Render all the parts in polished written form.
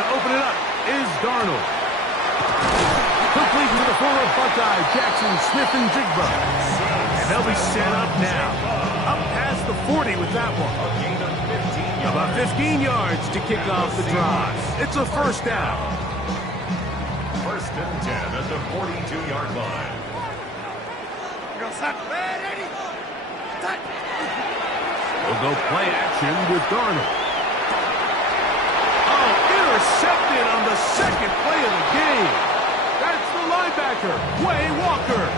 to open it up is Darnold. Complete to the former Buckeye, Jackson Smith-Njigba. And they'll be set up now. Up past the 40 with that one. About 15 yards to kick off the drive. It's a first down. First and 10 at the 42-yard line. We'll go play action with Darnold. Oh, intercepted on the second play of the game. That's the linebacker, Quay Walker.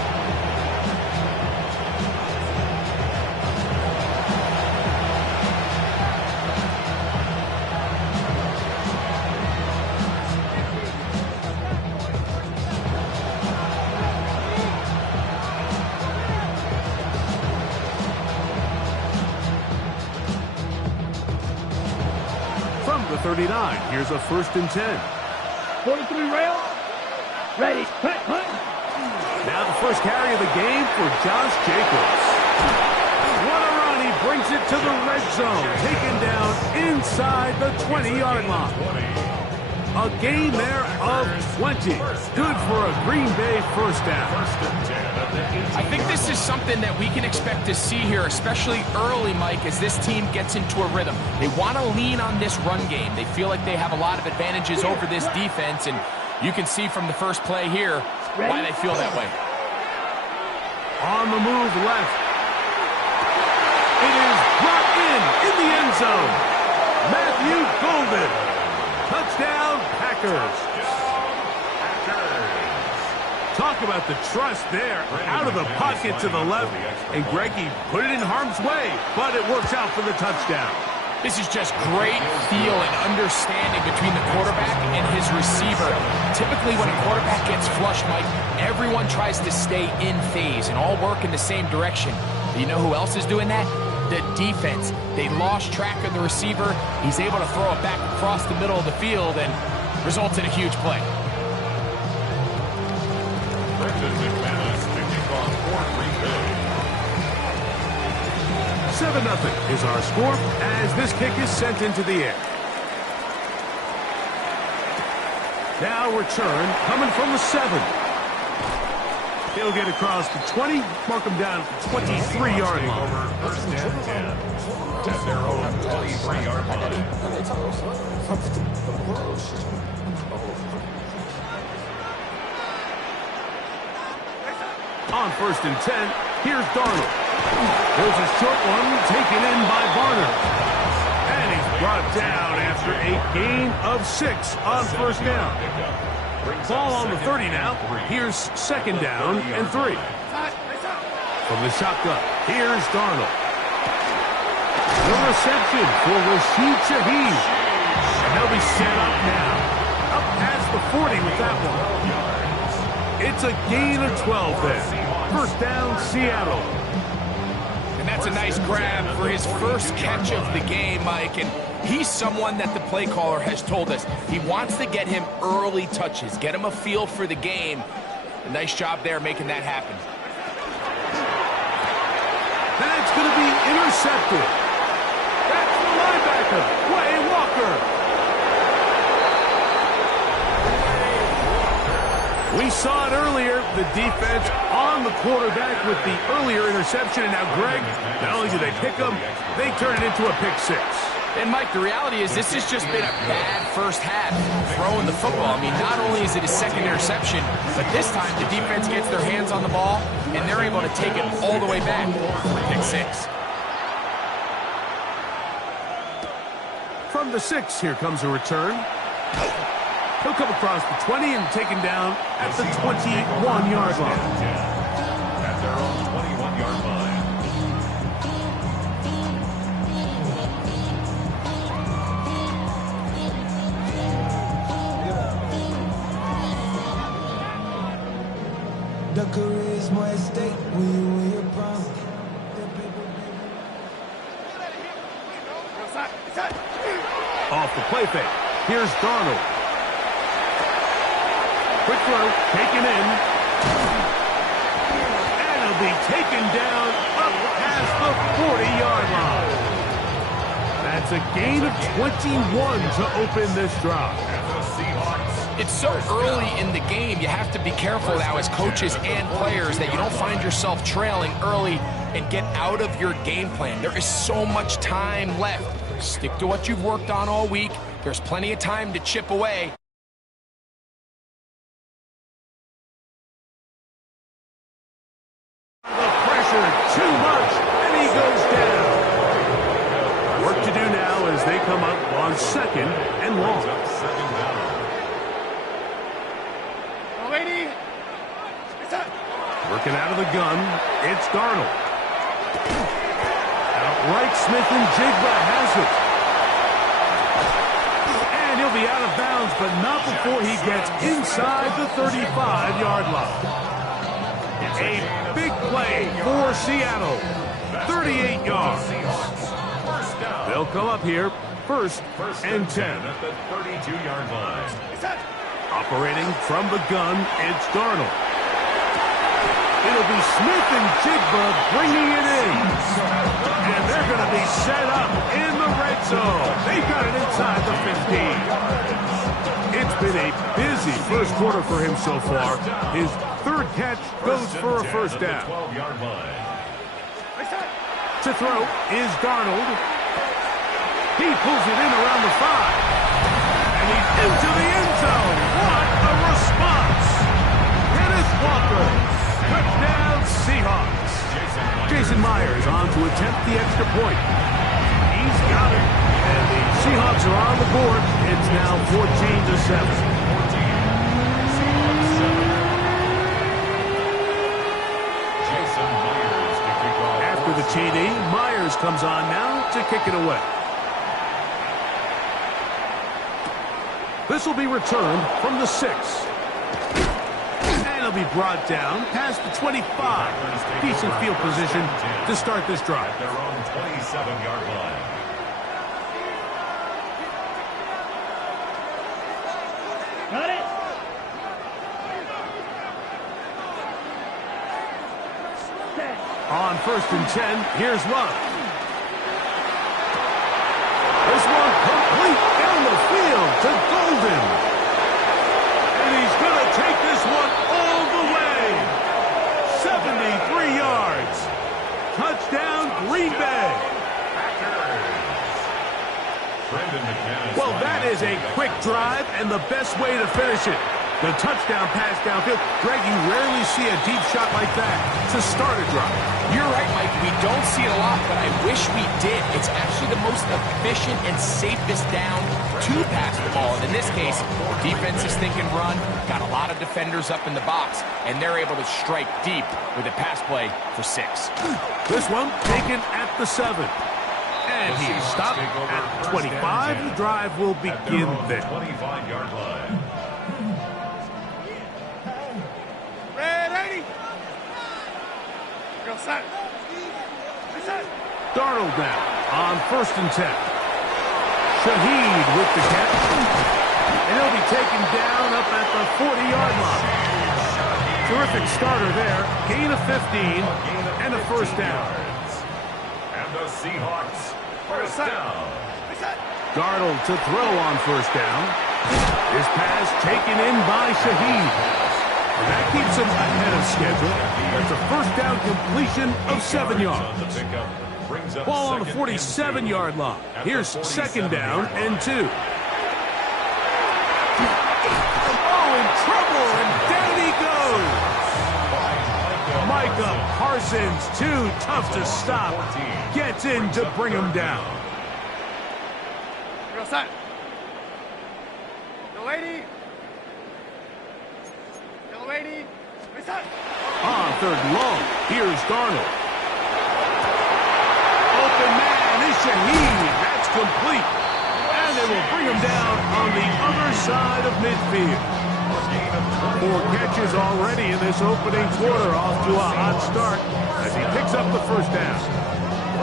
From the 39, here's a first and 10. 43 rail. Ready. Now the first carry of the game for Josh Jacobs. What a run. He brings it to the red zone. Taken down inside the 20-yard line. A gain there of 20. Good for a Green Bay first down. I think this is something that we can expect to see here, especially early, Mike, as this team gets into a rhythm. They want to lean on this run game. They feel like they have a lot of advantages over this defense, and you can see from the first play here why they feel that way. On the move left. It is brought in the end zone. Matthew Golden. Touchdown, Packers. Talk about the trust there. Out of the pocket to the left. And Greggy put it in harm's way, but it works out for the touchdown. This is just great feel and understanding between the quarterback and his receiver. Typically when a quarterback gets flushed, Mike, everyone tries to stay in phase and all work in the same direction. But you know who else is doing that? The defense. They lost track of the receiver. He's able to throw it back across the middle of the field and results in a huge play. 7-0 is our score as this kick is sent into the air. Now return coming from the 7. He'll get across the 20, mark him down at the 23-yard line. First and 10 at their own 23-yard line. On first and 10, here's Darnold. There's a short one taken in by Barner. And he's brought down after a gain of 6 on first down. Ball on the 30 now. Here's second down and 3. From the shotgun, here's Darnold. The reception for Rashid Shaheed. And they'll be set up now. Up past the 40 with that one. It's a gain of 12 there. First down, Seattle. And that's a nice grab for his first catch of the game, Mike. And he's someone that the play caller has told us he wants to get him early touches, get him a feel for the game. A nice job there making that happen. That's going to be intercepted. That's the linebacker, Quay Walker. We saw it earlier, the defense on the quarterback with the earlier interception. And now, Greg, not only do they pick him, they turn it into a pick 6. And, Mike, the reality is this has just been a bad first half throwing the football. I mean, not only is it his second interception, but this time the defense gets their hands on the ball, and they're able to take it all the way back for a pick 6. From the 6, here comes a return. He'll come across the 20 and taken down at the 21-yard line. At their own 21-yard line. The charisma at stake when you're proud. Off the play fake. Here's Darnold. Quick throw, taken in. And he'll be taken down up past the 40-yard line. That's a gain of 21 to open this drive. It's so early in the game, you have to be careful now as coaches and players that you don't find yourself trailing early and get out of your game plan. There is so much time left. Stick to what you've worked on all week. There's plenty of time to chip away. The pressure, too much, and he goes down. Work to do now as they come up on 2nd and long. Working out of the gun, it's Darnold. Outright Smith-Njigba has it. And he'll be out of bounds, but not before he gets inside the 35-yard line. A big play for Seattle. 38 yards. They'll come up here, first and 10. At the 32-yard line. Operating from the gun, it's Darnold. It'll be Smith-Njigba bringing it in. And they're going to be set up in the red zone. They've got it inside the 15. It's been a busy first quarter for him so far. His 3rd catch goes for a first down. To throw is Darnold. He pulls it in around the 5. And he's into the end zone. What a response. Kenneth Walker. Touchdown, Seahawks. Jason Myers on to attempt the extra point. He's got it. And the Seahawks are on the board. It's now 14-7. After the TD, Myers comes on now to kick it away. This will be returned from the 6. He'll be brought down past the 25. Decent field position to start this drive. Their own 27-yard line. Got it. On 1st and 10, here's Love. This one complete down the field to Golden. And he's going to take this one all the way. 73 yards. Touchdown, Green Bay. Well, that is a quick drive and the best way to finish it. The touchdown pass downfield. Greg, you rarely see a deep shot like that to start a drive. You're right, Mike. We don't see it a lot, but I wish we did. It's actually the most efficient and safest down to pass the ball. And in this case, defense is thinking run, got a lot of defenders up in the box, and they're able to strike deep with a pass play for 6. This one taken at the 7. And he's stopped at 25. The drive will begin there. 25-yard line. Darnold now on 1st and 10. Shaheed with the catch. And he'll be taken down up at the 40-yard line. Terrific starter there. Gain of 15 and a first down. And the Seahawks first down. Darnold to throw on first down. His pass taken in by Shaheed. And that keeps him ahead of schedule. That's a first down completion of 7 yards. Ball on the 47-yard line. Here's 2nd down and 2. Oh, in trouble, and down he goes. Micah Parsons, too tough to stop. Gets in to bring him down. On 3rd and long, here's Darnold. Open man is Shaheed. That's complete. And they will bring him down on the other side of midfield. 4 catches already in this opening quarter, off to a hot start as he picks up the first down.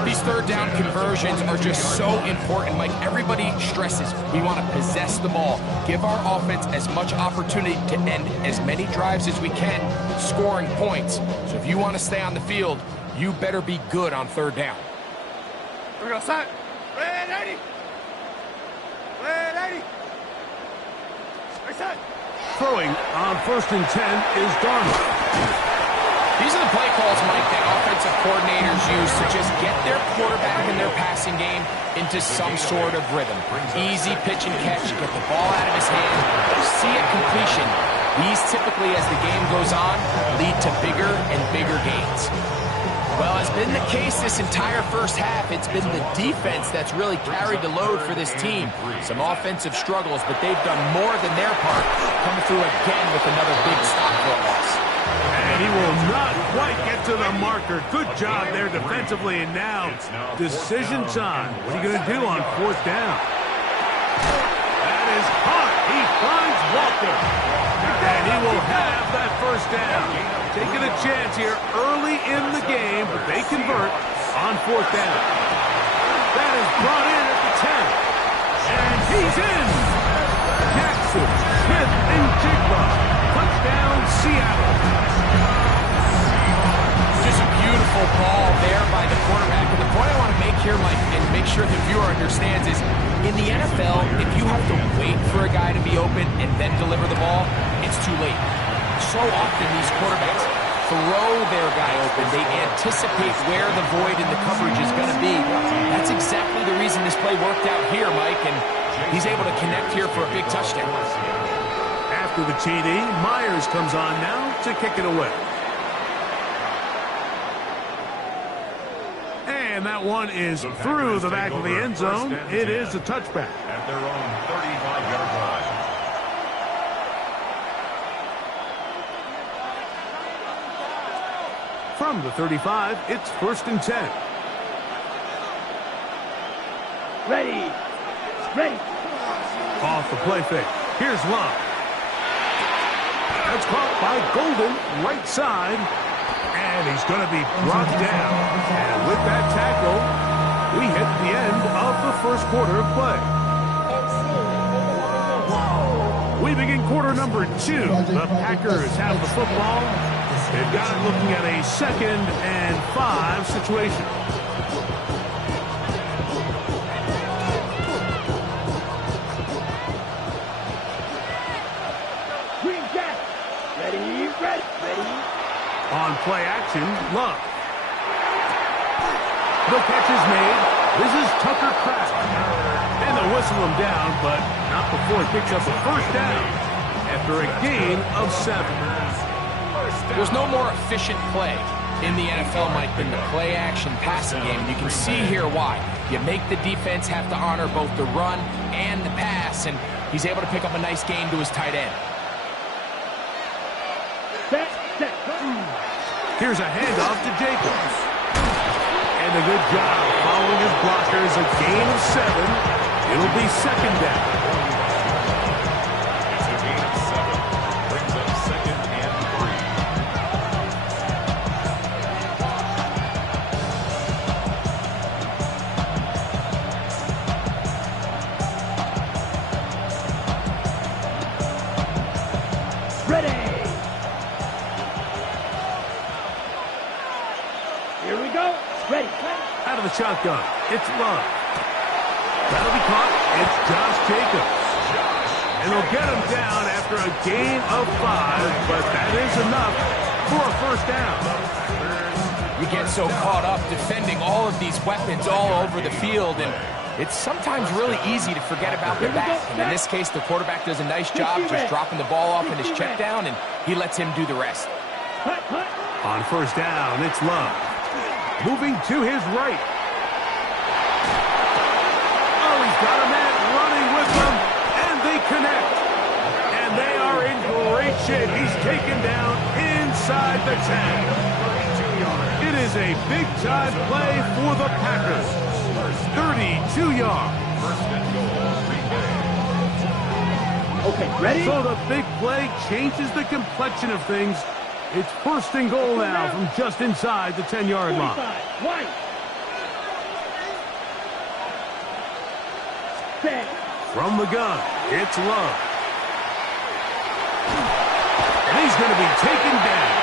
These 3rd down conversions are just so important. Like everybody stresses, we want to possess the ball, give our offense as much opportunity to end as many drives as we can, scoring points. So if you want to stay on the field, you better be good on 3rd down. Throwing on 1st and 10 is Darnold. These are the play calls, Mike, that offensive coordinators use to just get their quarterback and their passing game into some sort of rhythm. Easy pitch and catch, get the ball out of his hand, see a completion. These typically, as the game goes on, lead to bigger and bigger gains. Well, it's been the case this entire first half. It's been the defense that's really carried the load for this team. Some offensive struggles, but they've done more than their part, coming through again with another big stop for a loss. And he will not quite get to the marker. Good job there defensively, and now decision time. What are you going to do on 4th down? That is hot. He finds Walker. And he will have that 1st down. Taking a chance here early in the game, but they convert on 4th down. That is brought in at the 10. And he's in. Jackson, Smith, and Jigba. Touchdown, Seattle. Just a beautiful ball there by the quarterback. And the point I want to make here, Mike, and make sure the viewer understands is, in the NFL, if you have to wait for a guy to be open and then deliver the ball, it's too late. So often these quarterbacks throw their guy open. They anticipate where the void in the coverage is going to be. That's exactly the reason this play worked out here, Mike, and he's able to connect here for a big touchdown. After the TD, Myers comes on now to kick it away. And that one is through the back of the end zone. It is a touchback. At their own 35-yard line. From the 35, it's 1st and 10. Ready. Ready. Off the play fake. Here's Love. That's caught by Golden, right side. And he's going to be brought down. And with that tackle, we hit the end of the 1st quarter of play. We begin quarter number 2. The Packers have the football. They've got it looking at a 2nd and 5 situation. Green Jack. Ready, ready, ready. On play action, Love. The catch is made. This is Tucker Kraft. And they'll whistle him down, but not before he picks up a 1st down after a gain of 7. There's no more efficient play in the NFL, Mike, than the play-action passing game. You can see here why. You make the defense have to honor both the run and the pass, and he's able to pick up a nice gain to his tight end. Set. Here's a handoff to Jacobs. And a good job following his blockers. A gain of 7. It'll be 2nd down. It's a gain of 7. Brings up 2nd and 3. Ready. Here we go. Ready. Out of the shotgun, it's Love. That'll be caught. It's Josh Jacobs. And they'll get him down after a gain of 5, but that is enough for a 1st down. You get so caught up defending all of these weapons all over the field, and it's sometimes really easy to forget about the back. And in this case, the quarterback does a nice job just dropping the ball off in his check down, and he lets him do the rest. On 1st down, it's Love. Moving to his right. Oh, he's got a man running with them, and they connect. And they are in great shape. He's taken down inside the 10. It is a big-time play for the Packers. 32 yards. Okay, ready? So the big play changes the complexion of things. It's 1st and goal now from just inside the 10-yard line. 1. Set. From the gun, it's Love. And he's going to be taken down.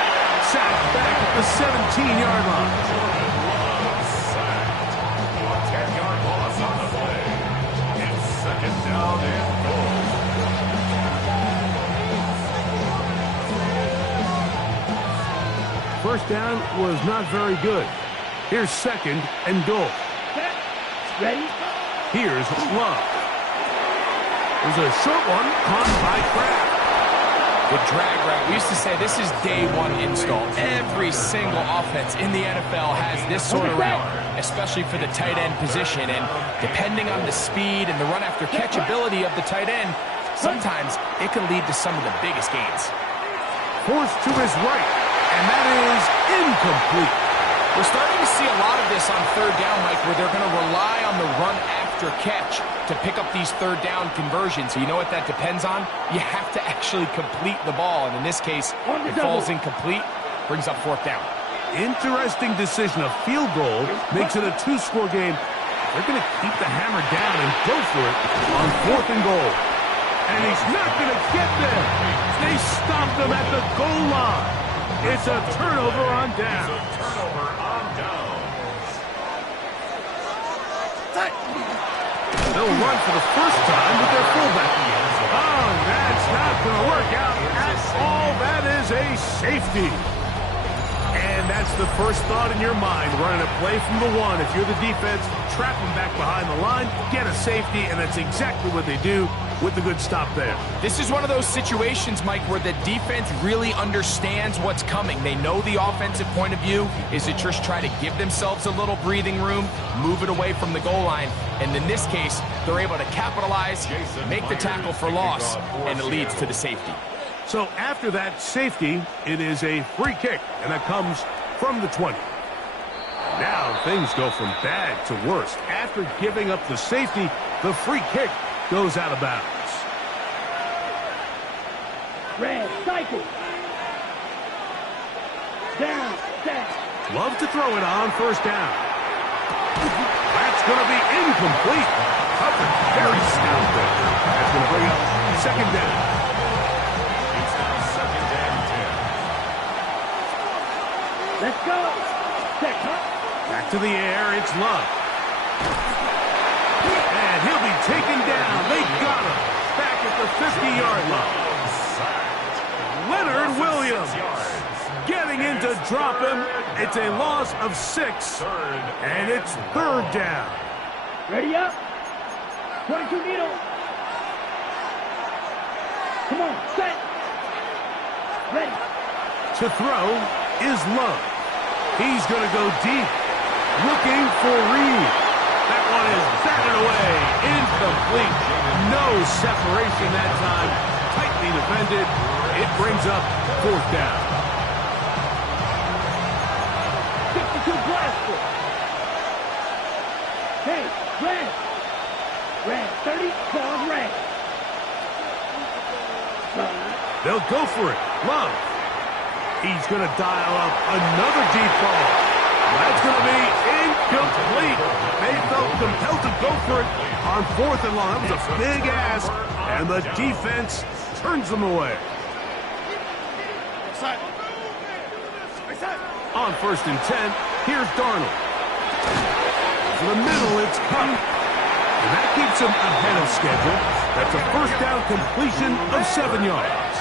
Sacked back at the 17-yard line.10-yard loss on the play. It's 2nd down down and goal. First down was not very good. Here's second and goal. Set. Ready. Here's Love. There's a short one caught by Kraft. The drag route. We used to say this is day one install. Every single offense in the NFL has this sort of route, especially for the tight end position. And depending on the speed and the run after catch ability of the tight end, sometimes it can lead to some of the biggest gains. Forced to his right, and that is incomplete. We're starting to see a lot of this on third down, Mike, where they're going to rely on the run after catch to pick up these third down conversions. So you know what that depends on? You have to actually complete the ball. And in this case, it falls incomplete, brings up fourth down. Interesting decision. A field goal makes it a two-score game. They're going to keep the hammer down and go for it on fourth and goal. And he's not going to get there. They stopped him at the goal line. It's a turnover on down. It's a turnover on down. They'll run for the first time with their fullback. Oh, that's not going to work out at all. That is a safety. And that's the first thought in your mind, running a play from the one. If you're the defense, trap them back behind the line, get a safety, and that's exactly what they do with the good stop there. This is one of those situations, Mike, where the defense really understands what's coming. They know the offensive point of view is to just try to give themselves a little breathing room, move it away from the goal line, and in this case, they're able to capitalize, make the tackle for loss, and it leads to the safety. So after that safety, it is a free kick, and it comes from the 20. Now things go from bad to worse. After giving up the safety, the free kick goes out of bounds. Red. Cycle. Down. Set. Love to throw it on first down. That's going to be incomplete. Covered very sound there. That's going to bring up second down. It's now second and 10. Let's go. Set. Back to the air, it's Love. And he'll be taken down. They got him. Back at the 50-yard line. Leonard Williams getting in to drop him. It's a loss of 6. And it's third down. Ready up. 22 needle. Come on. Set. Ready. To throw is Love. He's going to go deep. Looking for Reed. That one is batted away. Incomplete. No separation that time. Tightly defended. It brings up fourth down. 62 blaster. Hey, red. Red. 30. Ball red. They'll go for it. Love. He's going to dial up another deep ball. That's going to be incomplete. They felt compelled to go for it on fourth and long. That was a big ask, and the defense turns them away. On first and 10, here's Darnold. To the middle, it's Cup. And that keeps him ahead of schedule. That's a first down completion of 7 yards.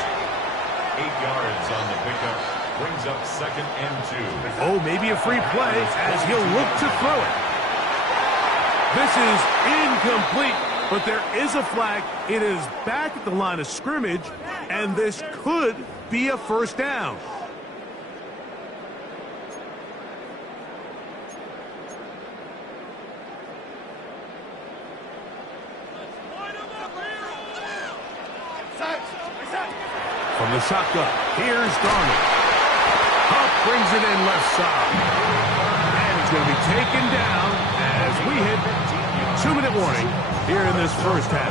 8 yards on the pickup. Brings up second and 2. Oh, maybe a free play as he'll look to throw it. This is incomplete, but there is a flag. It is back at the line of scrimmage, and this could be a first down. From the shotgun, here's Darnold. Huff brings it in left side. And it's going to be taken down as we hit 2-minute warning here in this first half.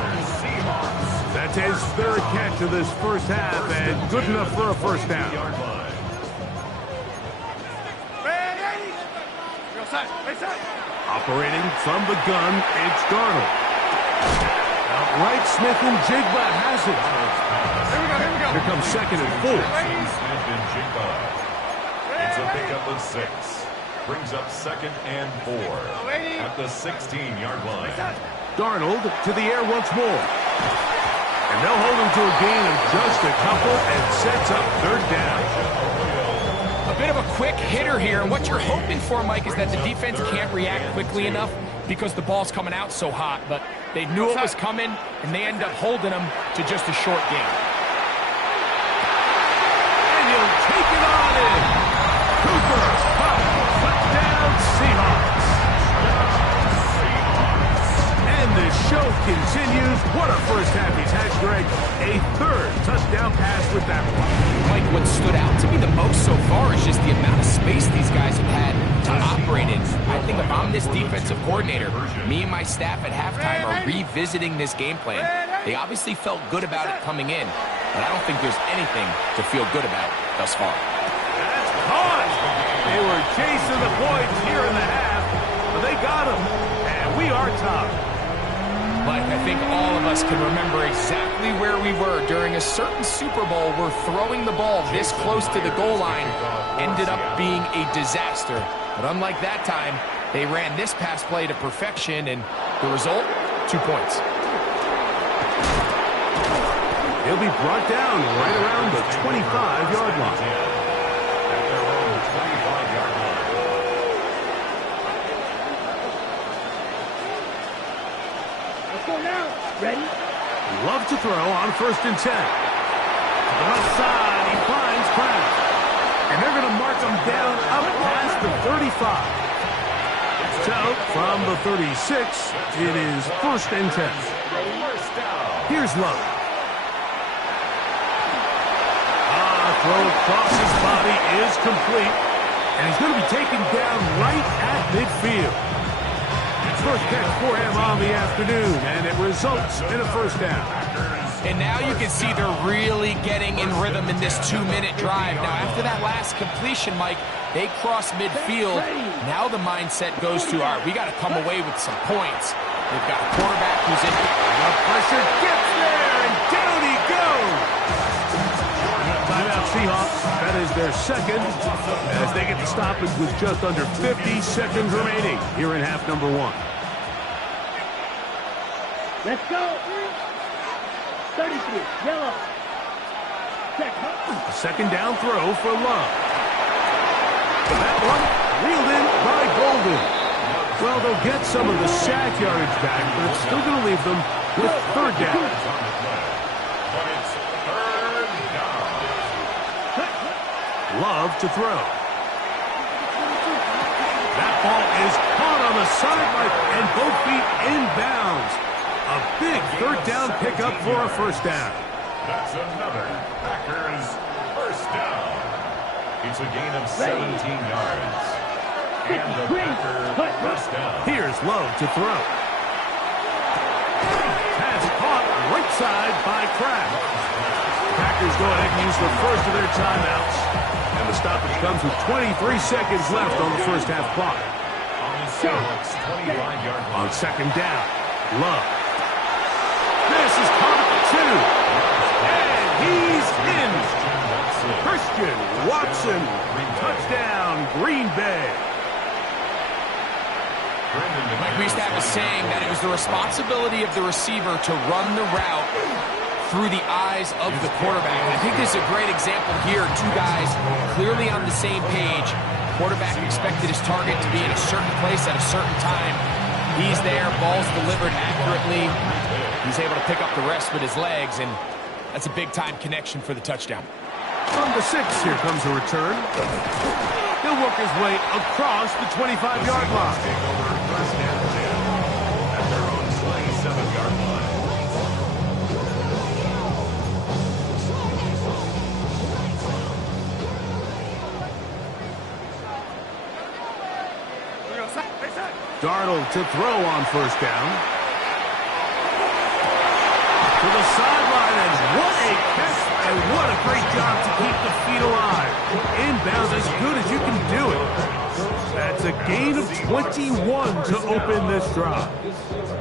That's his third catch of this first half, and good enough for a first down. Operating from the gun, it's Darnold. Outright Smith and Jigba has it. Here comes second and 4. Smith and Jigba. It's a pickup of 6. Brings up second and 4 at the 16-yard line. Darnold to the air once more. And they'll hold him to a gain of just a couple and sets up third down. A bit of a quick hitter here, and what you're hoping for, Mike, is that the defense can't react quickly enough because the ball's coming out so hot, but they knew it was coming, and they end up holding them to just a short gain. And he'll take it on in. Cooper, touchdown Seahawks. And the show continues. What a first half he's had, Greg. A third touchdown pass with that one. Mike, what stood out to me the most so far is just the amount of space these guys have had to operate in. I think if I'm this defensive coordinator, me and my staff at halftime are revisiting this game plan. They obviously felt good about it coming in, but I don't think there's anything to feel good about thus far. That's caught. They were chasing the points here in the half, but they got them, and we are top. Mike, I think all of us can remember exactly where we were during a certain Super Bowl where throwing the ball this close to the goal line ended up being a disaster. But unlike that time, they ran this pass play to perfection, and the result, 2 points. He'll be brought down right around the 25-yard line. Ready? Love to throw on 1st and 10. To the left side, he finds Kraft. And they're going to mark him down up past the 35. So, from the 36, it is 1st and 10. Here's Love. Throw across his body is complete. And he's going to be taken down right at midfield. First catch for him on the afternoon, and it results in a first down. And now you can see they're really getting in rhythm in this 2-minute drive. Now, after that last completion, Mike, they cross midfield. Now the mindset goes to, all right, we got to come away with some points. They've got a quarterback who's in. The pressure gets there, and down he goes. Timeout Seahawks. That is their second, as they get the stoppage with just under 50 seconds remaining here in half number 1. Let's go. 33, yellow. Check. A second down throw for Love. That one reeled in by Golden. Well, they'll get some of the sack yardage back, but it's still going to leave them with third down. Love to throw. That ball is caught on the sideline, and both feet inbounds. A big third down pickup for a first down. That's another Packers first down. It's a gain of 17 yards. And the Packers first down. Here's Love to throw. Pass caught right side by Kraft. Packers go ahead and use the first of their timeouts. And the stoppage comes with 23 seconds left on the first half clock. On the Seahawks 25-yard line. On second down, Love. This is caught at the 2. And he's in. Christian Watson. Touchdown, Green Bay. Mike, we used to have a saying that it was the responsibility of the receiver to run the route through the eyes of the quarterback. And I think this is a great example here. Two guys clearly on the same page. Quarterback expected his target to be in a certain place at a certain time. He's there, ball's delivered accurately. He's able to pick up the rest with his legs, and that's a big-time connection for the touchdown. From the 6, here comes a return. He'll work his way across the 25-yard line. Take over first and 10 at their own 27-yard line. Darnold to throw on first down. To the sideline, and what a catch, and what a great job to keep the feet alive. Inbounds as good as you can do it. That's a gain of 21 to open this drive.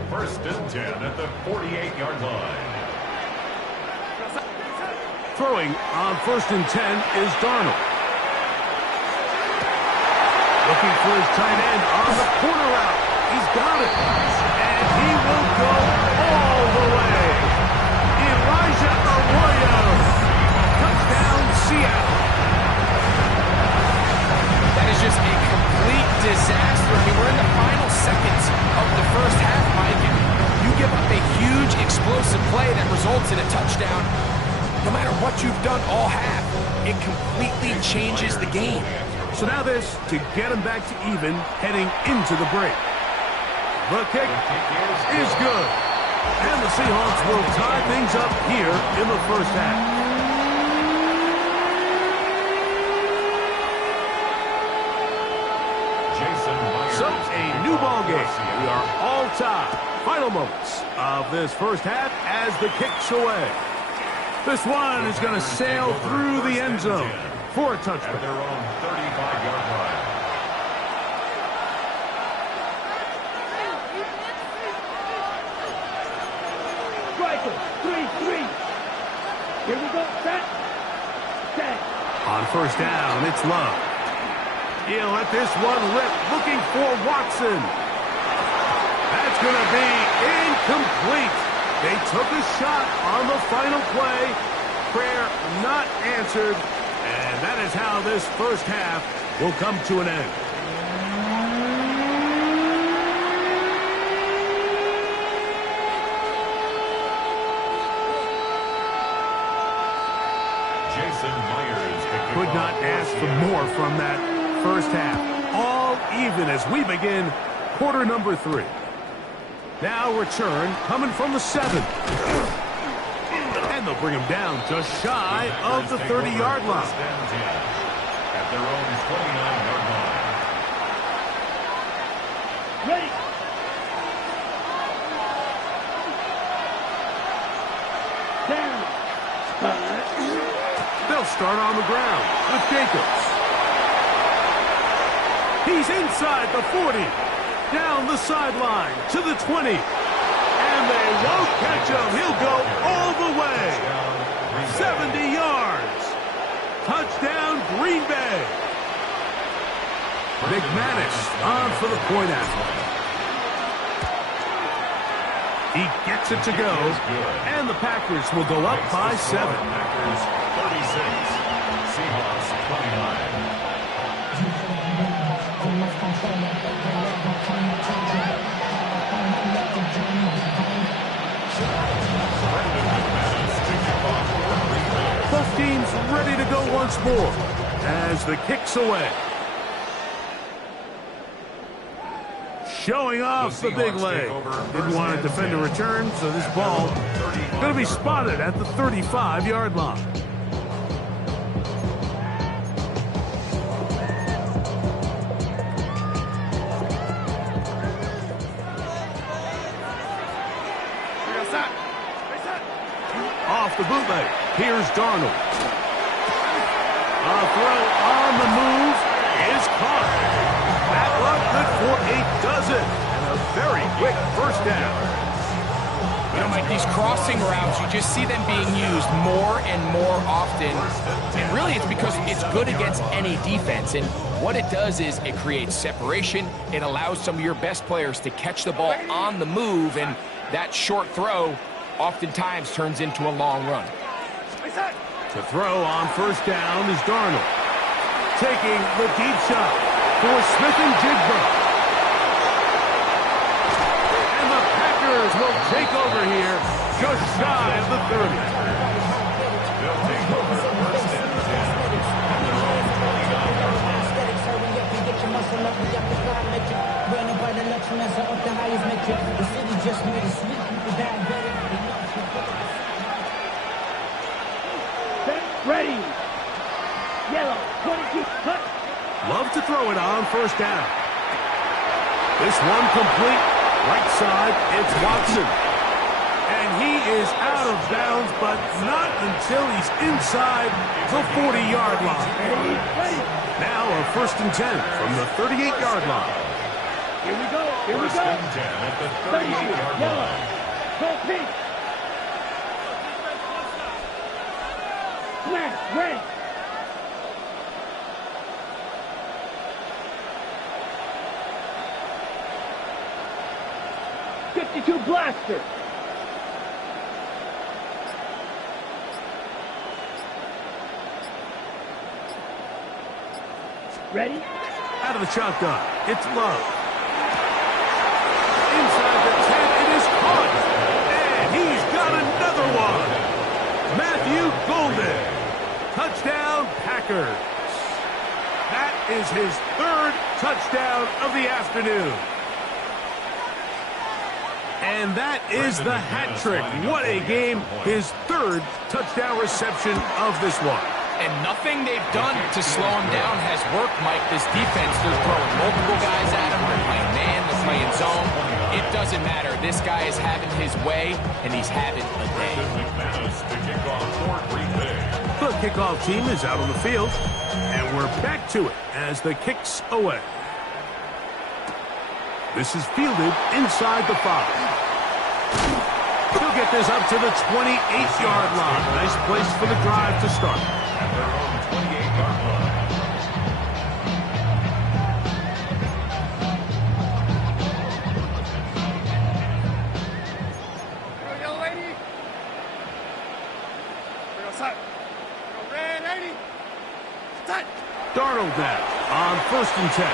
First and 10 at the 48-yard line. Throwing on first and 10 is Darnold. Looking for his tight end on the corner route. He's got it. And he will go all the way. just a complete disaster. I mean, we're in the final seconds of the first half, Mike, and you give up a huge explosive play that results in a touchdown. No matter what you've done all half, it completely changes the game. So now this to get him back to even heading into the break. The kick is good. And the Seahawks will tie things up here in the first half. So, a new ball game. We are all tied. Final moments of this first half as the kick's away. This one is going to sail through the end zone for a touchdown. At their own 35-yard line. Striker, 3-3. Here we go, set. On first down, it's Love. He'll let this one rip, looking for Watson. That's going to be incomplete. They took a shot on the final play. Prayer not answered. And that is how this first half will come to an end. Jason Myers. Could not ask for more from that first half. All even as we begin quarter number 3. Now return coming from the 7. And they'll bring him down just shy of the 30-yard line. At their own 29-yard line. Ready. Down. They'll start on the ground with Jacobs. He's inside the 40. Down the sideline to the 20. And they won't catch him. He'll go all the way. 70 yards. Touchdown, Green Bay. McManus on for the point after. He gets it to go. And the Packers will go up by 7. Packers 36. Seahawks 29. Both teams ready to go once more as the kick's away. Showing off the big leg. Didn't want to defend a return, so this ball going to be spotted at the 35-yard line. Off the bootleg. Here's Darnold. A throw on the move is caught. That one good for a dozen. And a very quick first down. You know, Mike, these crossing routes, you just see them being used more and more often. And really, it's because it's good against any defense. And what it does is it creates separation. It allows some of your best players to catch the ball on the move. And that short throw oftentimes turns into a long run. To throw on first down is Darnold. Taking the deep shot for Smith-Njigba. And the Packers will take over here just shy of the 30. They'll take over first and 10. Ready. Yellow. 22. Cut. Love to throw it on first down. This one complete. Right side, it's Watson. And he is out of bounds, but not until he's inside the 40-yard line. Ready. Now a first and 10 from the 38-yard line. Here we go. Here we First go. and 10 at the 38-yard Yellow. line. Go pink. Smash. Red. .52 blaster. Ready? Out of the shotgun, it's Love. Inside the 10, it is caught. And he's got another one. Matthew Golden. Touchdown, Packers. That is his third touchdown of the afternoon. And that is the hat trick. What a game. His third touchdown reception of this one. And nothing they've done to slow him down has worked, Mike. This defense, they're throwing multiple guys at him. They're playing man, they're playing zone. It doesn't matter. This guy is having his way, and he's having a day. The kickoff team is out on the field, and we're back to it as the kick's away. This is fielded inside the 5. He'll get this up to the 28-yard line. Nice place for the drive to start. At their own 28-yard line. Here we go, lady. Here we go, son. Red 80. Set. Darnold now on 1st and 10.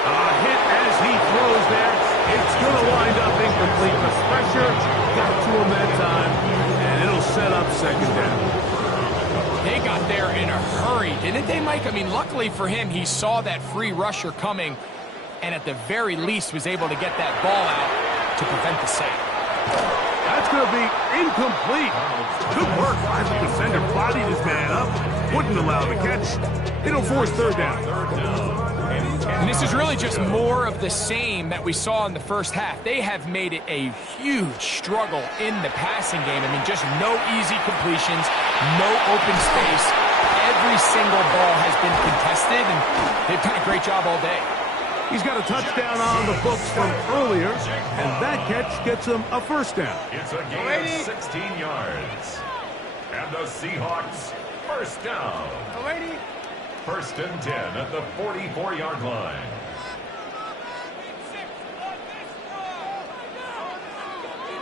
A hit as he throws there. It's going to wind up incomplete. The pressure got to him that time, and it'll set up 2nd down. They got there in a hurry, didn't they, Mike? I mean, luckily for him, he saw that free rusher coming, and at the very least was able to get that ball out to prevent the sack. That's going to be incomplete. Good work by the defender. Bodied his man up. Wouldn't allow the catch. It'll force 3rd down. And this is really just more of the same that we saw in the first half. They have made it a huge struggle in the passing game. I mean, just no easy completions, no open space. Every single ball has been contested, and they've done a great job all day. He's got a touchdown on the books from earlier, and that catch gets him a 1st down. It's a gain of 16 yards. And the Seahawks, 1st down. 1st and 10 at the 44-yard line.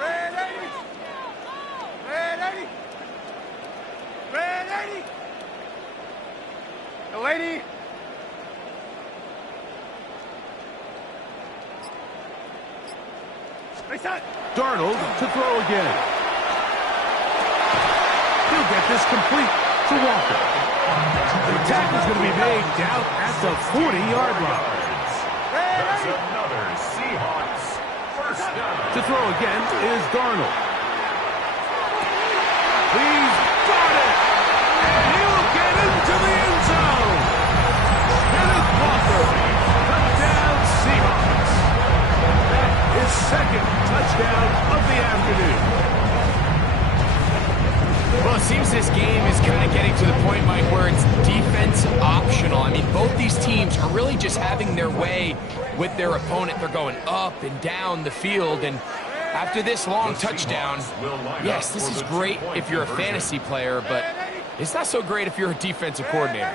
Red 80. Red 80. Red 80. The lady. Reset. Darnold to throw again. He'll get this complete to Walker. The tackle's going to be made down at the 40-yard line. That's another Seahawks 1st down. To throw again is Darnold. He's got it! And he'll get into the end zone! Kenneth Walker, touchdown Seahawks. That is 2nd touchdown of the afternoon. Well, it seems this game is kind of getting to the point, Mike, where it's defense optional. I mean, both these teams are really just having their way with their opponent. They're going up and down the field, and after this long touchdown, yes, this is great if you're a fantasy player, but it's not so great if you're a defensive coordinator.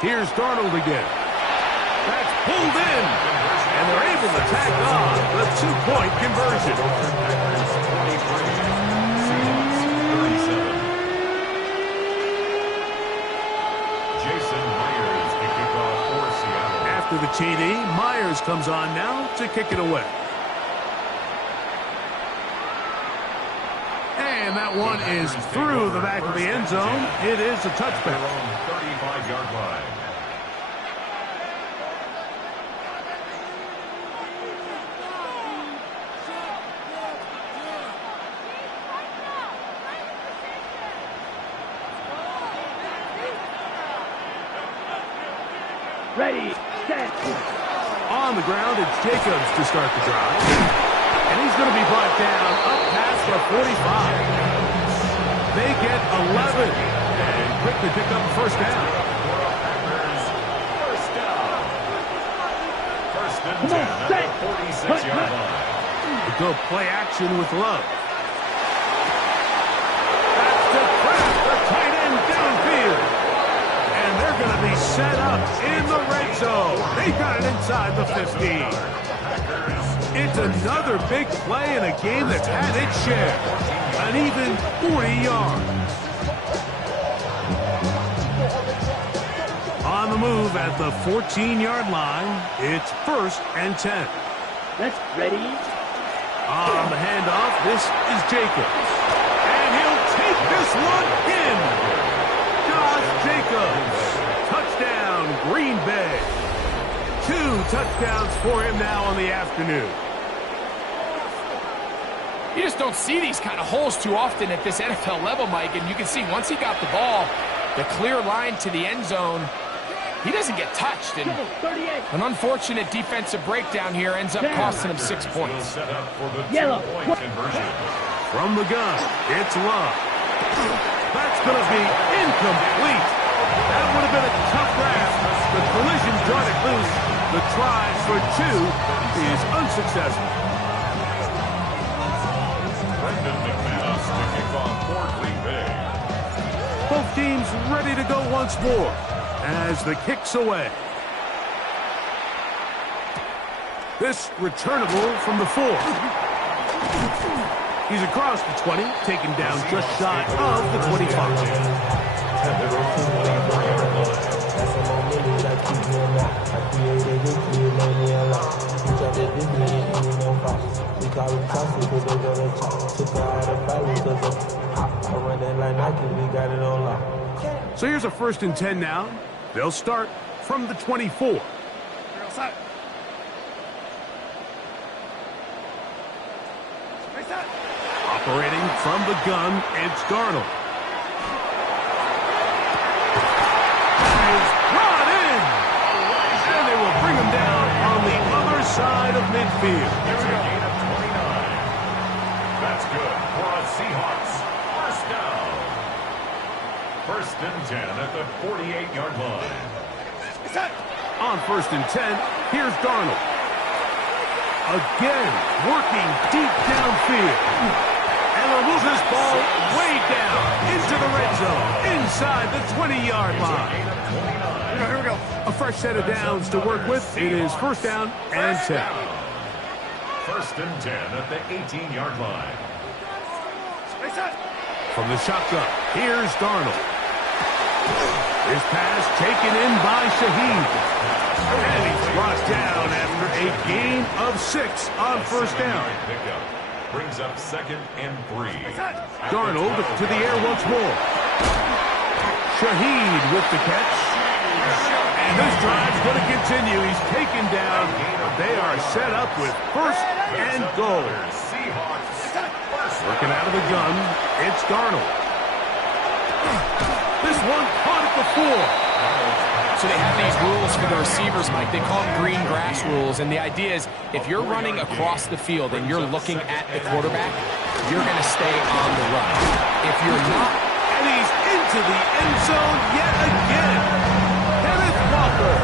Here's Darnold again. That's pulled in, and they're able to tack on the 2-point conversion. After the TD, Myers comes on now to kick it away. And that one is through the back of the end zone. It is a touchback. 35-yard line. Ready, set. On the ground, it's Jacobs to start the drive. And he's going to be brought down up past the 45. They get 11 and quickly pick up a 1st down. First and 10 at the 46-yard line. They go play action with Love. That's to crack the tight end downfield. And they're going to be set up in the red zone. They got it inside the 15. It's another big play in a game that's had its share. An even 40 yards. On move at the 14-yard line. It's 1st and 10. Let's ready. On the handoff, this is Jacobs. And he'll take this one in. Josh Jacobs. Touchdown, Green Bay. 2 touchdowns for him now on the afternoon. You just don't see these kind of holes too often at this NFL level, Mike. And you can see once he got the ball, the clear line to the end zone, he doesn't get touched. And an unfortunate defensive breakdown here ends up costing him 6 points. Yellow. From the gun, it's Love. That's going to be incomplete. That would have been a tough grab. The collision brought it loose. The try for 2 is unsuccessful. Brendan McManus to kick off for Green Bay. Both teams ready to go once more as the kick's away. This returnable from the 4. He's across the 20, taken down just shy of the 25. So here's a 1st and 10 now. They'll start from the 24. Operating from the gun, it's Darnold. Is brought in. And they will bring him down on the other side of midfield. There's a gain of 29. That's good for a Seahawks. 1st down. 1st and 10 at the 48-yard line. On 1st and 10, here's Darnold. Again, working deep downfield. And they'll move this ball way down into the red zone, inside the 20-yard line. Here we go. A fresh set of downs to work with. It is 1st down and 10. 1st and 10 at the 18-yard line. From the shotgun, here's Darnold. His pass taken in by Shaheed. And he's brought down after a gain of 6 on 1st down. Pickup brings up 2nd and 3. Darnold to the air once more. Shaheed with the catch. And this drive's going to continue. He's taken down. They are set up with 1st and goal. Working out of the gun, it's Darnold. This one caught at the 4. So they have these rules for the receivers, Mike. They call them green grass rules. And the idea is if you're running across the field and you're looking at the quarterback, you're going to stay on the run. If you're not, and he's into the end zone yet again. Kenneth Walker,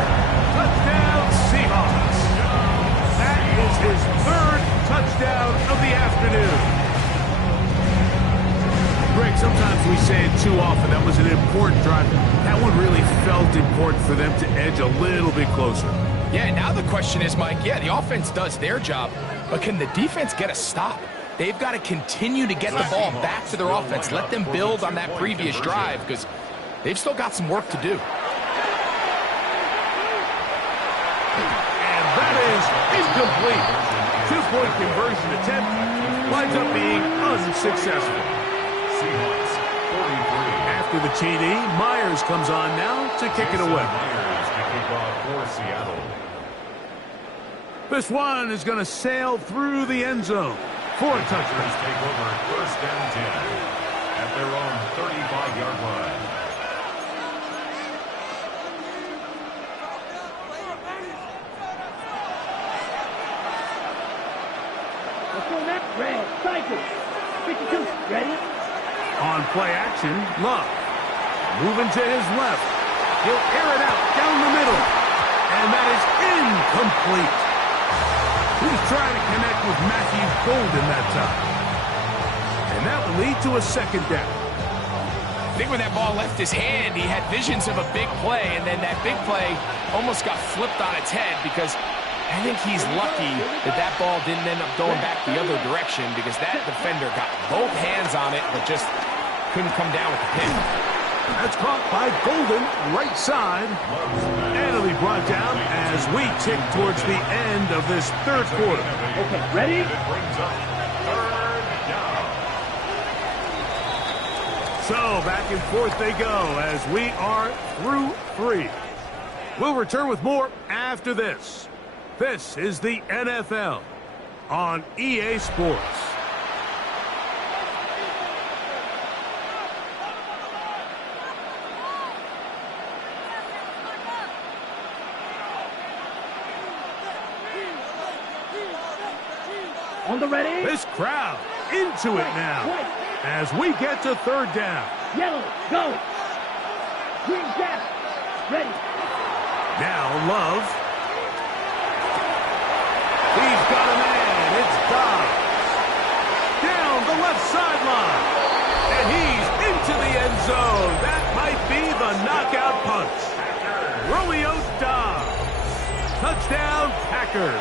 touchdown Seahawks. That is his 3rd touchdown of the afternoon. Greg, sometimes we say it too often. That was an important drive. That one really felt important for them to edge a little bit closer. Yeah, now the question is, Mike, yeah, the offense does their job, but can the defense get a stop? They've got to continue to get the ball back to their offense. Let them build on that previous drive because they've still got some work to do. And that is incomplete. 2-point conversion attempt winds up being unsuccessful. Seahawks 43. After the TD, Myers comes on now to kick it away. Myers to kick off for Seattle. This one is going to sail through the end zone for a touchdown. Take over 1st and 10 at their own 35-yard line. Red, cycle. 52, ready? On play action, Love. Moving to his left. He'll air it out down the middle. And that is incomplete. He was trying to connect with Matthew Golden that time. And that will lead to a 2nd down. I think when that ball left his hand, he had visions of a big play, and then that big play almost got flipped on its head because I think he's lucky that that ball didn't end up going back the other direction because that defender got both hands on it but just couldn't come down with the pin. That's caught by Golden, right side. And it'll be brought down as we tick towards the end of this third quarter. Okay, ready? It brings up third down. So back and forth they go as we are through 3. We'll return with more after this. This is the NFL on EA Sports. On the ready? This crowd into it now as we get to third down. Yellow, go. Green down. Ready. Now Love. He's got a man. It's Dobbs. Down the left sideline. And he's into the end zone. That might be the knockout punch. Romeo Dobbs. Touchdown, Packers.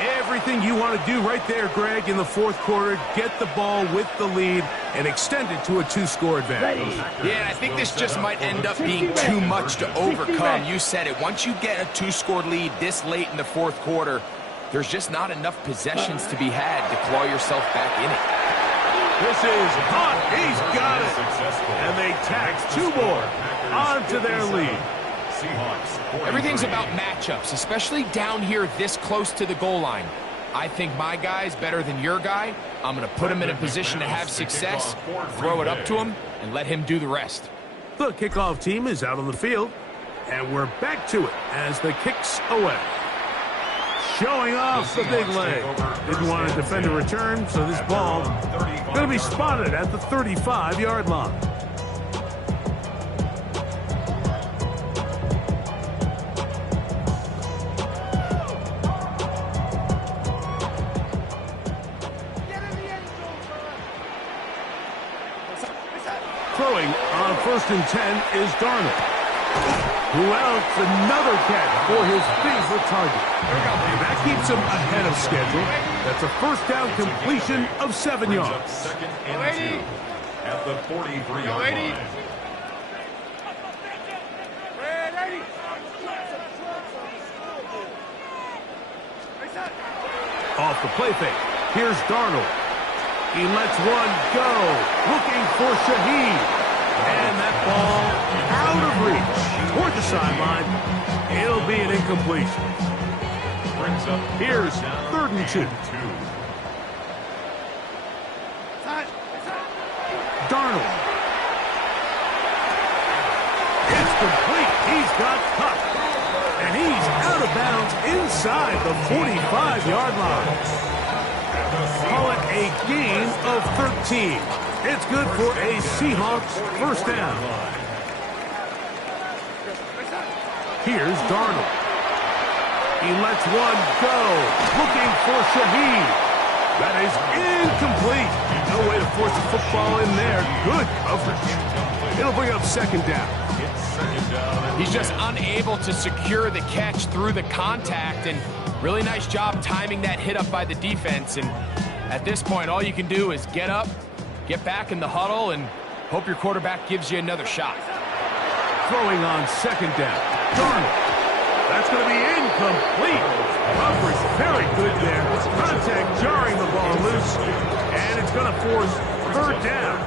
Everything you want to do right there, Greg, in the fourth quarter. Get the ball with the lead and extend it to a 2-score advantage. Yeah, I think this just might end up being too much to overcome. You said it. Once you get a 2-score lead this late in the fourth quarter, there's just not enough possessions to be had to claw yourself back in it. This is hot. He's got it. And they tax 2 more onto their lead. Everything's about matchups, especially down here this close to the goal line. I think my guy's better than your guy. I'm going to put him in a position to have success, throw it up to him, and let him do the rest. The kickoff team is out on the field, and we're back to it as the kick's away. Showing off the big leg. Didn't want to defend a return, so this ball going to be spotted at the 35-yard line. Throwing on 1st and 10 is Darnold. Who else? Another catch for his favorite target. That keeps him ahead of schedule. That's a first down completion of 7 yards. Second and 2 at the 43-yard line. Off the play fake. Here's Darnold. He lets one go. Looking for Shaheed. And that ball out of reach. Toward the sideline. It'll be an incompletion. Here's 3rd and 2. Darnold. It's complete. He's got Kupp. And he's out of bounds inside the 45-yard line. Call it a gain of 13. It's good for a Seahawks first down. Here's Darnold. He lets one go. Looking for Shaheed. That is incomplete. No way to force the football in there. Good coverage. It'll bring up 2nd down. He's just unable to secure the catch through the contact, and really nice job timing that hit up by the defense. And at this point, all you can do is get up, get back in the huddle, and hope your quarterback gives you another shot. Throwing on 2nd down. Darnold. That's going to be incomplete. Coverage very good there. Contact jarring the ball loose. And it's going to force 3rd down.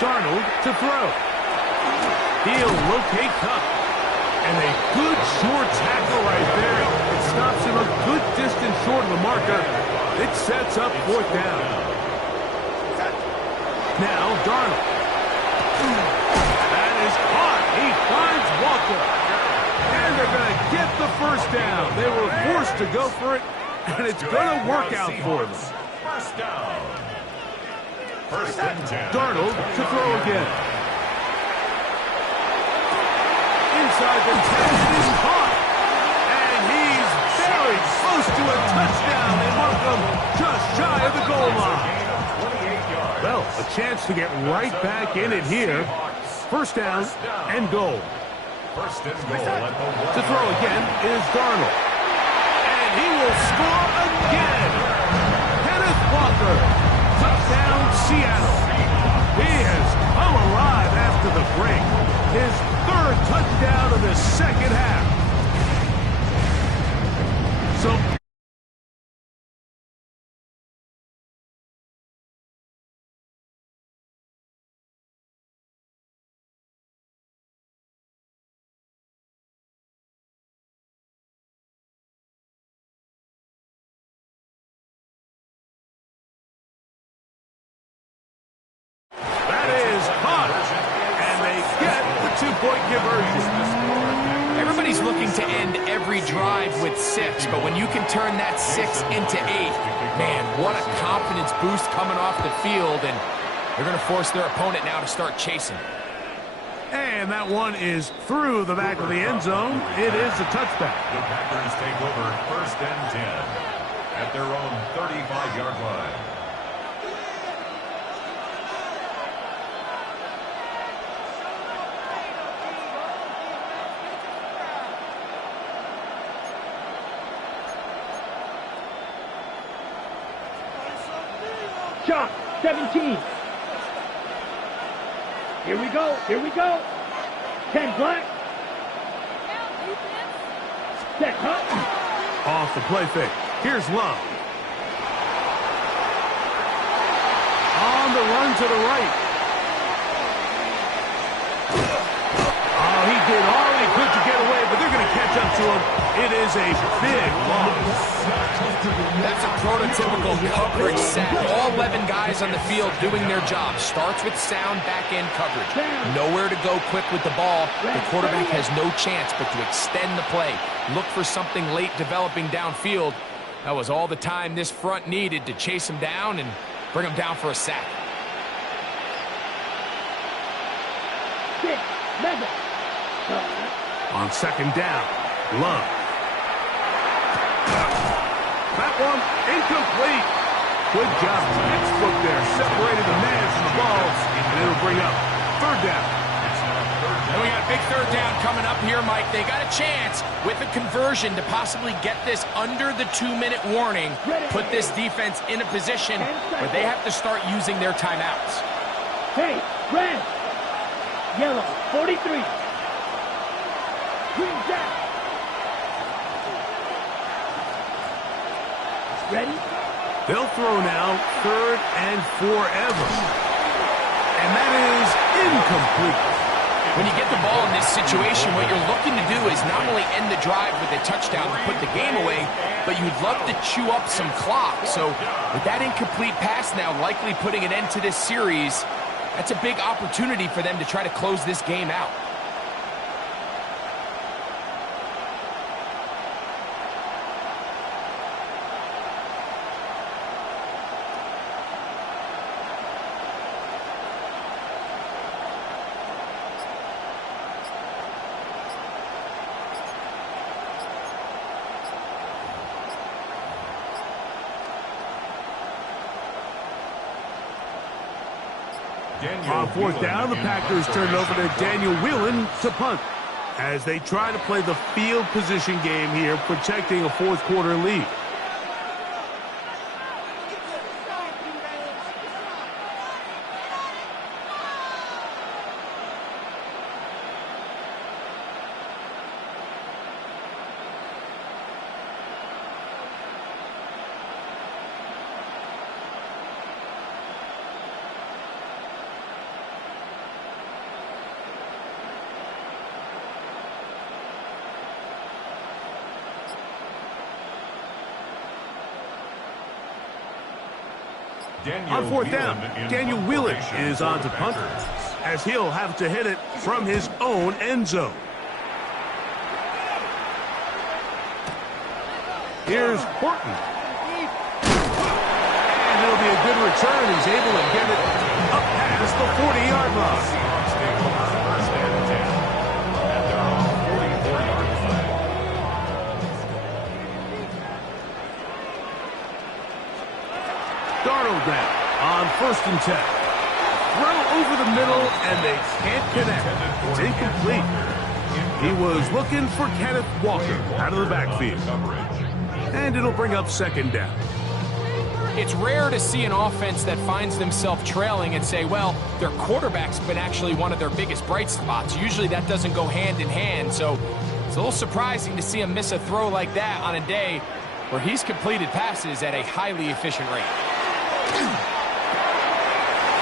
Darnold to throw. He'll locate Kupp. And a good short tackle right there. It stops him a good distance short of the marker. It sets up 4th down. Now Darnold. That is caught. He finds Walker. And they're going to get the first down. They were forced to go for it, and it's going to work out for them. First down. 1st and 10. Darnold to throw again. Inside the 10 is caught. And he's very close to a touchdown. They mark him just shy of the goal line. Well, a chance to get right back in it here. 1st down and goal. 1st and goal at the 1. To throw again is Darnold. And he will score again. Seattle. He has come alive after the break. His third touchdown of the second half. So two-point conversion. Everybody's looking to end every drive with 6, but when you can turn that 6 into 8, man, what a confidence boost coming off the field, and they're going to force their opponent now to start chasing. And that one is through the back of the end zone. It is a touchback. The Packers take over 1st and 10 at their own 35-yard line. Shot, 17. Here we go, here we go. 10 black. Set up. Off the play fake. Here's Love. On the run to the right. Oh, he did all he could to get away, but they're going to catch up to him. It is a big loss. That's a prototypical coverage sack. All 11 guys on the field doing their job. Starts with sound back-end coverage. Nowhere to go quick with the ball. The quarterback has no chance but to extend the play. Look for something late developing downfield. That was all the time this front needed to chase him down and bring him down for a sack. On second down, Love. That one incomplete. Good job. Textbook there. Separated the man from the ball. And it'll bring up 3rd down. And we got a big 3rd down coming up here, Mike. They got a chance with a conversion to possibly get this under the 2-minute warning. Put this defense in a position where they have to start using their timeouts. Hey, red. Yellow, 43. Green jack. Ready? They'll throw now 3rd and forever. And that is incomplete. When you get the ball in this situation, what you're looking to do is not only end the drive with a touchdown and put the game away, but you'd love to chew up some clock. So with that incomplete pass now likely putting an end to this series, that's a big opportunity for them to try to close this game out. On 4th down, the Packers turn it over to Daniel Whelan to punt as they try to play the field position game here, protecting a 4th quarter lead. On 4th down, Daniel Whelan is on to punt as he'll have to hit it from his own end zone. Here's Horton. And it'll be a good return. He's able to get it up past the 40-yard line. Darnold now on 1st and 10. Throw over the middle, and they can't connect. It's incomplete. He was looking for Kenneth Walker out of the backfield. And it'll bring up 2nd down. It's rare to see an offense that finds themselves trailing and say, well, their quarterback's been actually one of their biggest bright spots. Usually that doesn't go hand in hand, so it's a little surprising to see him miss a throw like that on a day where he's completed passes at a highly efficient rate.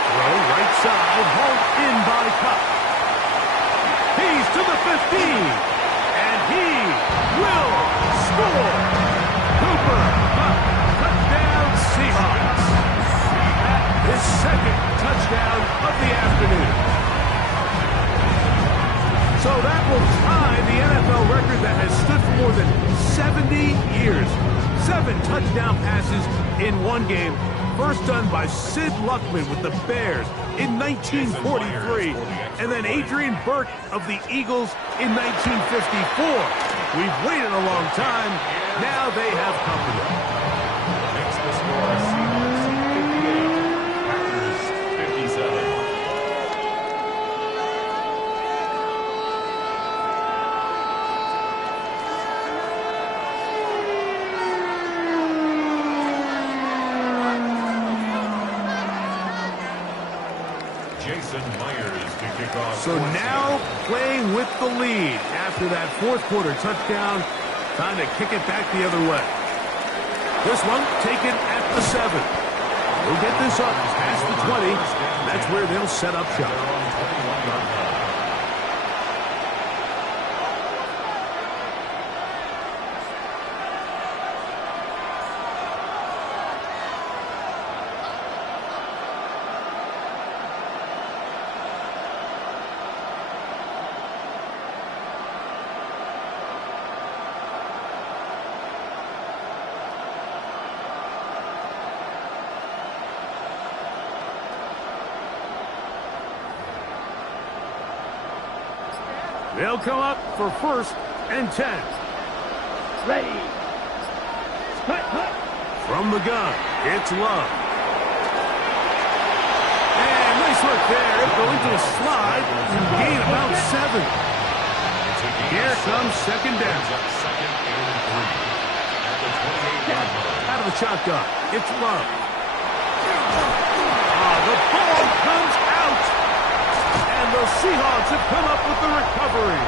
Throw right side, hauled in by Kupp. He's to the 15, and he will score. Cooper Kupp, touchdown Seahawks. His second touchdown of the afternoon. So that will tie the NFL record that has stood for more than 70 years. 7 touchdown passes in one game. First done by Sid Luckman with the Bears in 1943. And then Adrian Burke of the Eagles in 1954. We've waited a long time. Now they have company. Makes the score Seahawks 58, Packers 57. Jason Myers to kick off. So now playing with the lead after that fourth quarter touchdown. Time to kick it back the other way. This one taken at the 7. They'll get this up past the 20. That's where they'll set up shop. They'll come up for 1st and 10. Ready. From the gun, it's Love. And nice work there. Going to a slide and gain about 7. Here comes second down. Out of the shotgun, it's Love. The ball comes out. And the Seahawks have come up with the recovery.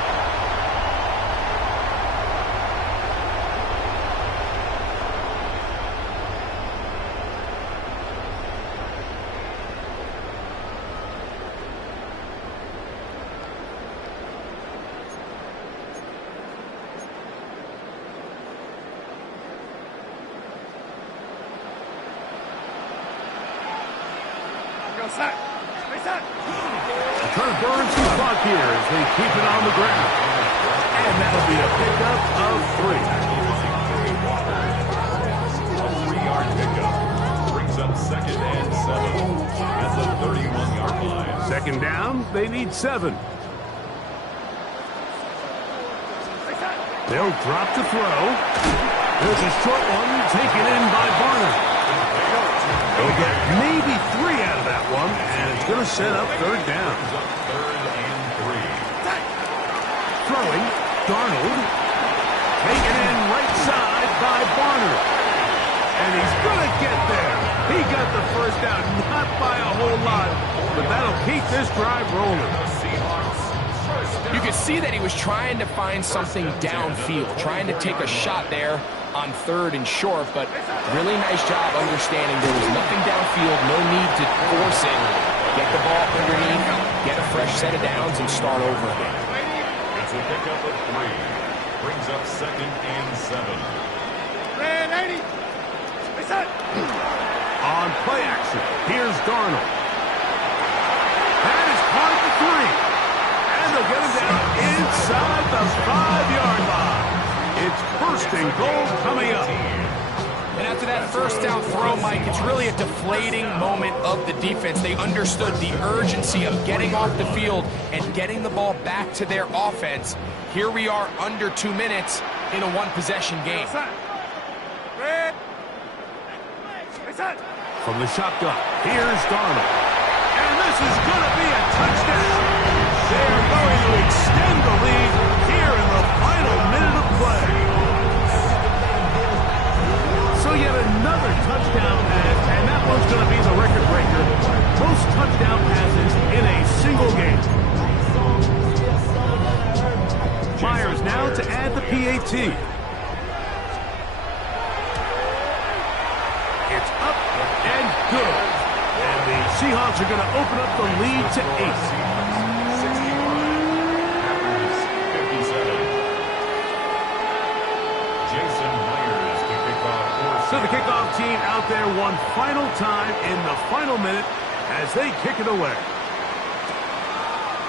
Kurt Burns who's blocked here as they keep it on the ground. And that'll be a pickup of 3. A 3-yard pickup. Brings up 2nd and 7 at the 31-yard line. Second down, they need 7. They'll drop to throw. There's a short one taken in by Barner. They'll get maybe 3 out of that one, and it's going to set up 3rd down. Throwing, Darnold. Taken in right side by Barner. And he's going to get there. He got the 1st down, not by a whole lot, but that'll keep this drive rolling. You could see that he was trying to find something downfield, trying to take a shot there on 3rd and short, but really nice job understanding there was nothing downfield, no need to force it. Get the ball underneath, get a fresh set of downs, and start over again. It's a pickup of 3. Brings up 2nd and 7. On play action, here's Darnold. That is caught at the 3. And they'll get him down inside the 5-yard line. It's 1st and goal coming up. And after that 1st down throw, Mike, it's really a deflating moment of the defense. They understood the urgency of getting off the field and getting the ball back to their offense. Here we are under 2 minutes in a one-possession game. From the shotgun, here's Darnold. And this is going to be a touchdown. They're going to extend the lead here in the final minute of play. So yet another touchdown pass one's going to be the record breaker. Most touchdown passes in a single game. Myers now to add the PAT. It's up and good. And the Seahawks are going to open up the lead to 8. So the kickoff team out there one final time in the final minute as they kick it away.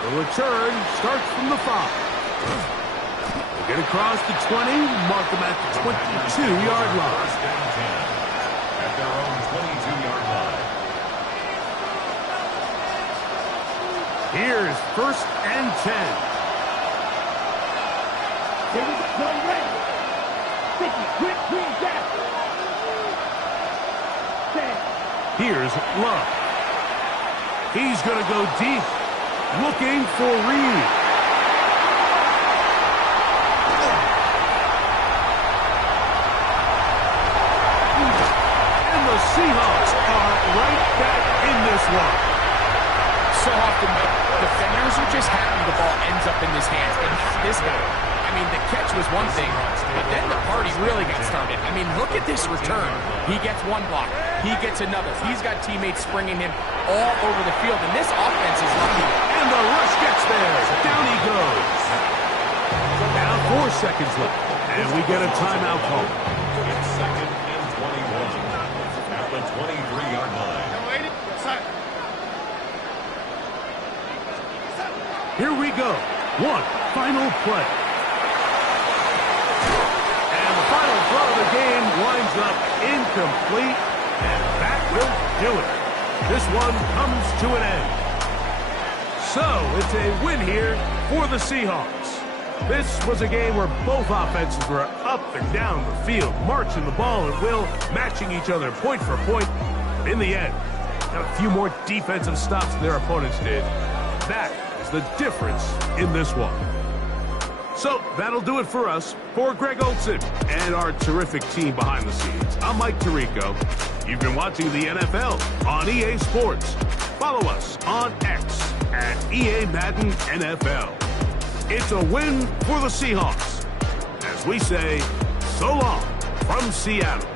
The return starts from the 5. They get across the 20, mark them at the 22-yard line. At their own 22-yard line. Here's 1st and 10. Here we go, ready. 50, quick, green, back. Here's Love. He's going to go deep, looking for Reed. And the Seahawks are right back in this one. So often, defenders are just happy the ball ends up in his hands. And this guy, I mean, the catch was one thing, but then the party really got started. I mean, look at this return. He gets one block. He gets another. He's got teammates springing him all over the field, and this offense is lucky. And the rush gets there. Down he goes. Now 4 seconds left, and we get a timeout call. It's 2nd and 21 at the 23-yard line. Here we go. One final play. And the final throw of the game winds up incomplete, and that will do it. This one comes to an end. So, it's a win here for the Seahawks. This was a game where both offenses were up and down the field, marching the ball at will, matching each other point for point. In the end, got a few more defensive stops than their opponents did. That is the difference in this one. So, that'll do it for us. For Greg Olsen and our terrific team behind the scenes, I'm Mike Tirico. You've been watching the NFL on EA Sports. Follow us on X at EA Madden NFL. It's a win for the Seahawks. As we say, so long from Seattle.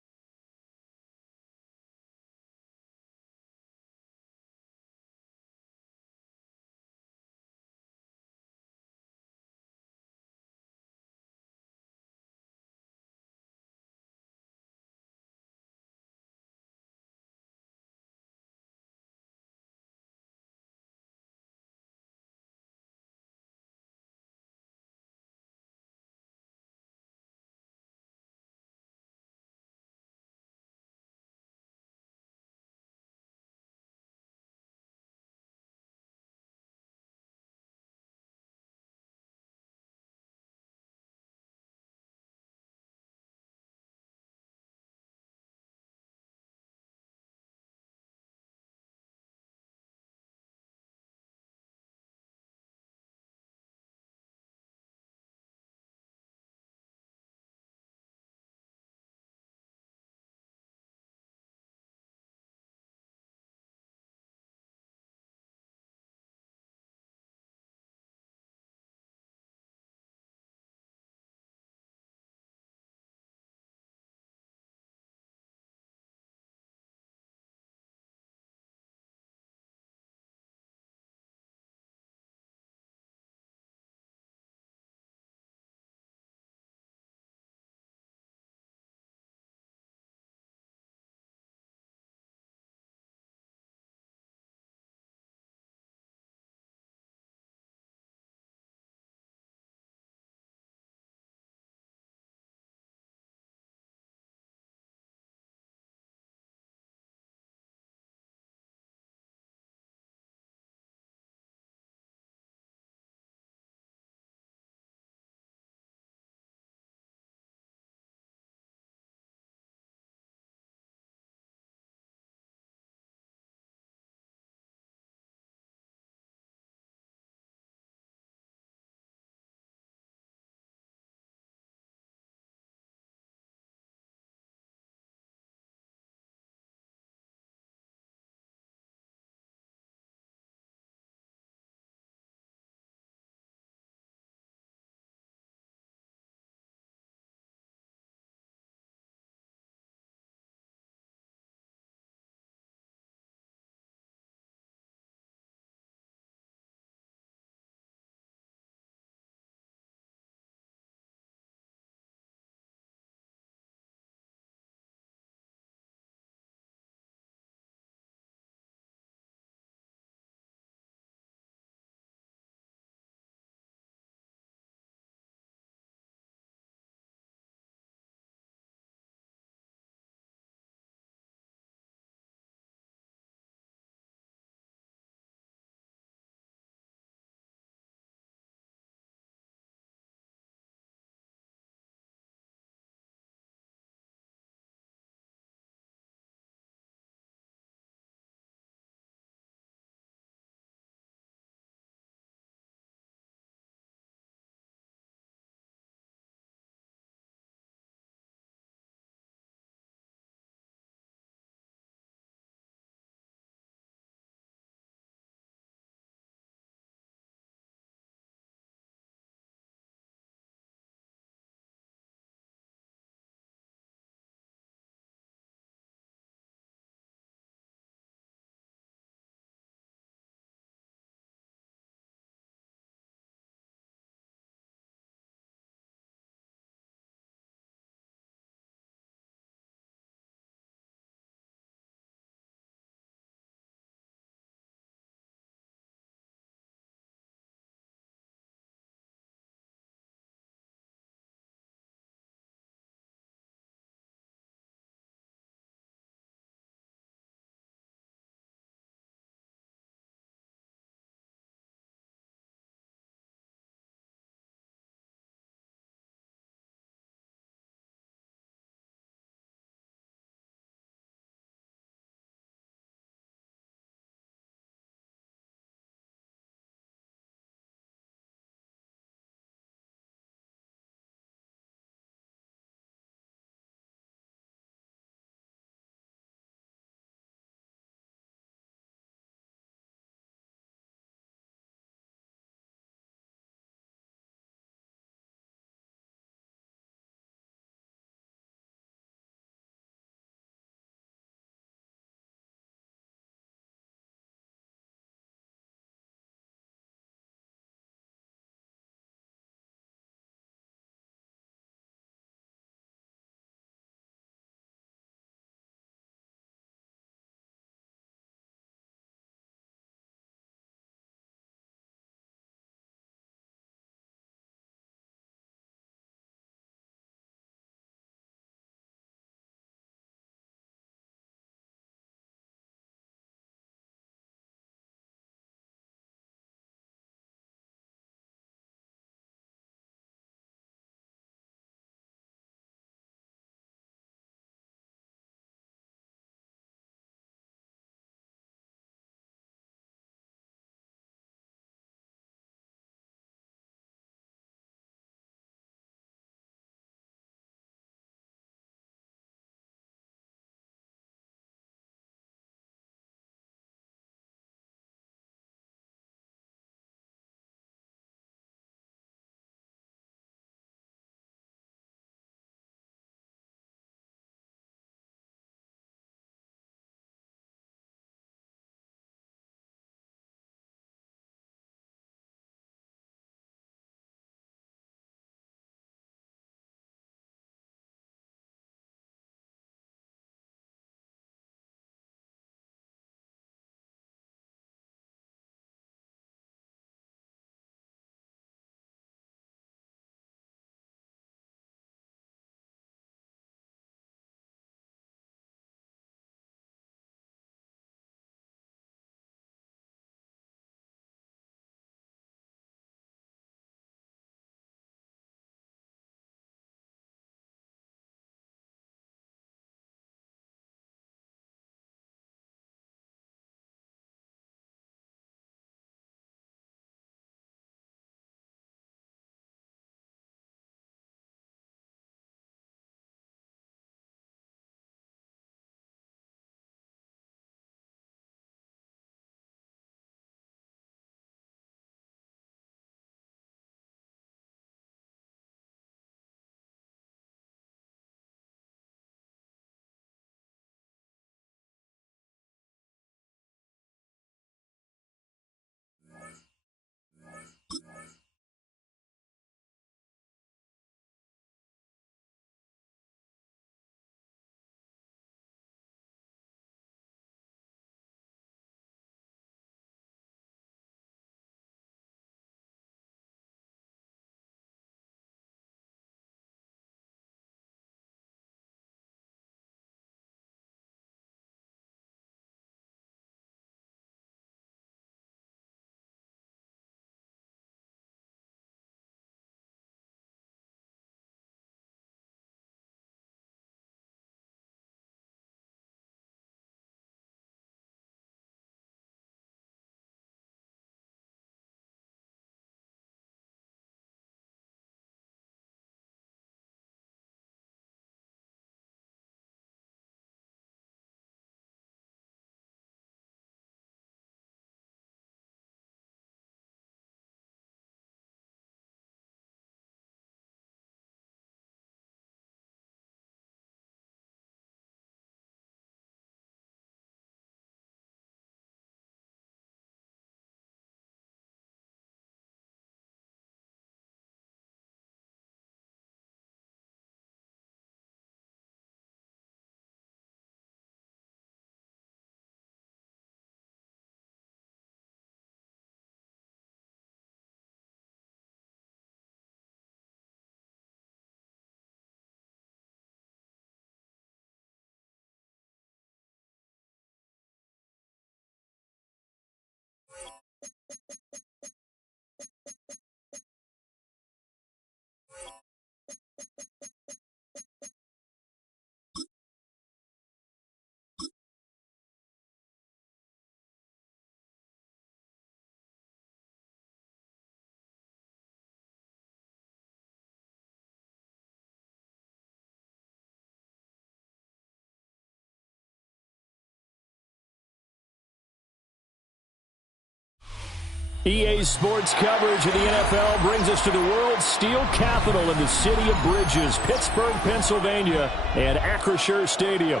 EA Sports coverage of the NFL brings us to the world's steel capital in the city of Bridges, Pittsburgh, Pennsylvania, and Acrisure Stadium.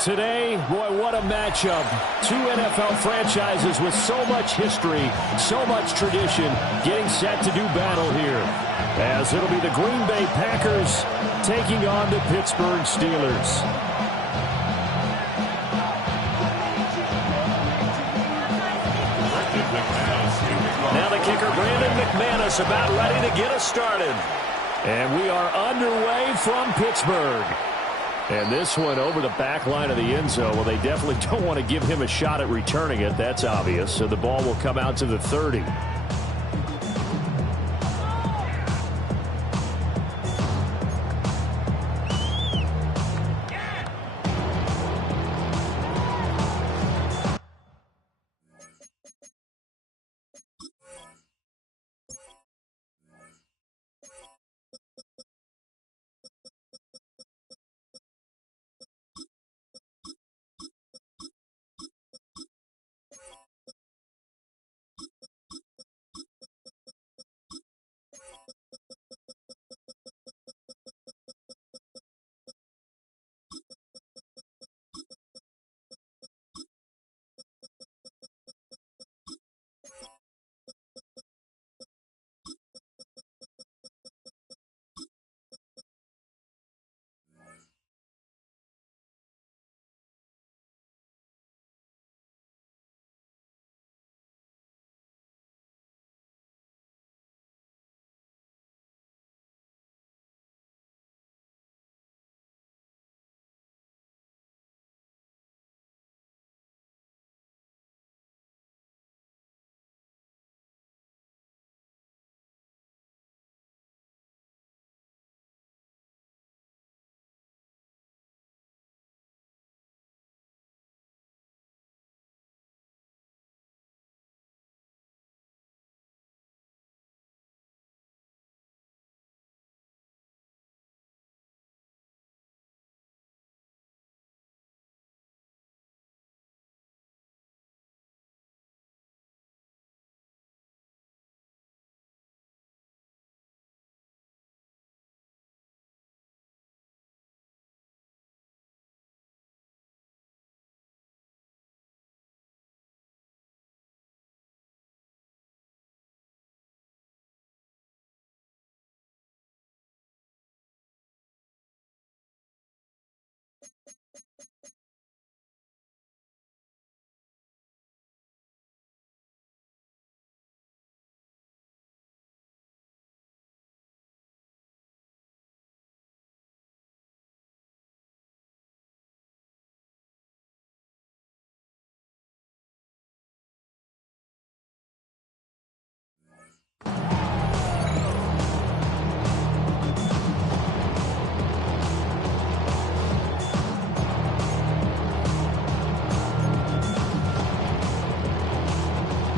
Today, boy, what a matchup. Two NFL franchises with so much history, so much tradition, getting set to do battle here. As it'll be the Green Bay Packers taking on the Pittsburgh Steelers. Now the kicker, Brandon McManus, about ready to get us started. And we are underway from Pittsburgh. And this one over the back line of the end zone. Well, they definitely don't want to give him a shot at returning it. That's obvious. So the ball will come out to the 30.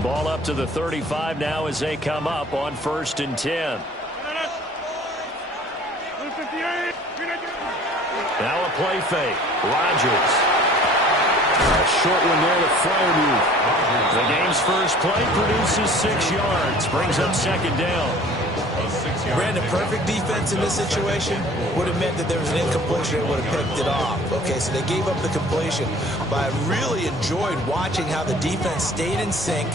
Ball up to the 35 now as they come up on 1st and 10. Now a play fake. Rodgers. A short one there to Freiermuth. The game's first play produces 6 yards. Brings up 2nd down. Brandon, perfect defense in this situation would have meant that there was an incompletion and would have picked it off. Okay, so they gave up the completion. But I really enjoyed watching how the defense stayed in sync,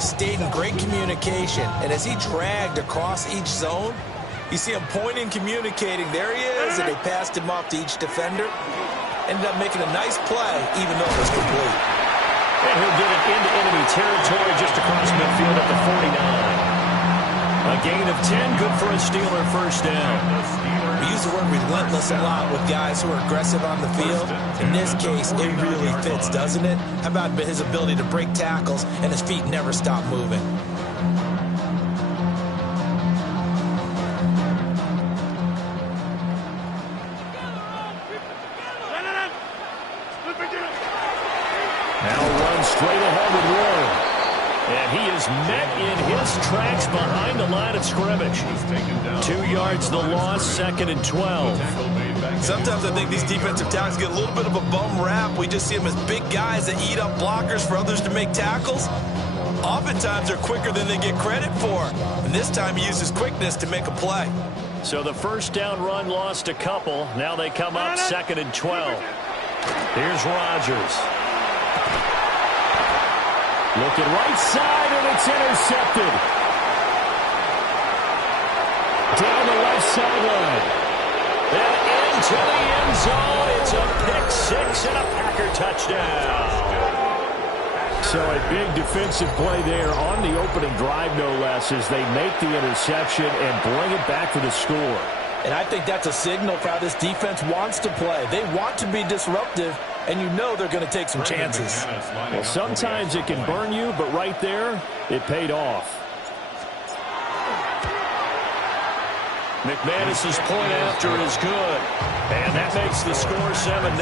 stayed in great communication. And as he dragged across each zone, you see him pointing, communicating. There he is, and they passed him off to each defender. Ended up making a nice play, even though it was complete. And he'll get it into enemy territory just across midfield at the 49. A gain of 10, good for a Steeler first down. We use the word relentless a lot with guys who are aggressive on the field. In this case, it really fits, doesn't it? How about his ability to break tackles and his feet never stop moving? Now runs straight ahead with Warren. And he is met in his tracks behind the line of scrimmage. 2 yards the loss, 2nd and 12. Sometimes I think these defensive tackles get a little bit of a bum rap. We just see them as big guys that eat up blockers for others to make tackles. oftentimes they're quicker than they get credit for. And this time he uses quickness to make a play. So the first down run lost a couple. Now they come up 2nd and 12. Here's Rodgers. Looking right side, and it's intercepted. Down the left sideline. And into the end zone. It's a pick six and a Packer touchdown. So a big defensive play there on the opening drive, no less, as they make the interception and bring it back for the score. And I think that's a signal for how this defense wants to play. They want to be disruptive, and you know they're going to take some chances. Well, sometimes it can burn you, but right there, it paid off. McManus's point after is good. And that makes the score 7-0.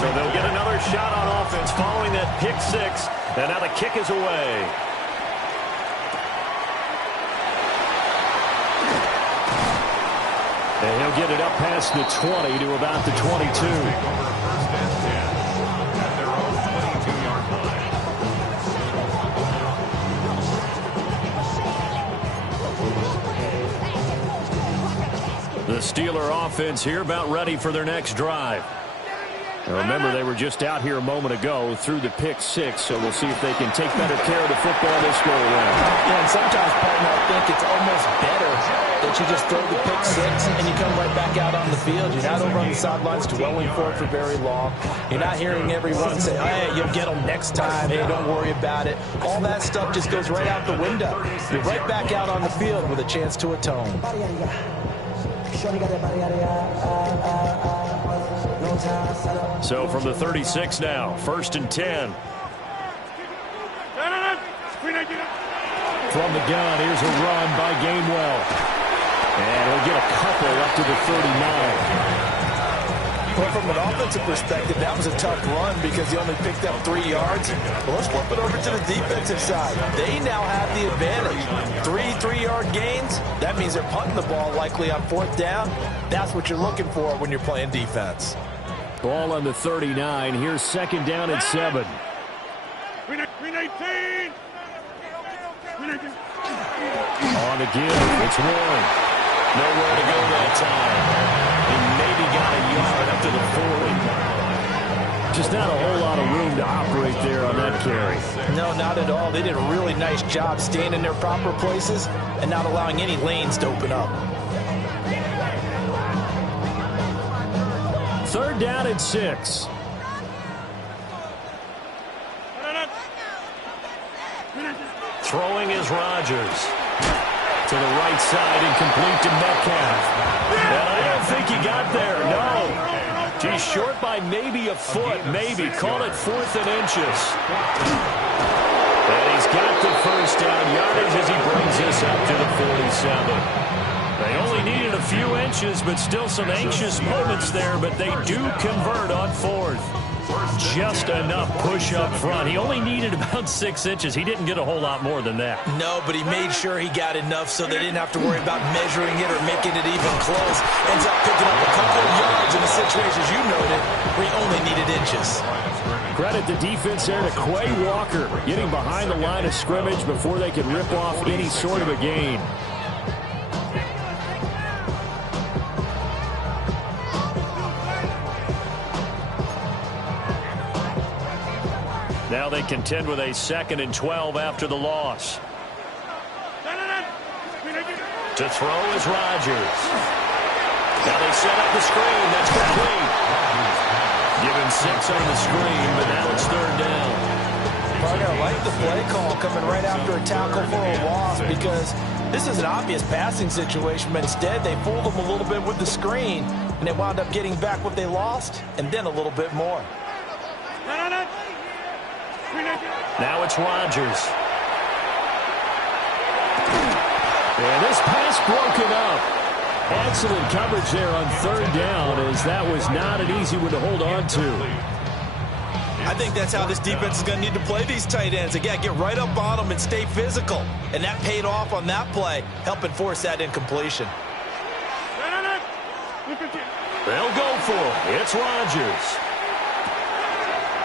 So they'll get another shot on offense following that pick six. And now the kick is away. And he'll get it up past the 20 to about the 22. The Steeler offense here about ready for their next drive. Now remember, they were just out here a moment ago through the pick six, so we'll see if they can take better care of the football this go around. Yeah, and sometimes, partner, I think it's almost better that you just throw the pick six and you come right back out on the field. You're not over on the sidelines dwelling for it for very long. You're not hearing everyone say, hey, you'll get them next time. Hey, don't worry about it. All that stuff just goes right out the window. You're right back out on the field with a chance to atone. So from the 36 now, 1st and 10. From the gun, here's a run by Gainwell. And he'll get a couple up to the 39. Well, from an offensive perspective, that was a tough run because he only picked up 3 yards. Well, let's flip it over to the defensive side. They now have the advantage. 3 3-yard gains. That means they're punting the ball likely on 4th down. That's what you're looking for when you're playing defense. Ball on the 39. Here's 2nd down and 7. On the give, it's Warren. Nowhere to go that time. He maybe got a yard up to the 40. Just not a whole lot of room to operate there on that carry. No, not at all. They did a really nice job staying in their proper places and not allowing any lanes to open up. 3rd down and 6. Throwing is Rodgers. To the right side, incomplete to Metcalf. And I don't think he got there, no. He's short by maybe a foot, maybe. Call it 4th and inches. And he's got the first down yardage as he brings this up to the 47. They only needed a few inches, but still some anxious moments there, but they do convert on 4th. Just enough push up front. He only needed about 6 inches. He didn't get a whole lot more than that. No, but he made sure he got enough so they didn't have to worry about measuring it or making it even close. Ends up picking up a couple of yards in a situation, as you noted, where he only needed inches. Credit the defense there to Quay Walker, getting behind the line of scrimmage before they could rip off any sort of a gain. Now they contend with a 2nd and 12 after the loss. To throw is Rodgers. Now they set up the screen. That's complete. Given 6 on the screen, but now it's 3rd down. Partner, I like the play call coming right after a tackle for a loss because this is an obvious passing situation, but instead they fooled them a little bit with the screen, and they wound up getting back what they lost and then a little bit more. Now it's Rodgers. And this pass broken up. Excellent coverage there on 3rd down, as that was not an easy one to hold on to. I think that's how this defense is going to need to play these tight ends. Again, get right up on them and stay physical. And that paid off on that play, helping force that incompletion. They'll go for it. It's Rodgers.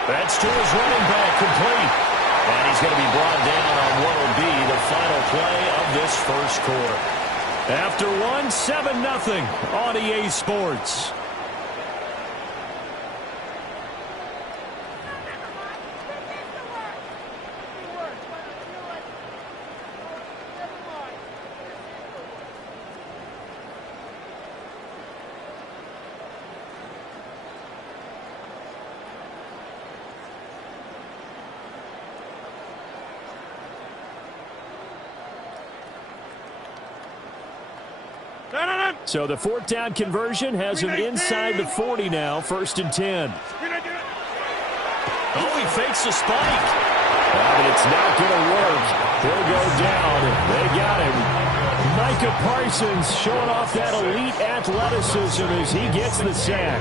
That's to his running back, complete. And he's going to be brought down on what will be the final play of this first quarter. After one, 7-0 on EA Sports. So the fourth down conversion has him inside the 40 now, 1st and 10. Oh, he fakes a spike. But it's not going to work. He'll go down. They got him. Micah Parsons showing off that elite athleticism as he gets the sack.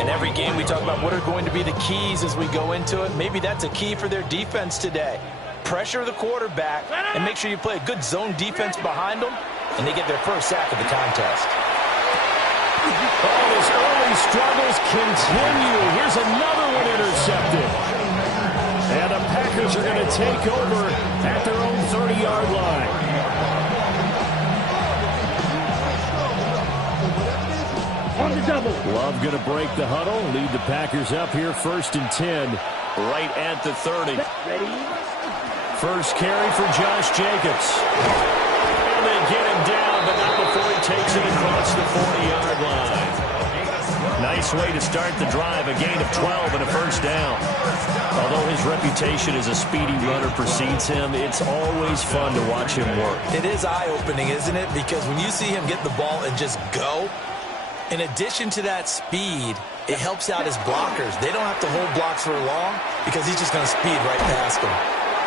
In every game we talk about what are going to be the keys as we go into it. Maybe that's a key for their defense today. Pressure the quarterback and make sure you play a good zone defense behind them, and they get their first sack of the contest. Oh, his early struggles continue. Here's another one intercepted. And the Packers are going to take over at their own 30-yard line. On the double. Love going to break the huddle, lead the Packers up here 1st and 10, right at the 30. Ready? First carry for Josh Jacobs. And they get him down, but not before he takes it across the 40-yard line. Nice way to start the drive, a gain of 12 and a first down. Although his reputation as a speedy runner precedes him, it's always fun to watch him work. It is eye-opening, isn't it? Because when you see him get the ball and just go, in addition to that speed, it helps out his blockers. They don't have to hold blocks for long because he's just going to speed right past them.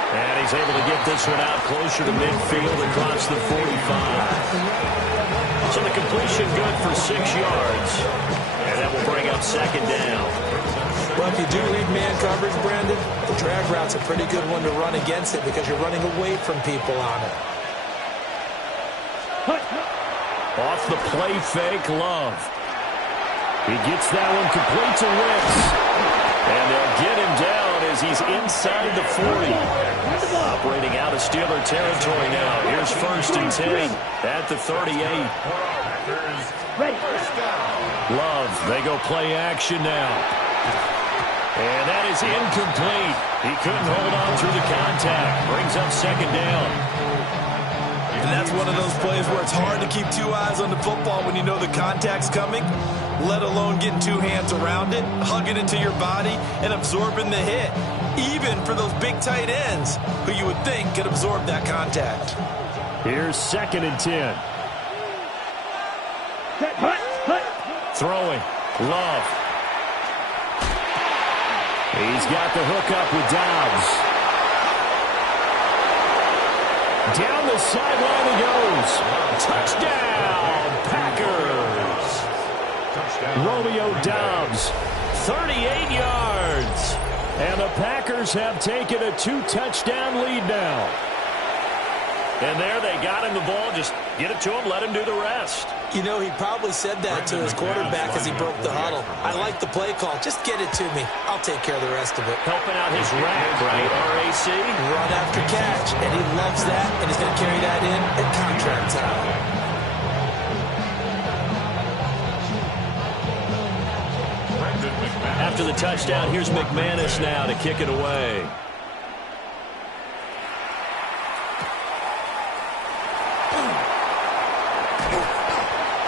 And he's able to get this one out closer to midfield across the 45. So the completion good for 6 yards. And that will bring up 2nd down. Well, if you do read man coverage, Brandon, the drag route's a pretty good one to run against it because you're running away from people on it. Off the play fake, Love. He gets that one complete to Wicks. And they'll get him down as he's inside the 40. Operating out of Steeler territory now. Here's 1st and 10 at the 38. Love, they go play action now. And that is incomplete. He couldn't hold on through the contact. Brings up 2nd down. And that's one of those plays where it's hard to keep 2 eyes on the football when you know the contact's coming, let alone getting 2 hands around it, hugging it to your body, and absorbing the hit. Even for those big tight ends who you would think could absorb that contact. Here's 2nd and 10. Throwing. Love. He's got the hook up with Dobbs. Down the sideline he goes. Touchdown, Packers. Romeo Dobbs, 38 yards. And the Packers have taken a 2-touchdown lead now. And there they got him the ball. Just get it to him, let him do the rest. You know, he probably said that to his quarterback as he broke the huddle. I like the play call. Just get it to me. I'll take care of the rest of it. Helping out his rack, right, RAC? Run after catch, and he loves that, and he's going to carry that in at contract time. After the touchdown, here's McManus now to kick it away.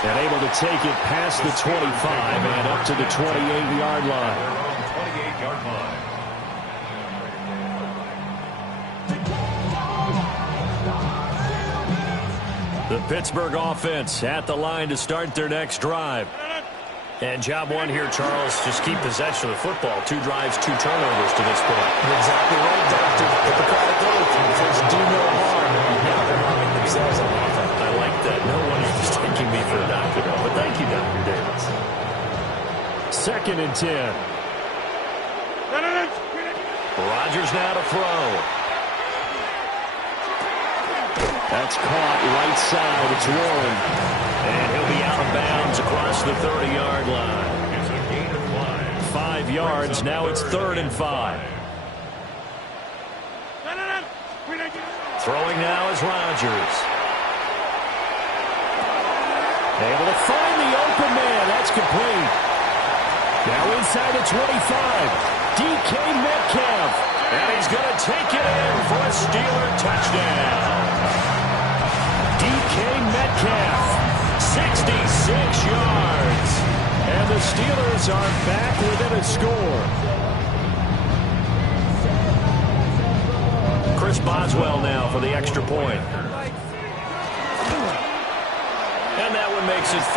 And able to take it past the 25 and up to the 28-yard line. 28-yard line. The Pittsburgh offense at the line to start their next drive. And job one here, Charles, just keep possession of the football. 2 drives, 2 turnovers to this point. You're exactly right, Doctor. Hippocratic oath. First do no harm. Now they're harming themselves on offense. I like that. No one is mistaking me for a doctor, though. But thank you, Dr. Davis. 2nd and 10. Rodgers now to throw. That's caught right side. It's Warren. And he'll be out of bounds across the 30-yard line. It's a gain of 5. 5 yards. Now it's 3rd and 5. Throwing now is Rodgers. Able to find the open man. That's complete. Now inside the 25. DK Metcalf. And he's going to take it in for a Steeler touchdown. DK Metcalf, 66 yards. And the Steelers are back within a score. Chris Boswell now for the extra point. And that one makes it 14-7.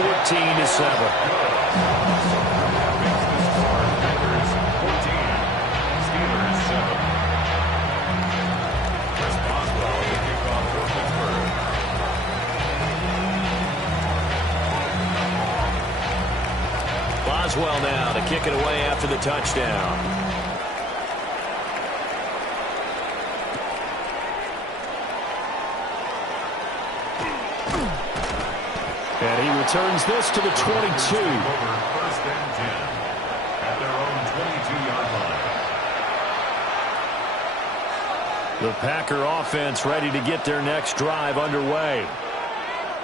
Boswell now to kick it away after the touchdown. And he returns this to the 22. Over 1st and 10 at their own 22-yard line. The Packer offense ready to get their next drive underway.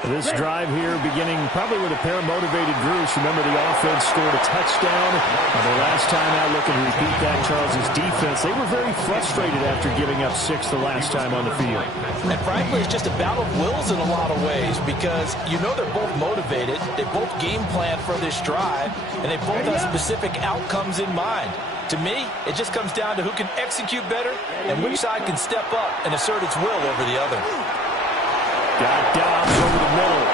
This drive here beginning probably with a pair of motivated groups. Remember, the offense scored a touchdown. The last time out, looking to repeat that, Charles' defense, they were very frustrated after giving up 6 the last time on the field. And frankly, it's just a battle of wills in a lot of ways because you know they're both motivated. They both game plan for this drive, and they both have specific outcomes in mind. To me, it just comes down to who can execute better and which side can step up and assert its will over the other. Got Dobbs over the middle.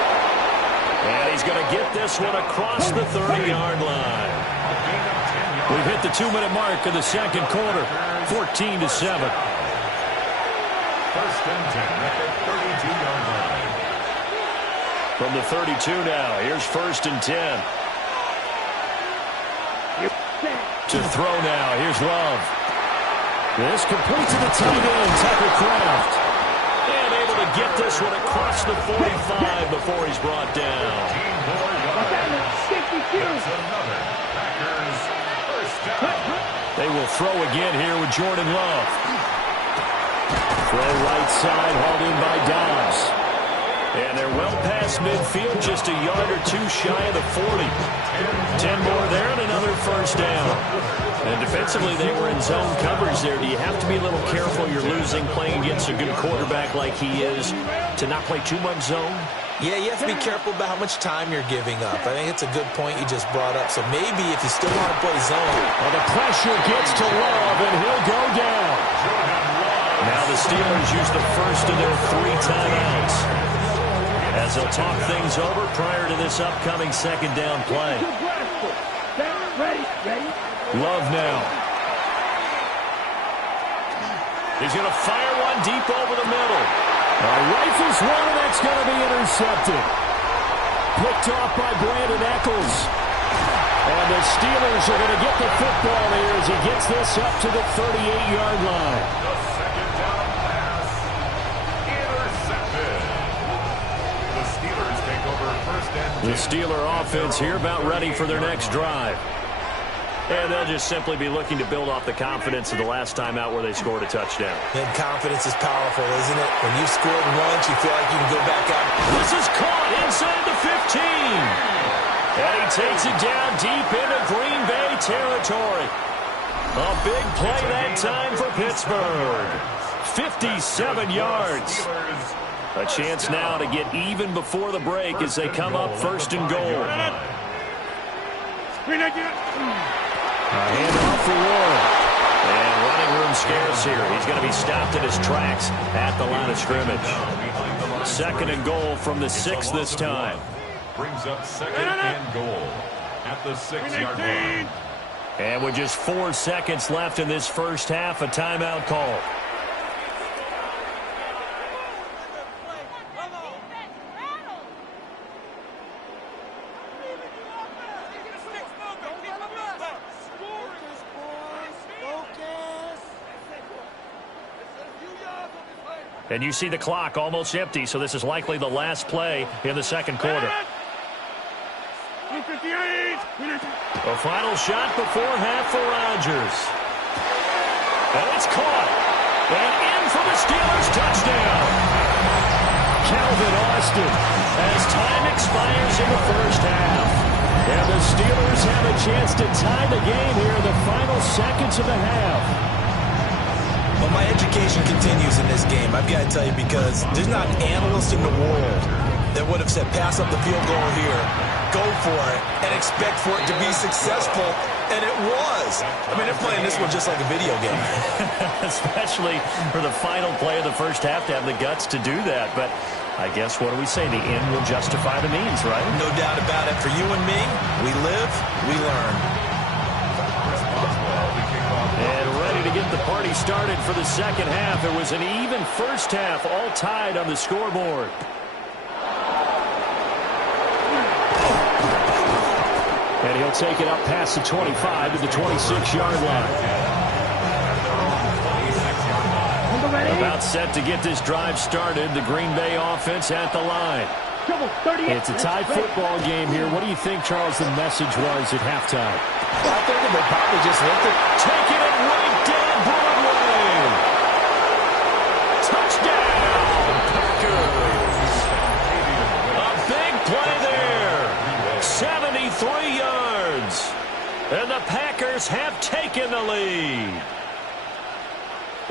And he's going to get this one across the 30-yard line. We've hit the 2-minute mark of the second quarter. 14-7. 1st and 10 at the 32-yard line. From the 32 now, here's 1st and 10. To throw now, here's Love. This complete to the tight end, Tucker Kraft. And able to get this one across the 45 before he's brought down. That's another Packers first down. They will throw again here with Jordan Love. Throw right side, hauled in by Dobbs. And they're well past midfield, just a yard or two shy of the 40. 10 more there and another first down. And defensively, they were in zone coverage there. Do you have to be a little careful? You're losing, playing against a good quarterback like he is, to not play too much zone? Yeah, you have to be careful about how much time you're giving up. I think it's a good point you just brought up. So maybe if you still want to play zone. Well, the pressure gets to Love, and he'll go down. Now the Steelers use the first of their 3 timeouts as they'll talk things over prior to this upcoming second down play. Love now. He's going to fire one deep over the middle. Rifles one, and that's going to be intercepted. Picked off by Brandon Echols. And the Steelers are going to get the football here as he gets this up to the 38-yard line. The second down pass intercepted. The Steelers take over 1st and 10. The Steeler offense here about ready for their next drive. And they'll just simply be looking to build off the confidence of the last time out where they scored a touchdown. And confidence is powerful, isn't it? When you've scored once, you feel like you can go back out. This is caught inside the 15. And he takes it down deep into Green Bay territory. A big play that time for Pittsburgh. 57 yards. A chance now to get even before the break as they come up 1st and goal. Handoff for Warren. And running room scarce here. He's going to be stopped in his tracks at the line of scrimmage. 2nd and goal from the 6 this time. Brings up 2nd and goal at the 6-yard line. And with just 4 seconds left in this first half, a timeout call. And you see the clock almost empty, so this is likely the last play in the second quarter. A final shot before half for Rodgers. And it's caught. And in for the Steelers touchdown. Calvin Austin as time expires in the first half. And the Steelers have a chance to tie the game here in the final seconds of the half. Well, my education continues in this game, I've got to tell you, because there's not an analyst in the world that would have said pass up the field goal here, go for it, and expect for it to be successful, and it was. I mean, they're playing this one just like a video game. Especially for the final play of the first half to have the guts to do that. But I guess, what do we say? The end will justify the means, right? No doubt about it. For you and me, we live, we learn. And ready to get the party started for the second half. It was an even first half, all tied on the scoreboard. And he'll take it up past the 25 to the 26-yard line. About set to get this drive started. The Green Bay offense at the line. It's a tied football game here. What do you think, Charles, the message was at halftime? I think they probably just looked at taking it right down Broadway. Touchdown, Packers. A big play there. 73 yards. And the Packers have taken the lead.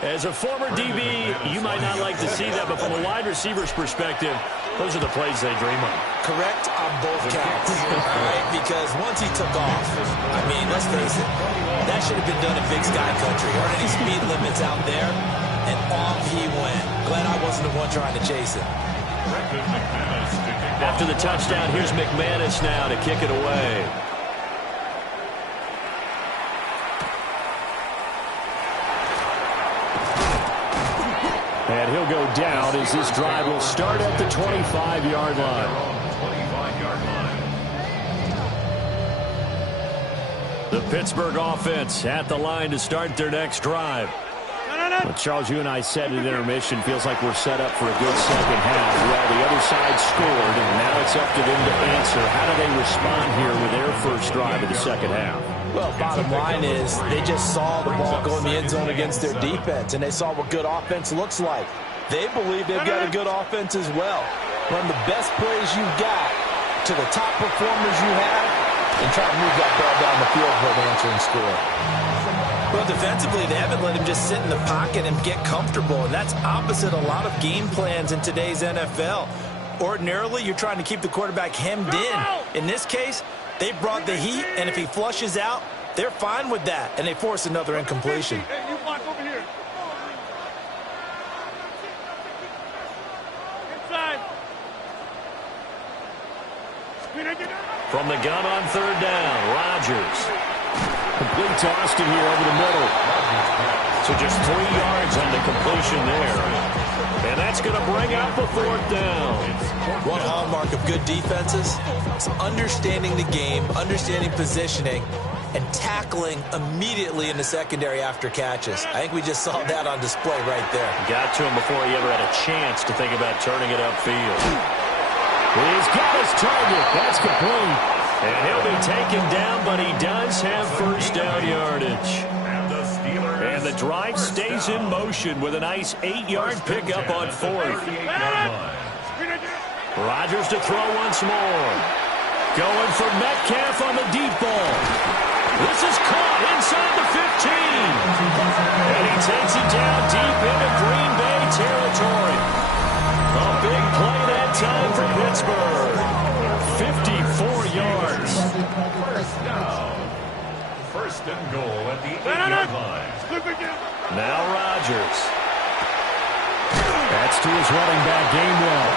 As a former DB, you might not like to see that, but from a wide receiver's perspective, those are the plays they dream of. Correct on both counts, right? Because once he took off, I mean, let's face it, that should have been done in Big Sky Country. Aren't any speed limits out there? And off he went. Glad I wasn't the one trying to chase him. After the touchdown, here's McManus now to kick it away. And he'll go down as this drive will start at the 25-yard line. The Pittsburgh offense at the line to start their next drive. Well, Charles, you and I said at intermission, feels like we're set up for a good second half. Well, the other side scored, and now it's up to them to answer. How do they respond here with their first drive of the second half? Well, bottom line is they just saw the ball go in the end zone against their defense, and they saw what good offense looks like. They believe they've got a good offense as well. Run the best plays you've got to the top performers you have, and try to move that ball down the field for an answering score. Well, defensively, they haven't let him just sit in the pocket and get comfortable, and that's opposite a lot of game plans in today's NFL. Ordinarily, you're trying to keep the quarterback hemmed in. In this case, they brought the heat, and if he flushes out, they're fine with that, and they force another incompletion. Hey, you block over here. Inside. From the gun on third down, Rodgers. Complete to Austin here over the middle. So just 3 yards on the completion there. And that's going to bring out the fourth down. One hallmark of good defenses is understanding the game, understanding positioning, and tackling immediately in the secondary after catches. I think we just saw that on display right there. Got to him before he ever had a chance to think about turning it upfield. He's got his target. That's complete. And he'll be taken down, but he does have first down yardage. And the drive stays in motion with a nice 8-yard pickup on fourth. Rodgers to throw once more. Going for Metcalf on the deep ball. This is caught inside the 15. And he takes it down deep into Green Bay territory. A big play that time for Pittsburgh. 54 yards. First down. First and goal at the 8-yard line. Now Rodgers. That's to his running back, Gainwell.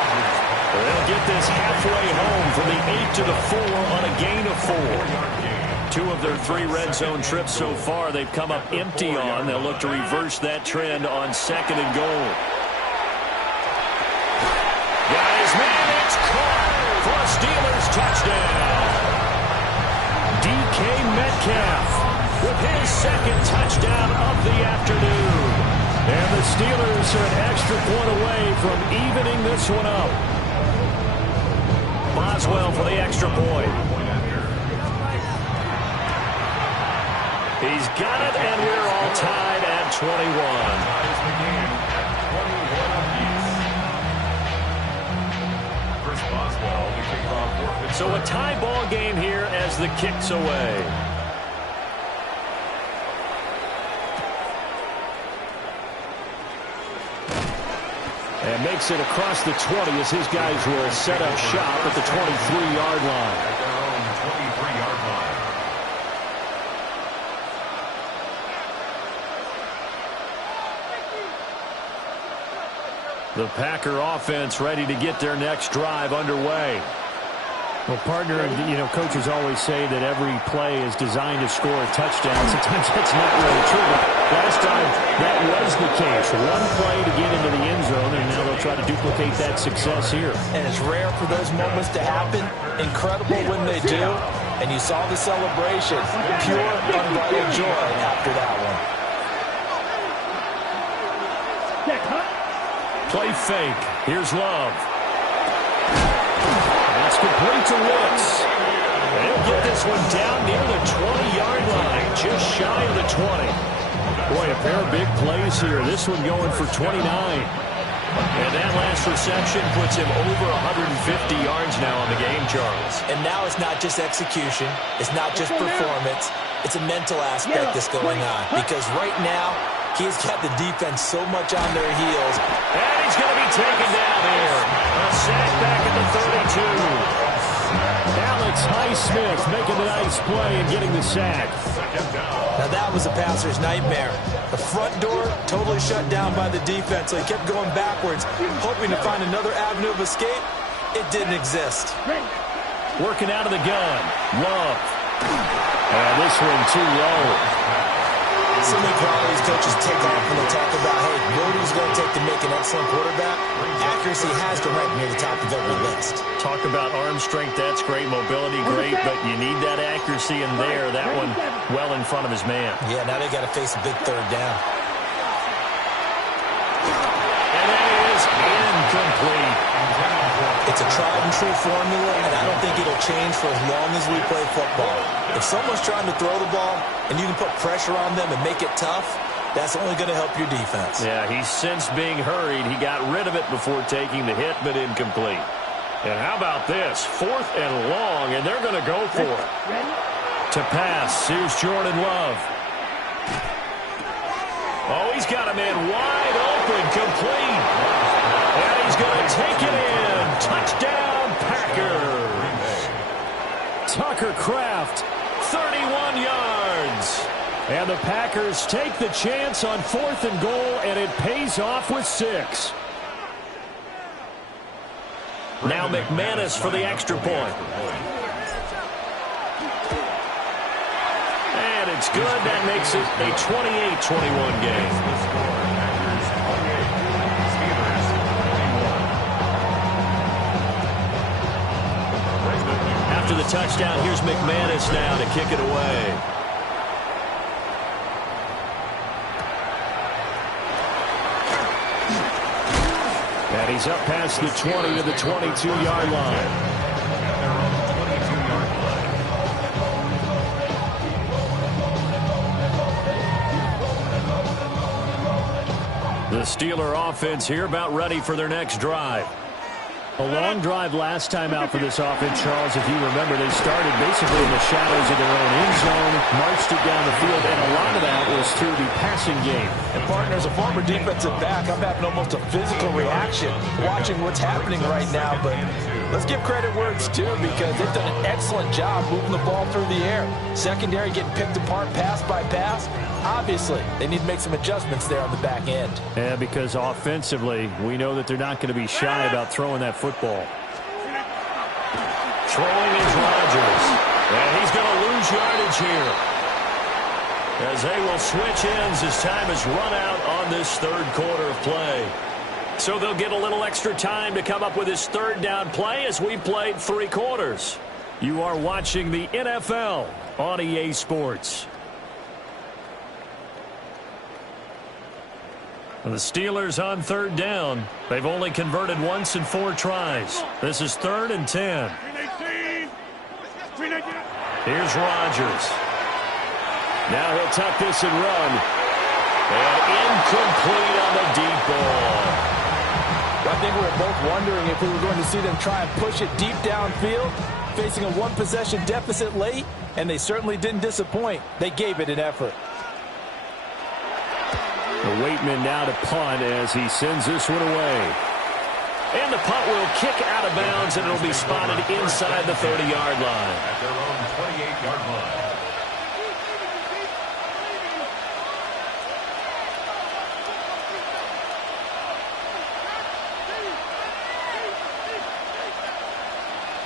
They'll get this halfway home from the 8 to the 4 on a gain of 4. 2 of their 3 red zone trips so far they've come up empty on. They'll look to reverse that trend on second and goal. Guys, man, it's caught for a Steelers touchdown. DK Metcalf with his second touchdown of the afternoon. And the Steelers are an extra point away from evening this one up. Boswell for the extra point. He's got it, and we're all tied at 21. So a tie ball game here as the kick's away. And makes it across the 20 as his guys will set up shop at the 23-yard line. At their own 23-yard line. The Packer offense ready to get their next drive underway. Well, partner, coaches always say that every play is designed to score a touchdown. Sometimes that's not really true. But last time, that was the case. One play to get into the end zone, and now they'll try to duplicate that success here. And it's rare for those moments to happen. Incredible when they do. And you saw the celebration. Pure, unbridled joy after that one. Play fake. Here's Love. That's complete to Wicks. They'll get this one down near the 20-yard line, just shy of the 20. Boy, a pair of big plays here. This one going for 29. And that last reception puts him over 150 yards now on the game, Charles. And now it's not just execution. It's not just performance. It's a mental aspect that's going on. Because right now, he's got the defense so much on their heels. And he's going to be taken down here. A sack back at the 32. Alex Highsmith making the nice play and getting the sack. Now that was a passer's nightmare. The front door totally shut down by the defense, so he kept going backwards, hoping to find another avenue of escape. It didn't exist. Working out of the gun. Love. And this one too low. So many qualities coaches take off when they talk about, hey, what is going to take to make an excellent quarterback? Accuracy has to rank near the top of every list. Talk about arm strength, that's great. Mobility, great. But you need that accuracy in there. That one well in front of his man. Yeah, now they got to face a big third down. And that is incomplete. It's a tried and true formula, and I don't think it'll change for as long as we play football. If someone's trying to throw the ball and you can put pressure on them and make it tough, that's only going to help your defense. Yeah, he's since being hurried. He got rid of it before taking the hit, but incomplete. And how about this? 4th and long, and they're going to go for it. To pass, here's Jordan Love. Oh, he's got a man wide open, complete. And he's going to take it in. Touchdown, Packers. Tucker Kraft, 31 yards. And the Packers take the chance on 4th and goal, and it pays off with 6. Now McManus for the extra point. And it's good. That makes it a 28-21 game. After the touchdown, here's McManus now to kick it away. And he's up past the 20 to the 22-yard line. The Steeler offense here about ready for their next drive. A long drive last time out for this offense, Charles. If you remember, they started basically in the shadows of their own end zone, marched it down the field, and a lot of that was through the passing game. And, partner, as a former defensive back, I'm having almost a physical reaction watching what's happening right now. But let's give credit where it's due, because they've done an excellent job moving the ball through the air. Secondary getting picked apart pass by pass. Obviously, they need to make some adjustments there on the back end. Yeah, because offensively, we know that they're not going to be shy about throwing that football. Throwing is Rodgers. And he's going to lose yardage here, as they will switch ends as time has run out on this third quarter of play. So they'll get a little extra time to come up with his third down play as we played 3 quarters. You are watching the NFL on EA Sports. The Steelers on third down. They've only converted once in 4 tries. This is 3rd and 10. Here's Rodgers. Now he'll tuck this and run. And incomplete on the deep ball. I think we were both wondering if we were going to see them try and push it deep downfield, facing a 1-possession deficit late, and they certainly didn't disappoint. They gave it an effort. The Waitman now to punt as he sends this one away. And the punt will kick out of bounds, and it'll be spotted inside the 30-yard line. At their own 28-yard line.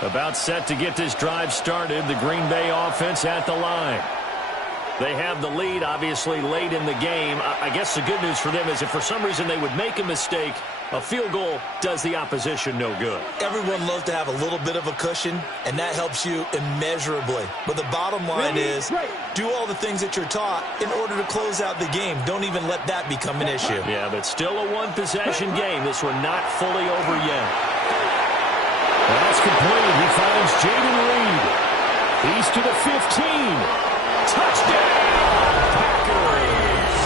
About set to get this drive started, the Green Bay offense at the line. They have the lead, obviously, late in the game. I guess the good news for them is if for some reason they would make a mistake, a field goal does the opposition no good. Everyone loves to have a little bit of a cushion, and that helps you immeasurably. But the bottom line is do all the things that you're taught in order to close out the game. Don't even let that become an issue. Yeah, but still a one-possession game. This one not fully over yet. That's complete. He finds Jayden Reed. He's to the 15. Touchdown, Packers!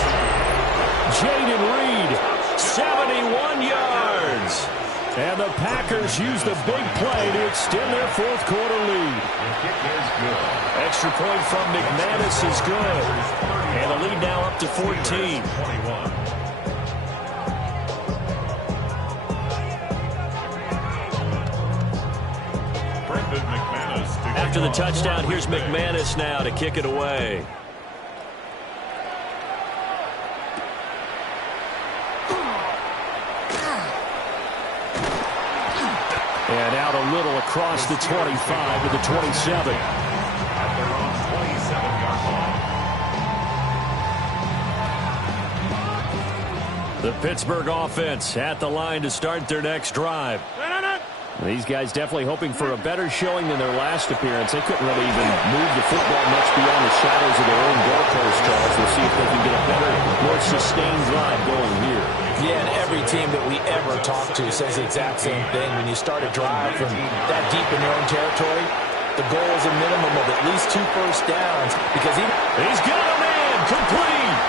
Jayden Reed, 71 yards. And the Packers use the big play to extend their 4th quarter lead. The kick is good. Extra point from McManus is good. And the lead now up to 14. 21. After the touchdown, here's McManus now to kick it away. And out a little across the 25 to the 27. At their own 27-yard line. The Pittsburgh offense at the line to start their next drive. These guys definitely hoping for a better showing than their last appearance. They couldn't really even move the football much beyond the shadows of their own goalpost, Charles. We'll see if they can get a better, more sustained drive going here. Yeah, and every team that we ever talk to says the exact same thing. When you start a drive from that deep in your own territory, the goal is a minimum of at least 2 first downs. Because he's got a man complete.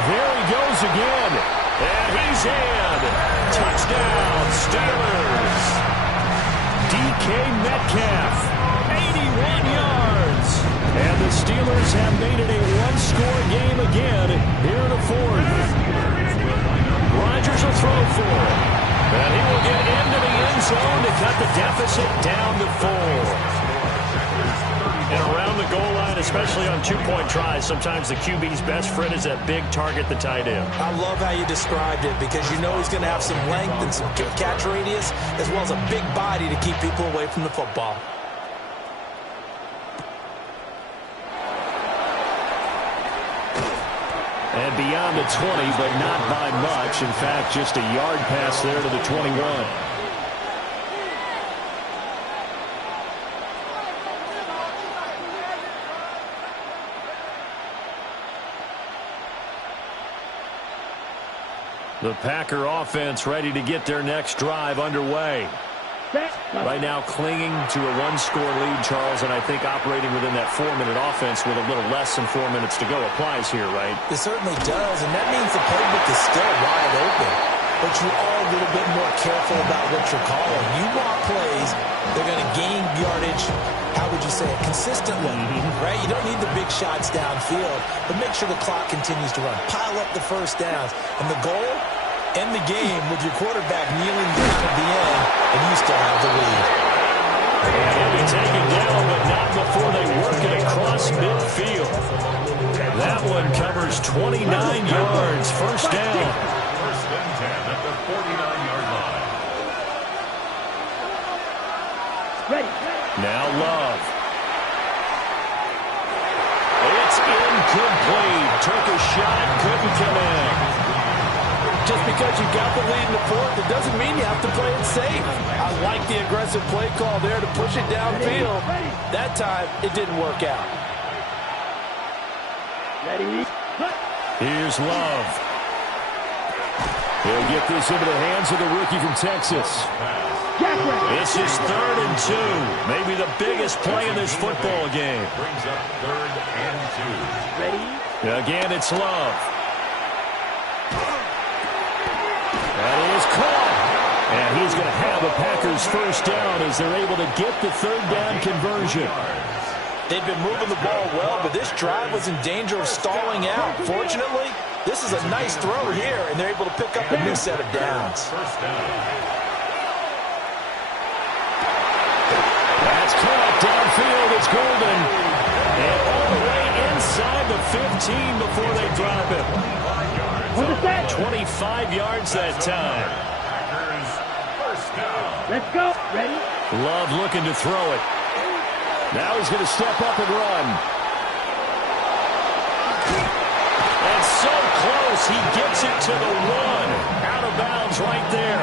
There he goes again. And he's in. Touchdown, Steelers. DK Metcalf, 81 yards. And the Steelers have made it a 1-score game again here in the 4th. Rodgers will throw for it. And he will get into the end zone to cut the deficit down to 4. And around the goal line, especially on 2-point tries, sometimes the QB's best friend is that big target, the tight end. I love how you described it because you know he's going to have some length and some catch radius as well as a big body to keep people away from the football. And beyond the 20, but not by much. In fact, just a yard pass there to the 21. The Packer offense ready to get their next drive underway. Right now clinging to a 1-score lead, Charles, and I think operating within that 4-minute offense with a little less than 4 minutes to go applies here, right? It certainly does, and that means the playbook is still wide open. But you are a little bit more careful about what you're calling. You want plays, they're going to gain yardage, how would you say it, consistently, right? You don't need the big shots downfield, but make sure the clock continues to run. Pile up the first downs. And the goal, end the game with your quarterback kneeling down at the end, and you still have the lead. And he'll be taken down, but not before they work it across midfield. That one covers 29 yards, first down. First and 10 at the 49-yard line. Now Love. It's incomplete. Took a shot, couldn't connect. just because you got the lead in the 4th, it doesn't mean you have to play it safe. I like the aggressive play call there to push it downfield. That time, it didn't work out. Ready? Here's Love. He'll get this into the hands of the rookie from Texas. This is 3rd and 2. Maybe the biggest play in this football game. Brings up 3rd and 2. Ready? Again, it's Love. That is caught. And he's going to have a Packers first down as they're able to get the 3rd down conversion. They've been moving the ball well, but this drive was in danger of stalling out. Fortunately, this is a nice throw here, and they're able to pick up a new set of downs. First down. That's caught downfield. It's Golden. And all the way inside the 15 before they drop it. 25 yards that time. Packers first down. Let's go. Ready? Love looking to throw it. Now he's going to step up and run. And so close, he gets it to the 1. Out of bounds right there.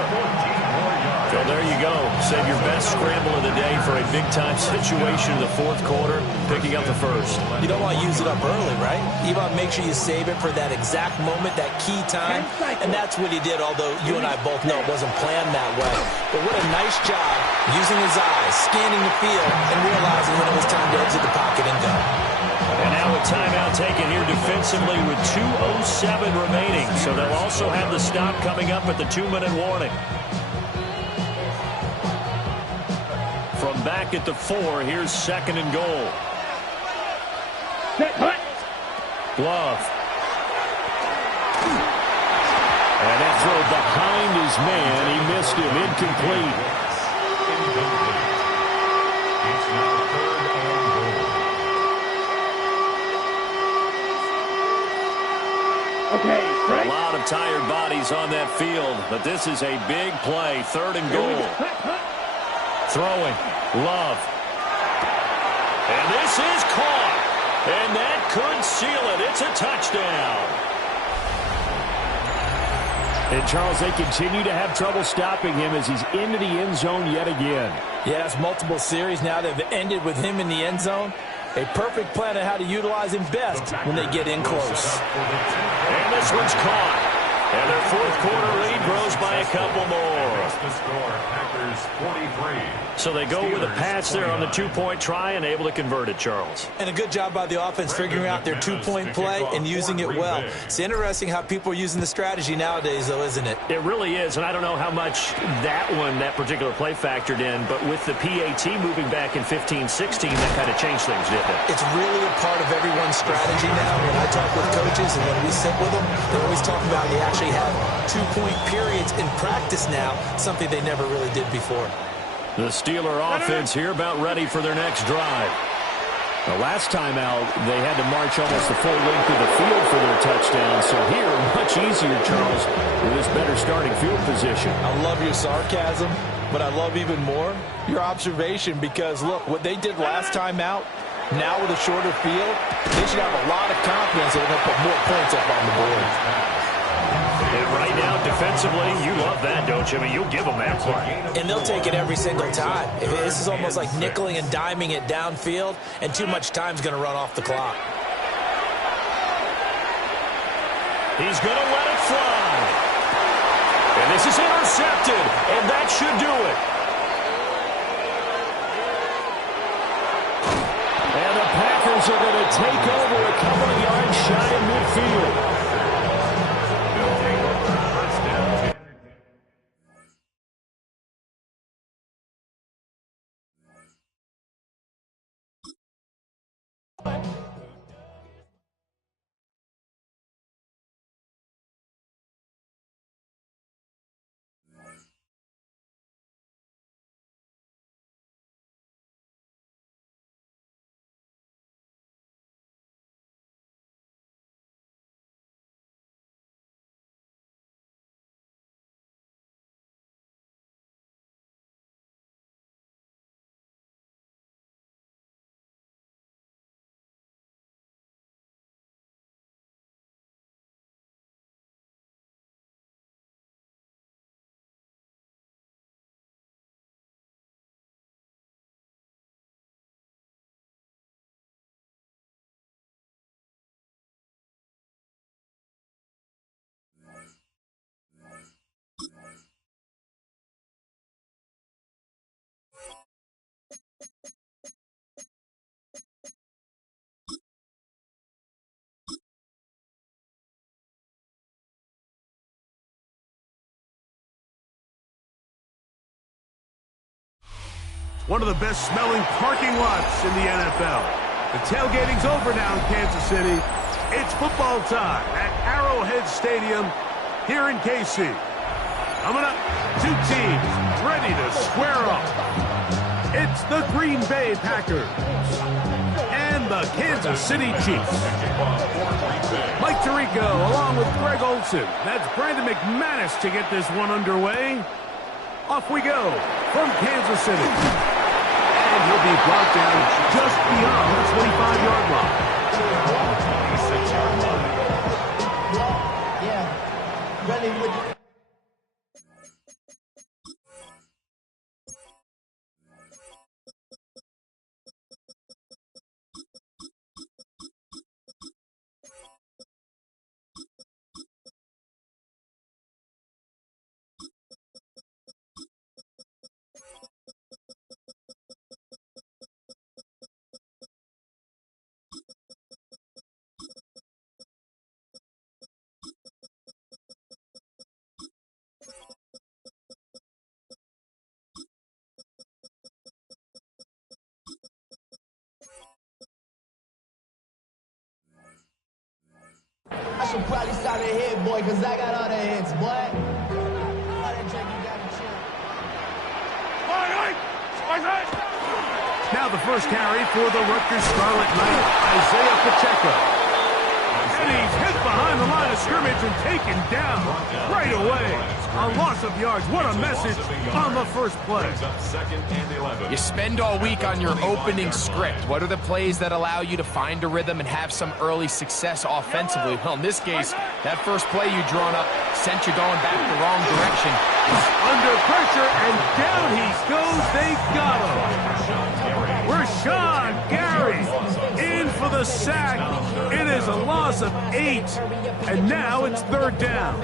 So there you go. Save your best scramble of the day for a big-time situation in the 4th quarter, picking up the 1st. You don't want to use it up early, right? You want to make sure you save it for that exact moment, that key time. And that's what he did, although you and I both know it wasn't planned that way. But what a nice job using his eyes, scanning the field, and realizing when it was time to exit the pocket and go. And now a timeout taken here defensively with 2:07 remaining. So they'll also have the stop coming up at the 2-minute warning. From back at the 4, here's 2nd and goal. Set, hut. Love. And that throw behind his man. He missed him. Incomplete. It's now 3rd and goal. Okay, A right? lot of tired bodies on that field, but this is a big play. 3rd and goal. Throwing. Love. And this is caught. And that could seal it. It's a touchdown. And, Charles, they continue to have trouble stopping him as he's into the end zone yet again. Yes, multiple series now that have ended with him in the end zone. A perfect plan on how to utilize him best when they get in close. And this one's caught. And their 4th quarter lead grows by a couple more. The score, Packers 43. So they go with a pass there on the 2-point try and able to convert it, Charles. And a good job by the offense figuring out their 2-point play and using it well. It's interesting how people are using the strategy nowadays, though, isn't it? It really is, and I don't know how much that particular play factored in, but with the PAT moving back in 15-16, that kind of changed things, didn't it? It's really a part of everyone's strategy now. When I talk with coaches and when we sit with them, they always talk about they actually have 2-point periods in practice now, something they never really did before. The Steeler offense here about ready for their next drive. The last time out, they had to march almost the full length of the field for their touchdown. So here, much easier, Charles, with this better starting field position. I love your sarcasm, but I love even more your observation because, look, what they did last time out, now with a shorter field, they should have a lot of confidence that they're going to put more points up on the board. And right now, defensively, you love that, don't you? I mean, you'll give them that play. And they'll take it every single time. This is almost like nickeling and diming it downfield, and too much time's going to run off the clock. He's going to let it fly. And this is intercepted, and that should do it. And the Packers are going to take over a couple of yards shy of midfield. one of the best-smelling parking lots in the NFL. The tailgating's over now in Kansas City. It's football time at Arrowhead Stadium here in KC. Coming up, two teams ready to square off. It's the Green Bay Packers and the Kansas City Chiefs. Mike Tirico along with Greg Olsen. That's Brandon McManus to get this one underway. Off we go from Kansas City. And he'll be brought down just beyond the 25-yard line. 26-yard line. Yeah. Ready with it. I should probably start a hit, boy, because I got all the hits, boy. All that drink, you got to chill. Now the first carry for the Rutgers Scarlet Knight, Isaiah Pacheco. And he's hit behind the line of scrimmage and taken down right away. A loss of yards. What a message on the first play. You spend all week on your opening script. What are the plays that allow you to find a rhythm and have some early success offensively? Well, in this case, that first play you drawn up sent you going back the wrong direction. Under pressure, and down he goes. They got him. Rashawn Gary in for the sack. It is a loss of 8, and now it's third down.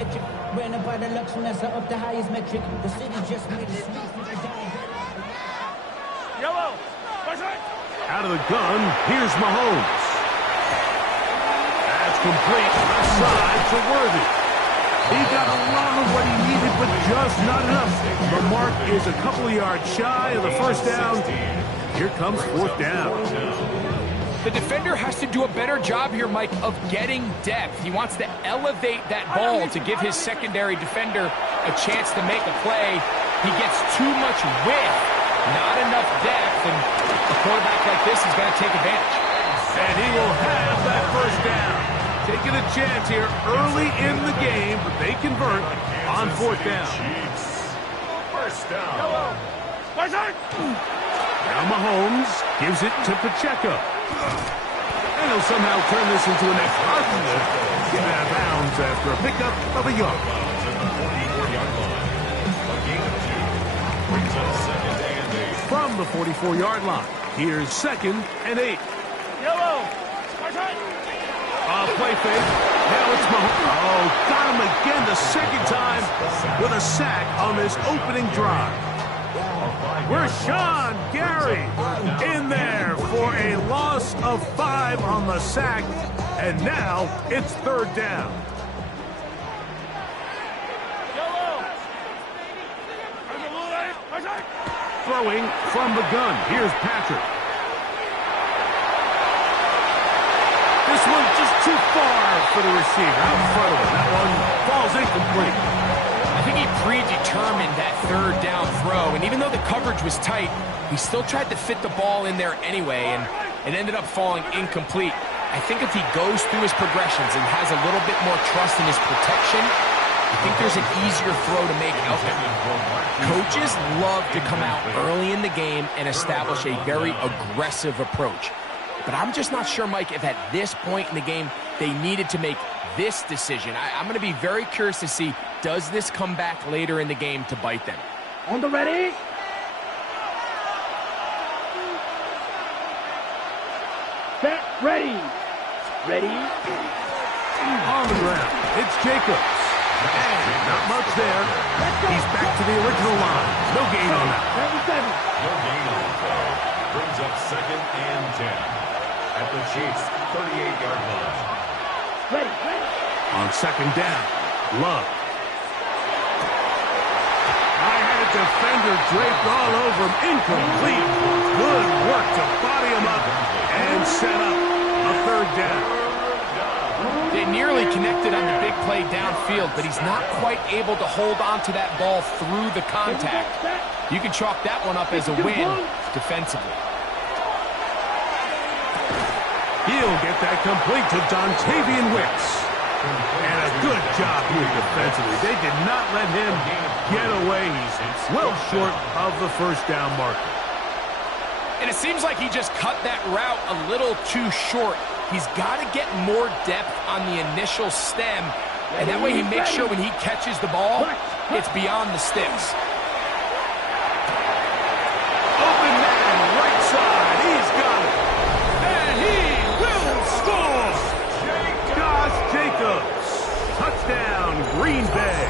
Out of the gun, here's Mahomes. That's complete. Left side to Worthy. He got a lot of what he needed, but just not enough. The mark is a couple of yards shy of the first down. Here comes fourth down. The defender has to do a better job here, Mike, of getting depth. He wants to elevate that ball to give his secondary defender a chance to make a play. He gets too much width, not enough depth, and a quarterback like this is going to take advantage. And he will have that first down. Taking a chance here early in the game, but they convert on fourth down. First down. Now Mahomes gives it to Pacheco. And he'll somehow turn this into an explosive. Get out of bounds after a pickup of a yard. 44-yard line. A gain of 2. Brings up second and 8. From the 44-yard line, here's second and 8. Play fake. Now it's Mahomes. Oh, got him again the second time with a sack on this opening drive. Rashawn Gary in there for a loss of 5 on the sack, and now it's third down. Throwing from the gun. Here's Patrick. This one's just too far for the receiver. Out in front of him. That one falls incomplete. I think he predetermined that third down throw, and even though the coverage was tight, he still tried to fit the ball in there anyway, and it ended up falling incomplete. I think if he goes through his progressions and has a little bit more trust in his protection, I think there's an easier throw to make out there. Coaches love to come out early in the game and establish a very aggressive approach. But I'm just not sure, Mike, if at this point in the game they needed to make this decision. I'm going to be very curious to see, does this come back later in the game to bite them? On the ready? Set, ready. Ready? On the ground, it's Jacobs. And not much there. He's back to the original line. No gain on that. 77. No gain on the play. Brings up second and 10. At the Chiefs' 38-yard line. Ready. On second down, Love. I had a defender draped all over him. Incomplete. Good work to body him up and set up a third down. They nearly connected on the big play downfield, but he's not quite able to hold on to that ball through the contact. You can chalk that one up as a win defensively. He'll get that complete to Dontavian Wicks. And a good job here defensively. They did not let him get away. He's well short of the first down marker. And it seems like he just cut that route a little too short. He's got to get more depth on the initial stem, and that way he makes sure when he catches the ball, it's beyond the sticks. Open man, right side, he's got it. And he will score! Josh Jacobs, touchdown, Green Bay.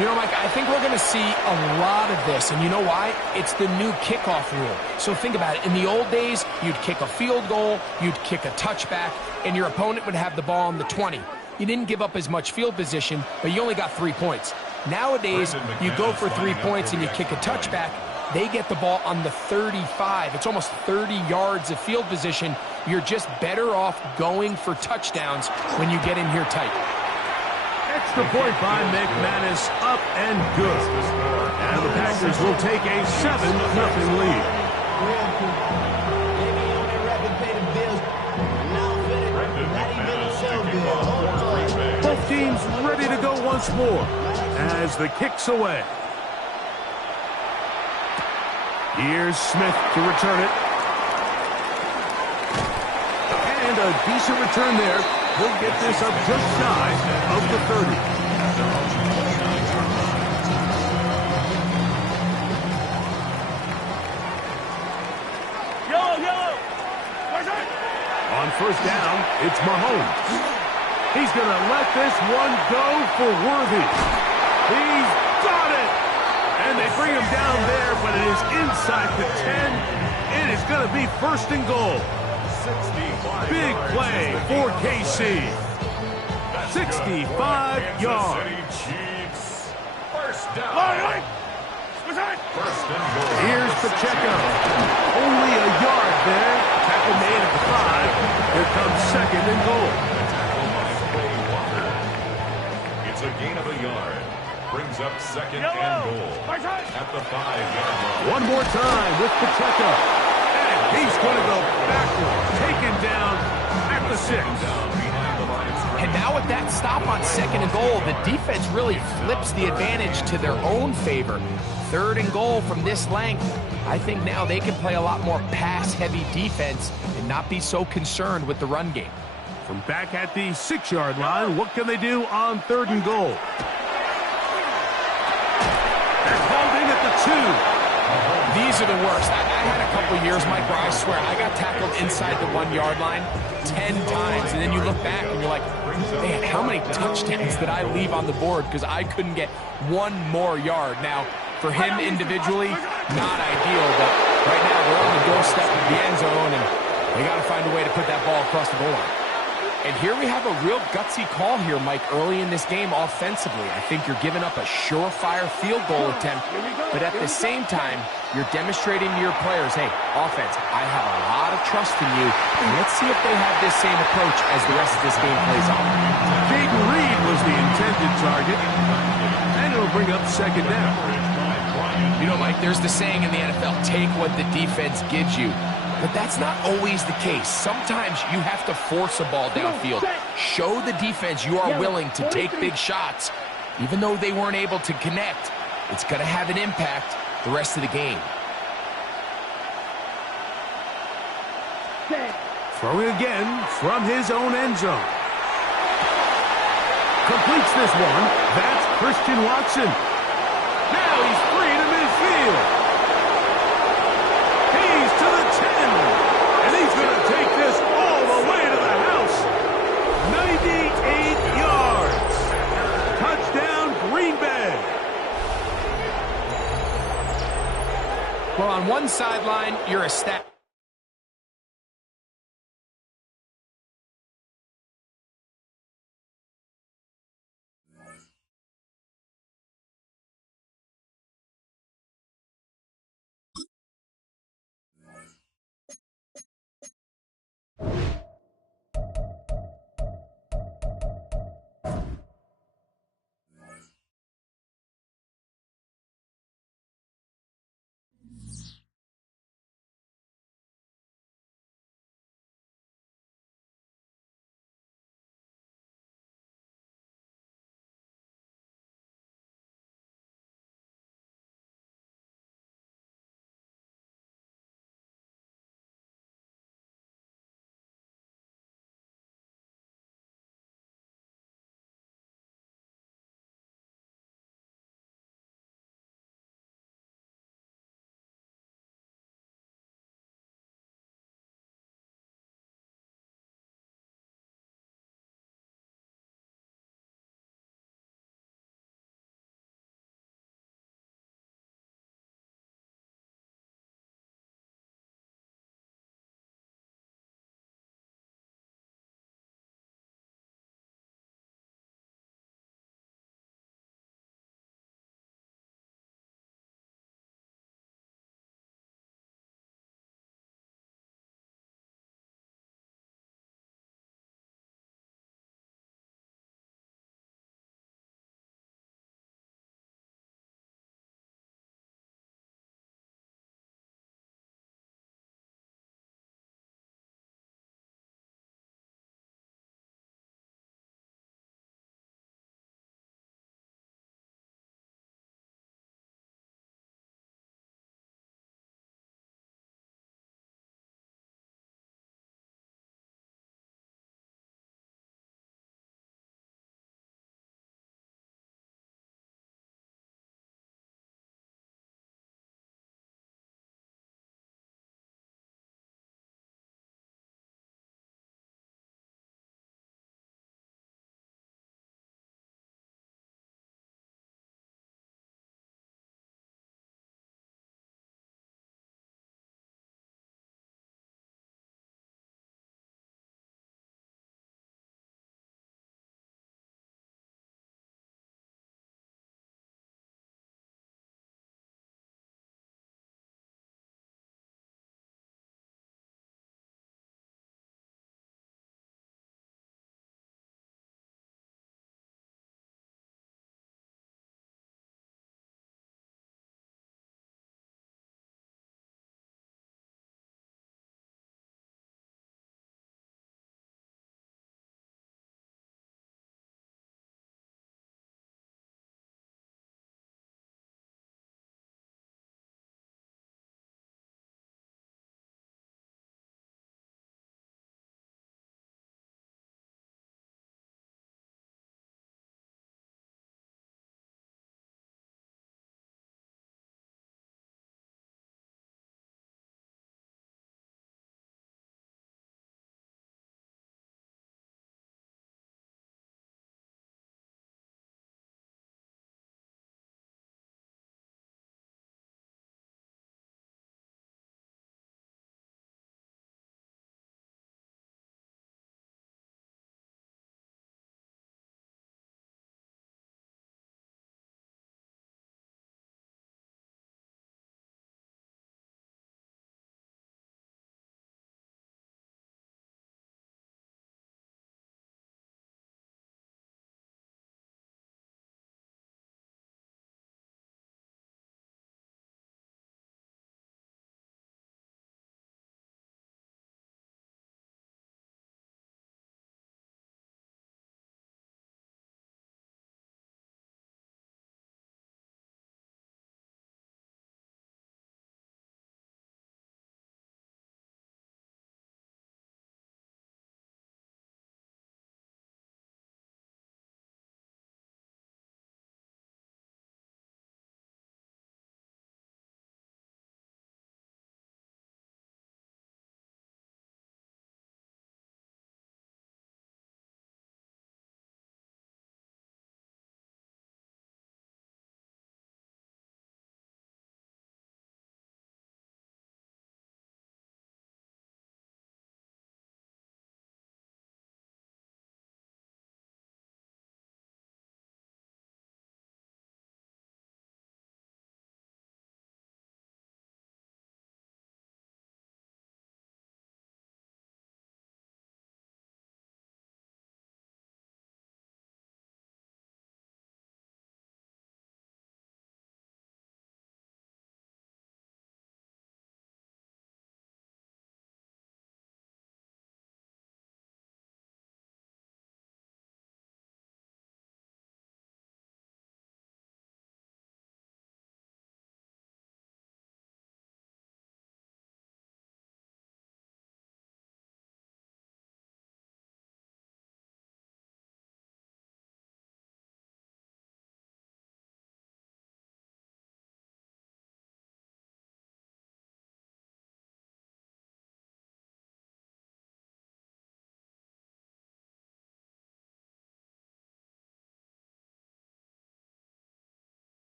You know, Mike, I think we're going to see a lot of this, and you know why? It's the new kickoff rule. So think about it. In the old days, you'd kick a field goal, you'd kick a touchback, and your opponent would have the ball on the 20. You didn't give up as much field position, but you only got 3 points. Nowadays, you go for 3 points and you kick a touchback, they get the ball on the 35. It's almost 30 yards of field position. You're just better off going for touchdowns when you get in here tight. Extra point by McManus, up and good. And the Packers will take a 7-0 lead. Both teams ready to go once more as the kick's away. Here's Smith to return it. And a decent return there. He'll get this up just shy of the 30. Yellow! On first down, it's Mahomes. He's going to let this one go for Worthy. He's got it! And they bring him down there, but it is inside the 10. It is going to be first and goal. Big play for KC. 65 yards. First down. Here's Pacheco. Only a yard there. Tackle made at the 5. Here comes second and goal. It's a gain of a yard. Brings up second and goal at the 5-yard line. One more time with Pacheco. He's going to go backwards, taken down at the 6. And now with that stop on second and goal, the defense really flips the advantage to their own favor. Third and goal from this length. I think now they can play a lot more pass-heavy defense and not be so concerned with the run game. From back at the 6-yard line, what can they do on third and goal? They're holding at the 2. These are the worst. I had a couple years, Mike, where I swear I got tackled inside the 1-yard line 10 times, and then you look back and you're like, man, how many touchdowns did I leave on the board because I couldn't get one more yard? Now, for him individually, not ideal, but right now they're on the doorstep of the end zone, and they got to find a way to put that ball across the goal line. And here we have a real gutsy call here, Mike, early in this game offensively. I think you're giving up a surefire field goal attempt, but at the same time, you're demonstrating to your players, hey, offense, I have a lot of trust in you, and let's see if they have this same approach as the rest of this game plays on. Jaden Reed was the intended target, and it'll bring up second down. You know, Mike, there's the saying in the NFL, take what the defense gives you. But that's not always the case. Sometimes you have to force a ball downfield. Show the defense you are willing to take big shots. Even though they weren't able to connect, it's going to have an impact the rest of the game. Throwing again from his own end zone. Completes this one. That's Christian Watson. Now he's free to midfield. He's to the 10. And he's going to take this all the way to the house. 98 yards. Touchdown, Green Bay. Well, on one sideline, you're a stat.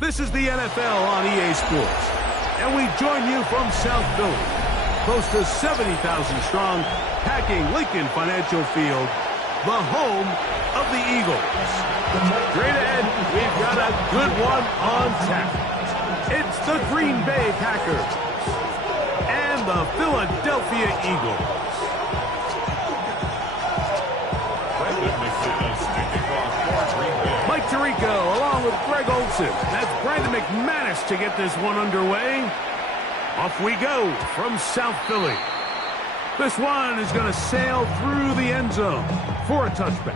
This is the NFL on EA Sports, and we join you from South Philly, close to 70,000 strong, packing Lincoln Financial Field, the home of the Eagles. Straight ahead, we've got a good one on tap. It's the Green Bay Packers and the Philadelphia Eagles. Mike Tirico along with Greg Olson. That's Brandon McManus to get this one underway. Off we go from South Philly. This one is going to sail through the end zone for a touchback.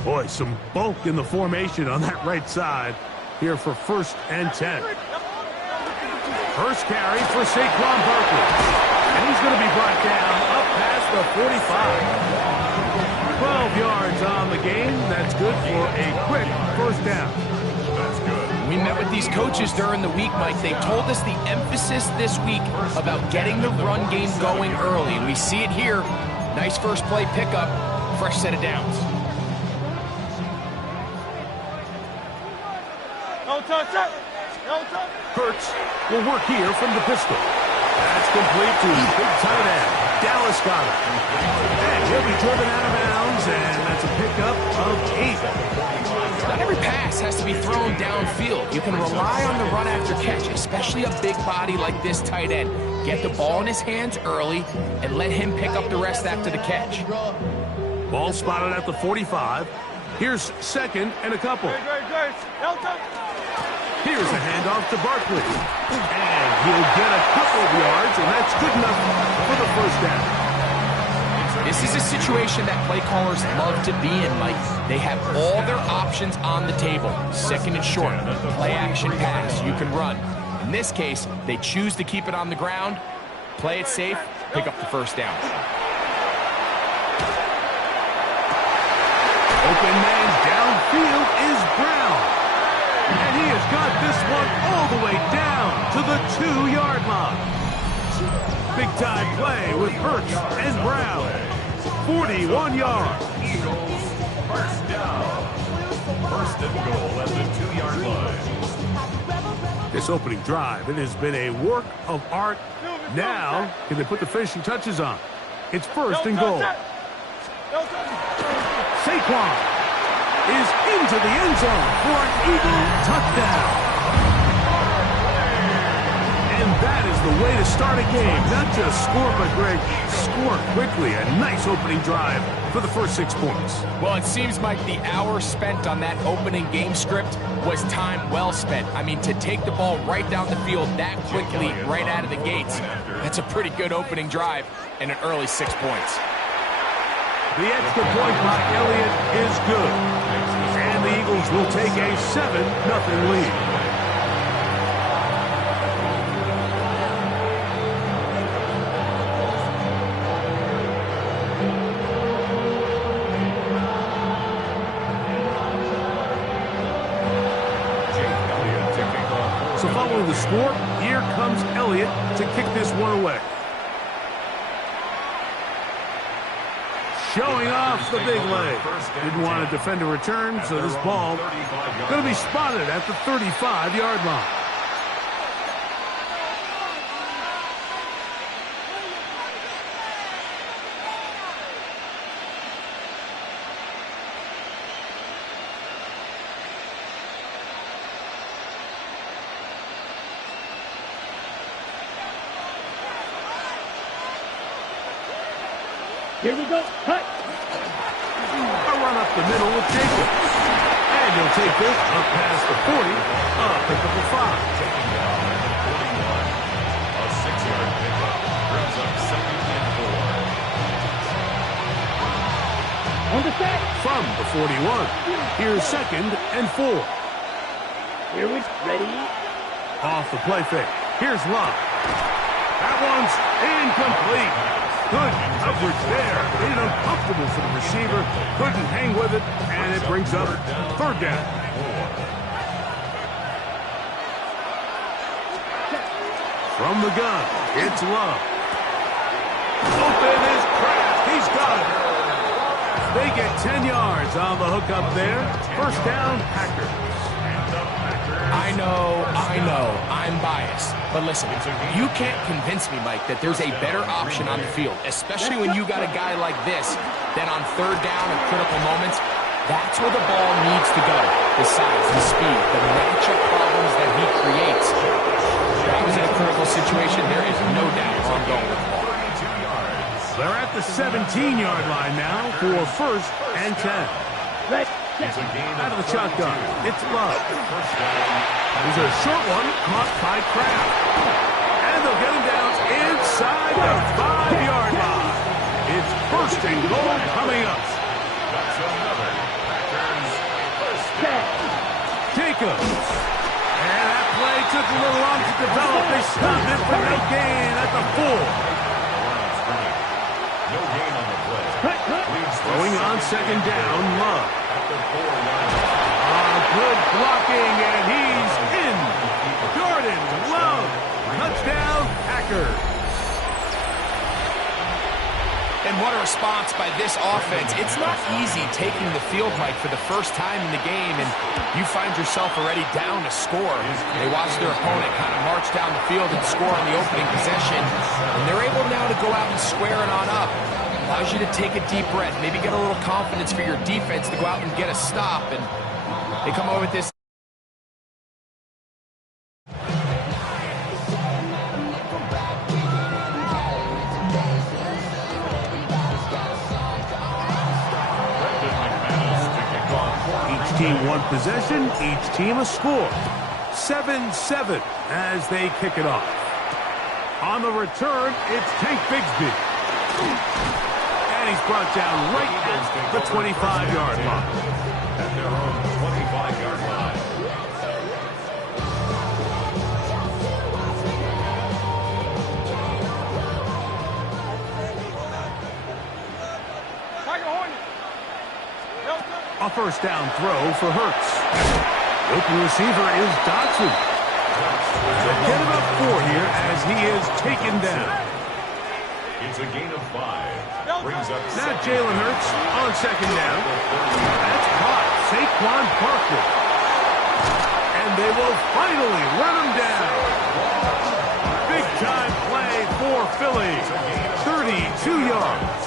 Boy, some bulk in the formation on that right side here for 1st and 10. First carry for Saquon Barkley. And he's going to be brought down up past the 45. 12 yards on the game. That's good for a quick first down. That's good. We met with these coaches during the week, Mike. They told us the emphasis this week about getting the run game going early. We see it here. Nice first play pickup. Fresh set of downs. Hurts will work here from the pistol. That's complete to big tight end, Dallas Goedert. And he'll be driven out of bounds, and that's a pickup of 8. Not every pass has to be thrown downfield. You can rely on the run after catch, especially a big body like this tight end. Get the ball in his hands early and let him pick up the rest after the catch. Ball spotted at the 45. Here's 2nd and a couple. Here's a handoff to Barkley. And he'll get a couple of yards, and that's good enough for the first down. This is a situation that play callers love to be in, Mike. They have all their options on the table. 2nd and short, play action pass, you can run. In this case, they choose to keep it on the ground, play it safe, pick up the first down. Open man downfield is Brown. And he has got this one all the way down to the 2-yard line. Big time play with Hurts and Brown. 41 yards. Eagles, first down. 1st and goal at the 2-yard line. This opening drive, it has been a work of art. Now, can they put the finishing touches on? It's 1st and goal. Saquon is into the end zone for an Eagle touchdown. And that is the way to start a game. Not just score, but, Greg, score quickly. A nice opening drive for the first 6 points. Well, it seems like the hour spent on that opening game script was time well spent. I mean, to take the ball right down the field that quickly, right out of the gates, that's a pretty good opening drive and an early 6 points. The extra point by Elliott is good. And the Eagles will take a 7-0 lead. So following the score, here comes Elliott to kick this one away. Showing off the big leg. Didn't want to defend a return, so this ball going to be spotted at the 35-yard line. Here we go. Cut. A run up the middle with Jacobs. And he'll take this up past the 40, up at the 5. Taking down at 41. A 6-yard pickup brings up 2nd and 4. On the set. From the 41, here's 2nd and 4. Here we ready. Off the play fake. Here's Love. That one's incomplete. Good coverage there. Made it uncomfortable for the receiver. Couldn't hang with it, and it brings up 3rd down. From the gun, it's Love. Open is Kraft. He's got it. They get 10 yards on the hook up there. 1st down, Packers. I know, I'm biased. But listen, you can't convince me, Mike, that there's a better option on the field, especially when you got a guy like this, than on 3rd down and critical moments. That's where the ball needs to go. The size, the speed, the matchup problems that he creates. If I was in a critical situation, there is no doubt where I'm going with the ball. They're at the 17-yard line now for 1st and 10. Out of the shotgun, it's Love. There's a short one caught by Kraft. And they'll get him down inside the 5-yard line. It's 1st and goal coming up. That's another Packers 1st down. Jacobs. And that play took a little long to develop. They stopped it for no gain at the 4. No gain on the play. Throwing on 2nd down, Love. At the 4-yard line. Good blocking, and he's in. Jordan Love. Touchdown, Packers. And what a response by this offense. It's not easy taking the field, Mike, for the first time in the game, and you find yourself already down to score. They watch their opponent kind of march down the field and score on the opening possession, and they're able now to go out and square it on up. Allows you to take a deep breath, maybe get a little confidence for your defense to go out and get a stop, and they come over with this. Each team one possession, each team a score. 7-7 as they kick it off. On the return, it's Tank Bigsby. And he's brought down right at the 25-yard line. At their own 25-yard line. A 1st down throw for Hurts. Open receiver is Dotson. They'll get about 4 here as he is taken down. It's a gain of 5. Brings up Now Jalen Hurts on 2nd down. That's caught. Saquon Barkley. And they will finally run him down. Big time play for Philly. 32 yards.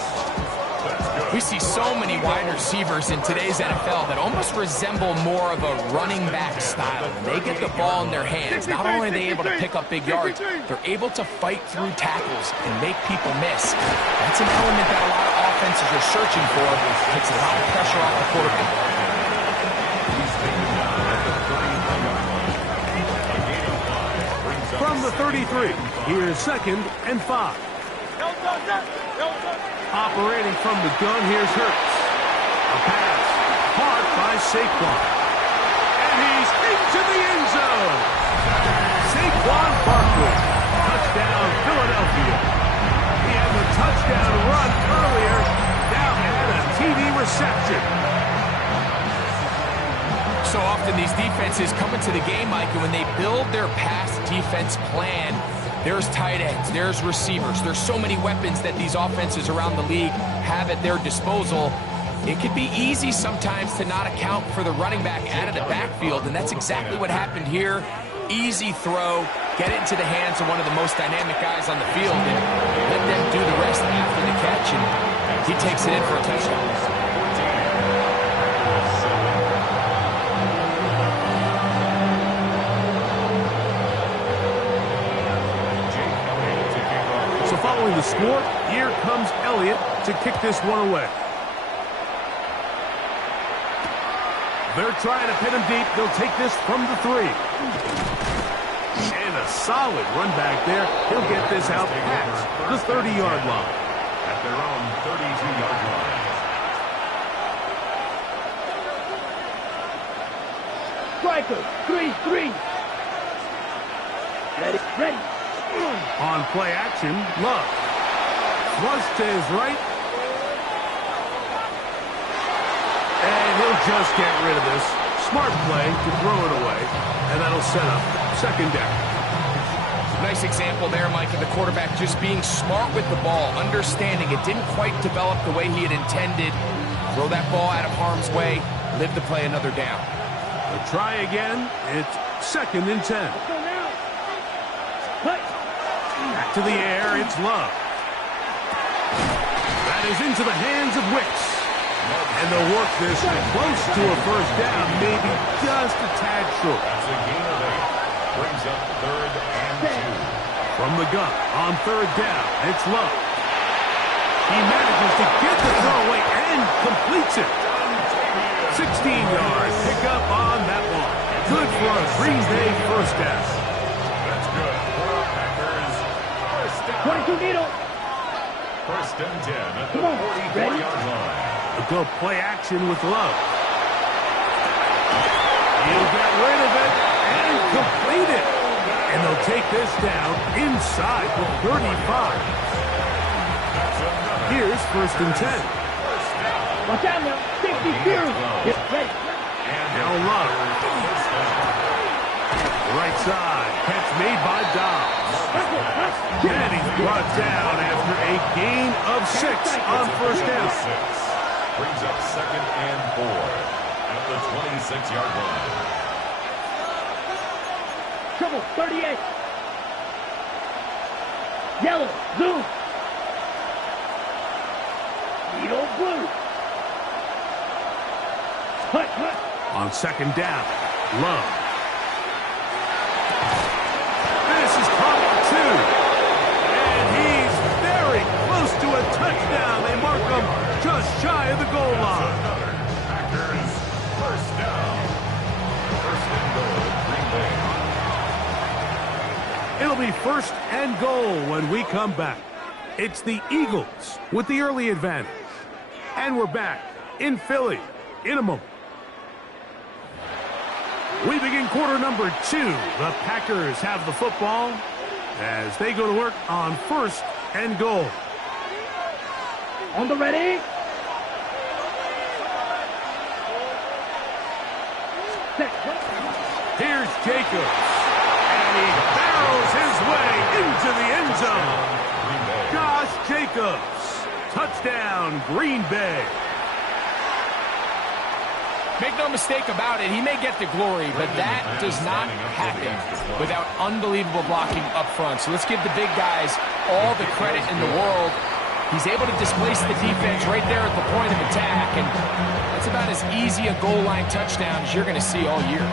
We see so many wide receivers in today's NFL that almost resemble more of a running back style. They get the ball in their hands. Not only are they able to pick up big yards, they're able to fight through tackles and make people miss. That's an element that a lot of offenses are searching for. Takes a lot of pressure off the quarterback. From the 33, here's 2nd and 5. Operating from the gun, here's Hurts. A pass, caught by Saquon. And he's into the end zone. Saquon Barkley, touchdown Philadelphia. He had the touchdown run earlier, now had a TD reception. So often these defenses come into the game, Mike, and when they build their pass defense plan, there's tight ends, there's receivers, there's so many weapons that these offenses around the league have at their disposal. It could be easy sometimes to not account for the running back out of the backfield, and that's exactly what happened here. Easy throw, get it into the hands of one of the most dynamic guys on the field, and let them do the rest after the catch, and he takes it in for a touchdown. Following the score, here comes Elliott to kick this one away. They're trying to pin him deep. They'll take this from the 3. And a solid run back there. He'll get this out past the 30-yard line. At their own 32-yard line. Striker, 3-3. Ready. On play action, Love. Flush to his right. And he'll just get rid of this. Smart play to throw it away. And that'll set up 2nd down. Nice example there, Mike, of the quarterback just being smart with the ball, understanding it didn't quite develop the way he had intended. Throw that ball out of harm's way, live to play another down. They'll try again. It's 2nd and 10. Back to the air, it's Love. That is into the hands of Wicks. And they'll work this close to a first down, maybe just a tad short. That's a gain of 8. Brings up 3rd and 2. From the gun, on 3rd down, it's Love. He manages to get the throw away and completes it. 16-yard pickup on that one. Good for a Green Bay first down. That's good for a Packers first down. 22 needle. 1st and 10 at the 44-yard line. They'll go play action with Love. He'll get rid of it and complete it. And they'll take this down inside the 35. Here's 1st and 10. Watch out now. 60 fears. Get ready. Now Love. Right side. Catch made by Dobbs. And he's brought down after a gain of 6 on 1st down. Brings up 2nd and 4 at the 26-yard line. Trouble, 38. Yellow, zoom. Needle blue. Hut. On 2nd down, Love. This is caught 2. And he's very close to a touchdown. They mark him just shy of the goal line. Packers first down. 1st and goal, Green Bay. It'll be 1st and goal when we come back. It's the Eagles with the early advantage. And we're back in Philly in a moment. We begin quarter number 2. The Packers have the football as they go to work on 1st and goal. On the ready. Here's Jacobs. And he barrels his way into the end zone. Josh Jacobs. Touchdown, Green Bay. Make no mistake about it, he may get the glory, but that does not happen without unbelievable blocking up front. So let's give the big guys all the credit in the world. He's able to displace the defense right there at the point of attack, and that's about as easy a goal line touchdown as you're going to see all year.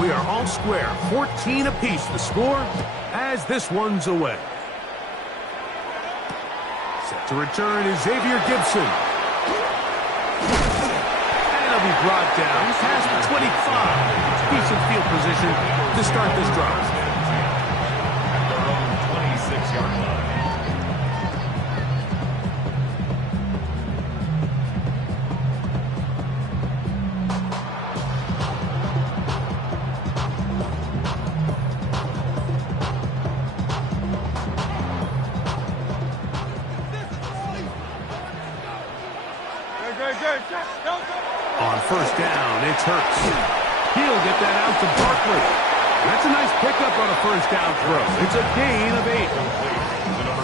We are all square, 14 apiece the score as this one's away. Set to return is Xavier Gibson. And he'll be brought down past the 25. Decent field position to start this drive. At their own 26-yard line. On first down, it's Hurts. He'll get that out to Barkley. That's a nice pickup on a first down throw. It's a gain of 8.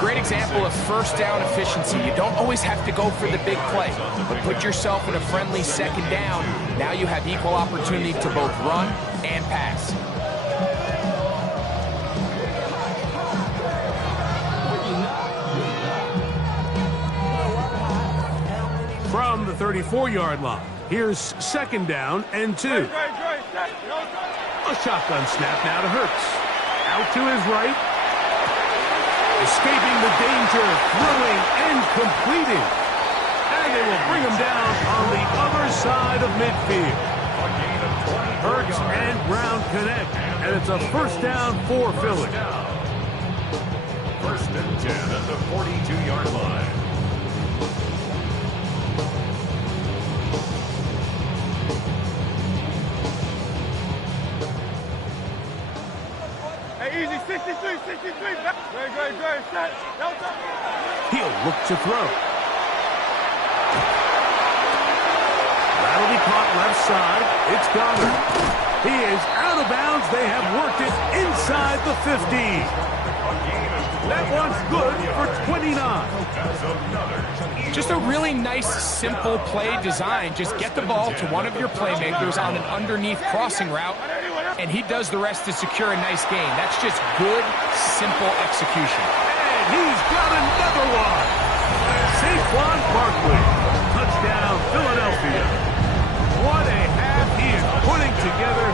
Great example of first down efficiency. You don't always have to go for the big play, but put yourself in a friendly second down. Now you have equal opportunity to both run and pass. From the 34-yard line, here's second down and 2. A shotgun snap now to Hurts. Out to his right. Escaping the danger, throwing and completing. And they will bring him down on the other side of midfield. Hurts and Brown connect, and it's a first down for Philly. First and 10 at the 42-yard line. Easy, 63. Great, set. He'll look to throw. That'll be caught left side. It's Goddard. He is out of bounds. They have worked it inside the 15. That one's good for 29. Just a really nice, simple play design. Just get the ball to one of your playmakers on an underneath crossing route, and he does the rest to secure a nice gain. That's just good, simple execution. And he's got another one. Saquon Barkley. Touchdown, Philadelphia. What a half he is putting together.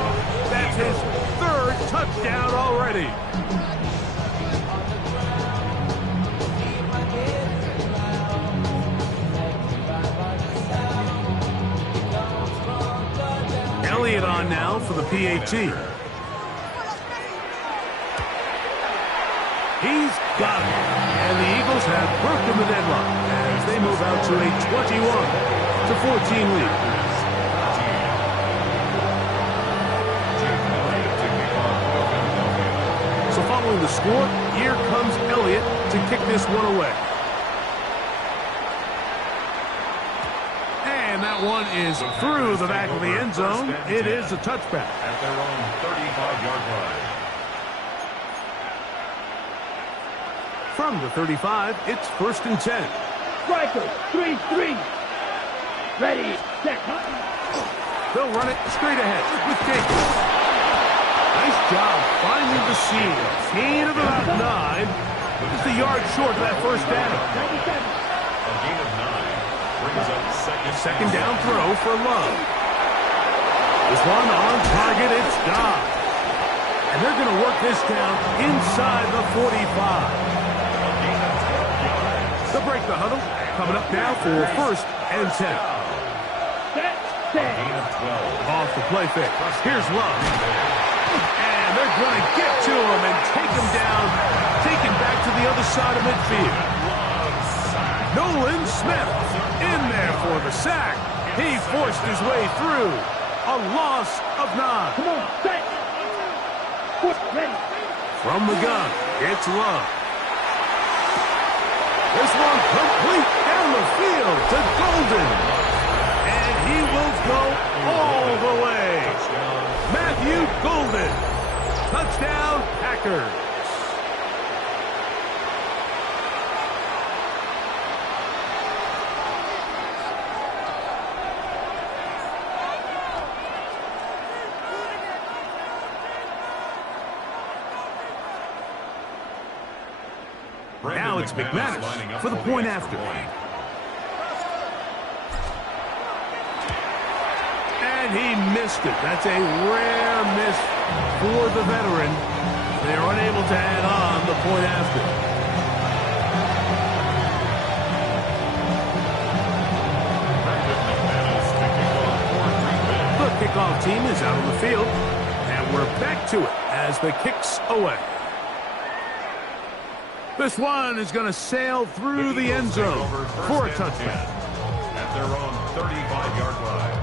That's his third touchdown already. Elliott on now for the PAT. He's got it. And the Eagles have broken the deadlock as they move out to a 21-14 lead. So following the score, here comes Elliott to kick this one away. And that one is through the back of the end zone. It is a touchback. At their own 35-yard line. From the 35, it's first and 10. Striker, 3-3. Ready, set. They'll run it straight ahead with Jacobs. Nice job finding the seam. Gain of about 9. Just a yard short of that first down. A gain of 9 brings up Second down throw for Love. This one on target, it's Dobbs. And they're going to work this down inside the 45. They'll break the huddle. Coming up now for first and 10. Off the play fake. Here's Love. And they're going to get to him and take him down. Take him back to the other side of midfield. Nolan Smith in there for the sack. He forced his way through. A loss of 9. Come on, set. Ready. From the gun, it's Love. This one complete down the field to Golden. And he will go all the way. Matthew Golden. Touchdown, Packers. Now it's McManus for the point after. And he missed it. That's a rare miss for the veteran. They're unable to add on the point after. The kickoff team is out on the field. And we're back to it as the kick's away. This one is going to sail through the end zone for a touchdown. At their own 35-yard line.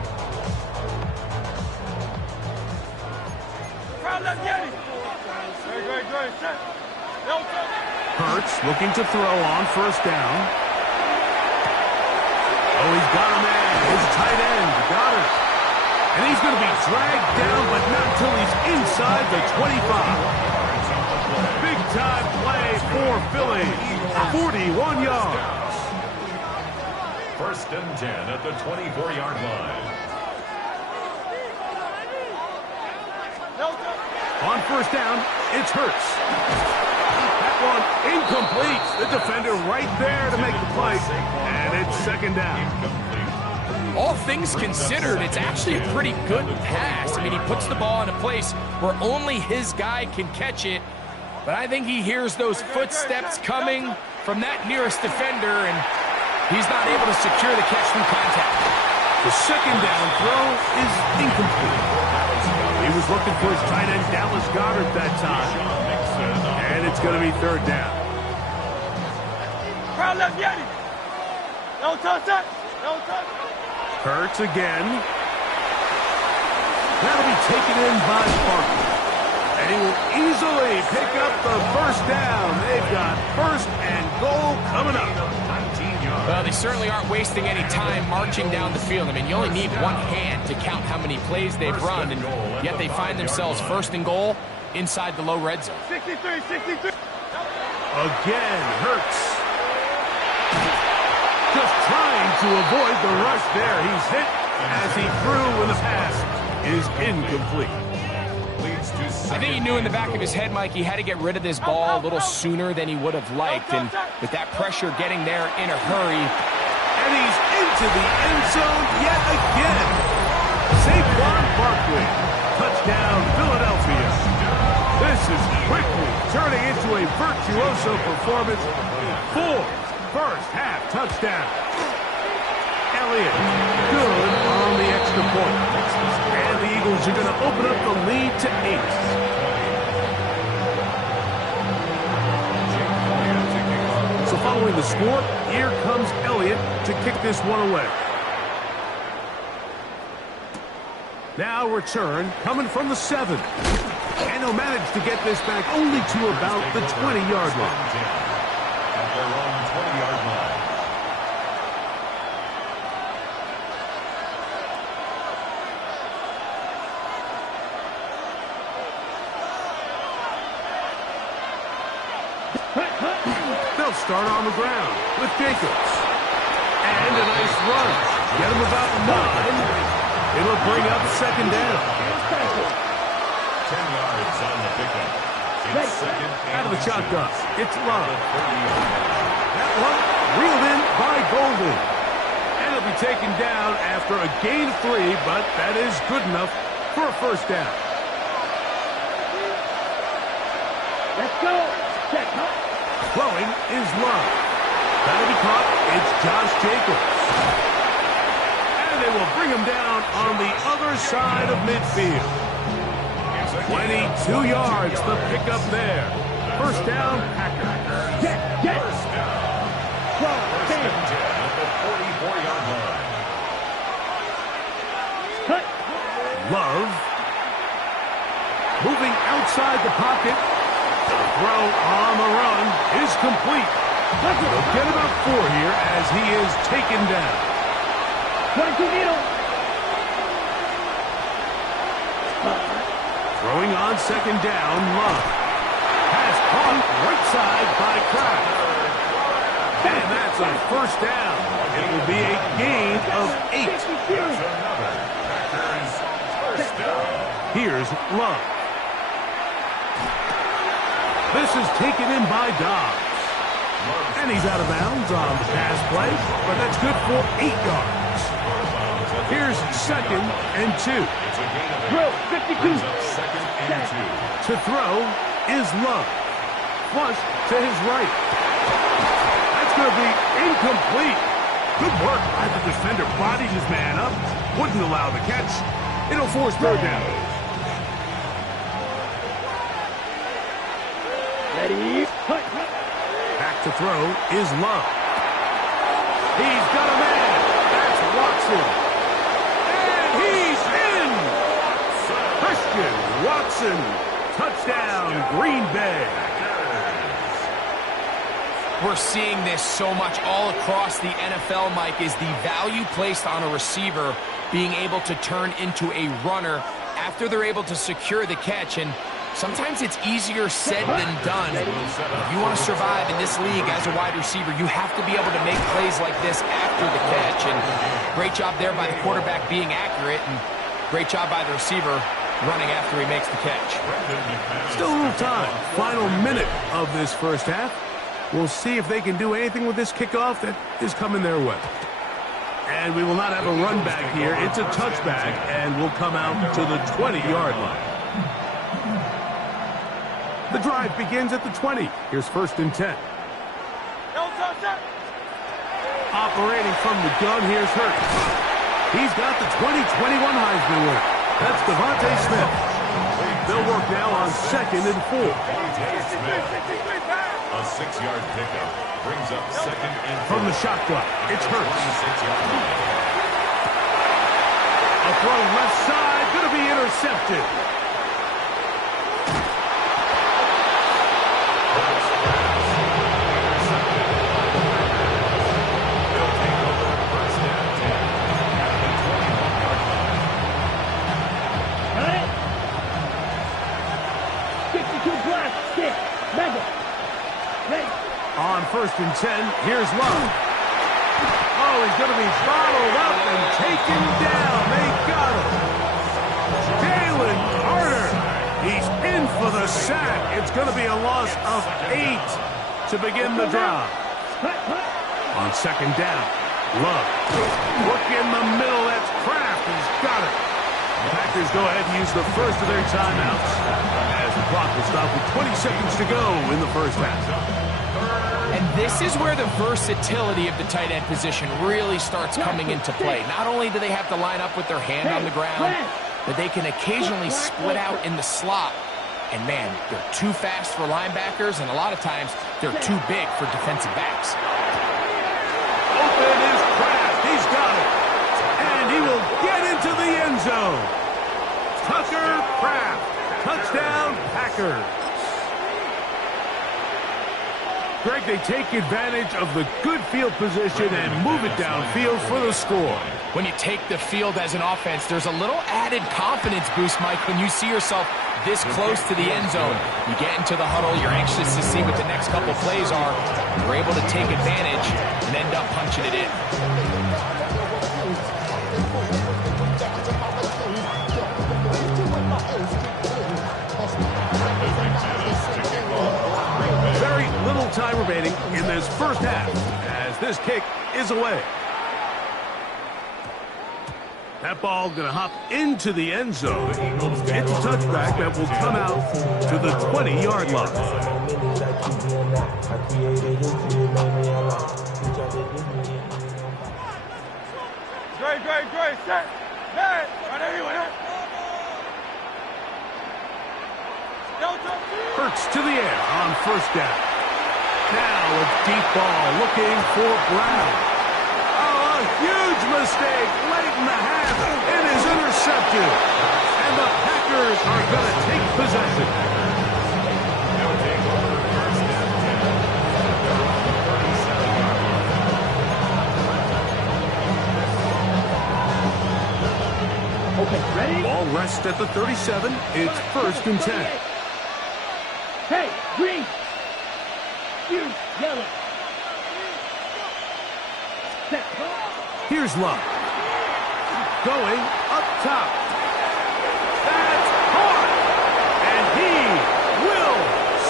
Hurts looking to throw on first down. Oh, he's got a man. His tight end got it. And he's going to be dragged down, but not until he's inside the 25. Big-time play for Philly. 41 yards. First and 10 at the 24-yard line. On first down, it's Hurts. That one incomplete. The defender right there to make the play. And it's second down. All things considered, it's actually a pretty good pass. I mean, he puts the ball in a place where only his guy can catch it. But I think he hears those footsteps coming from that nearest defender, and he's not able to secure the catch through contact. The second down throw is incomplete. He was looking for his tight end, Dallas Goedert, that time. And it's going to be third down. Hurts again. That'll be taken in by Barkley. And he will easily pick up the first down. They've got first and goal coming up. Well, they certainly aren't wasting any time marching down the field. I mean, you only need one hand to count how many plays they've run, and yet they find themselves first and goal inside the low red zone. 63. Again, Hurts. Just trying to avoid the rush there. He's hit as he threw when the pass is incomplete. I think he knew in the back of his head, Mike, he had to get rid of this ball a little sooner than he would have liked. And with that pressure getting there in a hurry. And he's into the end zone yet again. Saquon Barkley. Touchdown, Philadelphia. This is quickly turning into a virtuoso performance. 4 first-half touchdowns. Elliott, good on the extra point. And the Eagles are going to open up the lead to 8. So following the score, here comes Elliott to kick this one away. Now return coming from the 7. And he'll manage to get this back only to about the 20-yard line. At their own 20-yard line. They'll start on the ground with Jacobs. And a nice run. Get him about 9. It'll bring up second down. 10 yards on the pickup. It's second out of the shotgun. It's Love. That one reeled in by Golden. And it'll be taken down after a gain of 3, but that is good enough for a first down. Let's go. Throwing is Love. That'll be caught. It's Josh Jacobs. And they will bring him down on the other side of midfield. 22 yards, the pickup there. First down, Packers. Get. First down. First and 10 at the 44-yard line. Cut. Love. Moving outside the pocket. Throw on the run is complete. They'll get about 4 here as he is taken down. 22 needle. Throwing on second down, Love. Pass caught right side by Kraft. And that's a first down. It will be a gain of 8. Here's Love. This is taken in by Dobbs. And he's out of bounds on the pass play, but that's good for 8 yards. Here's second and 2. Throw, 52. To throw is Love. Flush to his right. That's going to be incomplete. Good work by the defender. Bodied his man up. Wouldn't allow the catch. It'll force third down. Ready. Back to throw is Love. He's got a man. That's Watson. And he's in. Christian Watson. Touchdown, Green Bay. We're seeing this so much all across the NFL, Mike, is the value placed on a receiver being able to turn into a runner after they're able to secure the catch. And sometimes it's easier said than done. If you want to survive in this league as a wide receiver, you have to be able to make plays like this after the catch. And great job there by the quarterback being accurate, and great job by the receiver running after he makes the catch. Still a little time. Final minute of this first half. We'll see if they can do anything with this kickoff that is coming their way. And we will not have a run back here. It's a touchback, and we'll come out to the 20-yard line. The drive begins at the 20. Here's first and 10. Operating from the gun, here's Hurts. He's got the 2021 Heisman winner. That's Devontae Smith. They'll work now on second and 4. A 6-yard pickup brings up second and 4. From the shotgun, it's Hurts. A throw left side, going to be intercepted. On first and 10, here's Love. Oh, he's going to be throttled up and taken down. They got him. Jalen Carter. He's in for the sack. It's going to be a loss of 8 to begin the drive. On second down, Love. Look in the middle. That's Kraft. He's got it. The Packers go ahead and use the first of their timeouts as the clock will stop with 20 seconds to go in the first half. And this is where the versatility of the tight end position really starts coming into play. Not only do they have to line up with their hand on the ground, but they can occasionally split out in the slot. And man, they're too fast for linebackers, and a lot of times they're too big for defensive backs. Open is Kraft. He's got it. And he will get into the end zone. Tucker Kraft. Touchdown, Packers. Greg, they take advantage of the good field position and move it downfield for the score. When you take the field as an offense, there's a little added confidence boost, Mike, when you see yourself this close to the end zone. You get into the huddle, you're anxious to see what the next couple plays are. You're able to take advantage and end up punching it in. Very little time remaining in this first half as this kick is away. That ball going to hop into the end zone. It's a touchback that will come out to the 20-yard line. Great, set, hey, Hurts to the air on first down. Now a deep ball looking for Brown. Oh, a huge mistake late in the half. It is intercepted. And the Packers are going to take possession. Okay, ready? Ball rest at the 37. It's 1st and 10. Hey, green. You, yellow. Set. Here's Love. Going up top. That's hard. And he will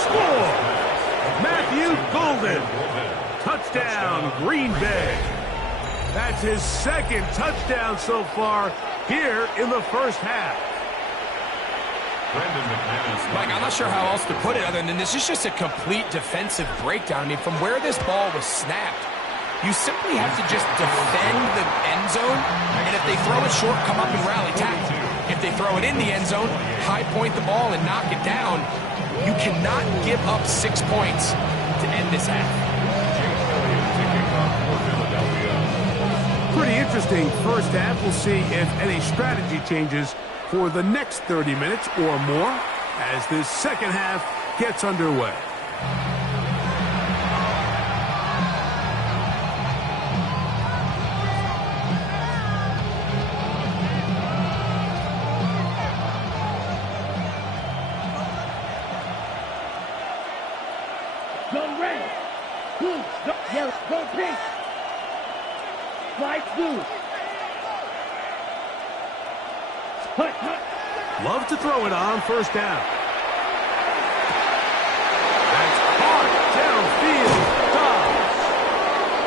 score. Matthew Golden. Touchdown, Green Bay. That's his 2nd touchdown so far here in the first half. Mike, I'm not sure how else to put it other than this is just a complete defensive breakdown. I mean, from where this ball was snapped, you simply have to just defend the end zone, and if they throw it short, come up and rally tackle. If they throw it in the end zone, high point the ball and knock it down. You cannot give up 6 points to end this half. Pretty interesting first half. We'll see if any strategy changes for the next 30 minutes or more as this second half gets underway. Go red. Blue. Go yellow. Go pink. White, blue. Hut, hut. Love to throw it on 1st down. That's hard downfield. Dobbs.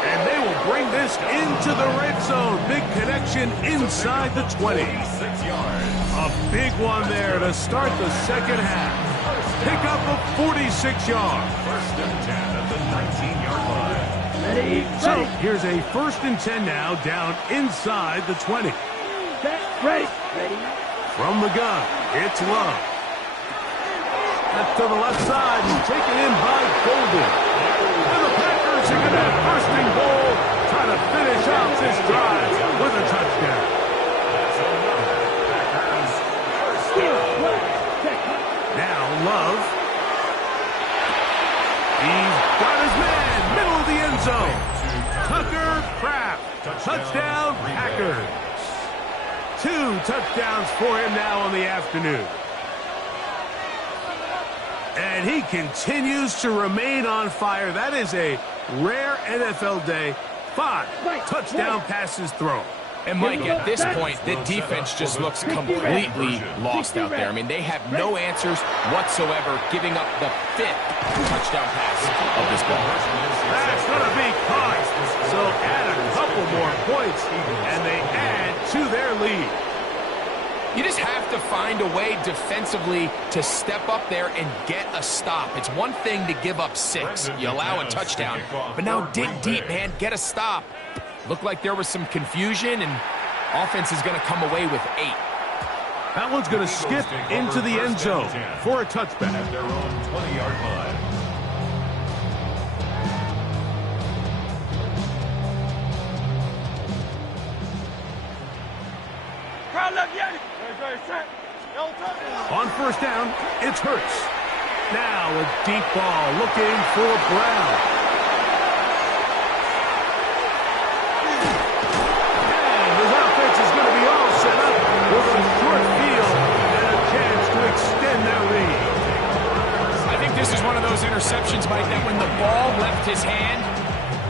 And they will bring this into the red zone. Big connection inside the 20. A big one there to start the second half. Pick up a 46-yard. 1st and 10 at the 19-yard line. Ready. So here's a 1st and 10 now down inside the 20. Set. Ready. Ready. From the gun, it's Love. That's to the left side and taken in by Golden. And the Packers are going to have 1st and goal, trying to finish out this drive with a touchdown. Now Love. He's got his man, middle of the end zone. Tucker Kraft. Touchdown, Packers. 2 touchdowns for him now on the afternoon. And he continues to remain on fire. That is a rare NFL day. 5 touchdown passes thrown. And, Mike, at this point, the defense just looks completely lost out there. I mean, they have no answers whatsoever, giving up the 5th touchdown pass of this ball. That's going to be caught. So add a couple more points, and they add to their lead. You just have to find a way defensively to step up there and get a stop. It's one thing to give up 6. You allow a touchdown. But now dig deep, man. Get a stop. Looked like there was some confusion, and offense is going to come away with 8. That one's going to skip into the end zone for a touchback. At their own 20-yard line. On 1st down, it's Hurts. Now a deep ball looking for Brown. And his offense is going to be all set up with a short field and a chance to extend their lead. I think this is one of those interceptions, Mike, that when the ball left his hand,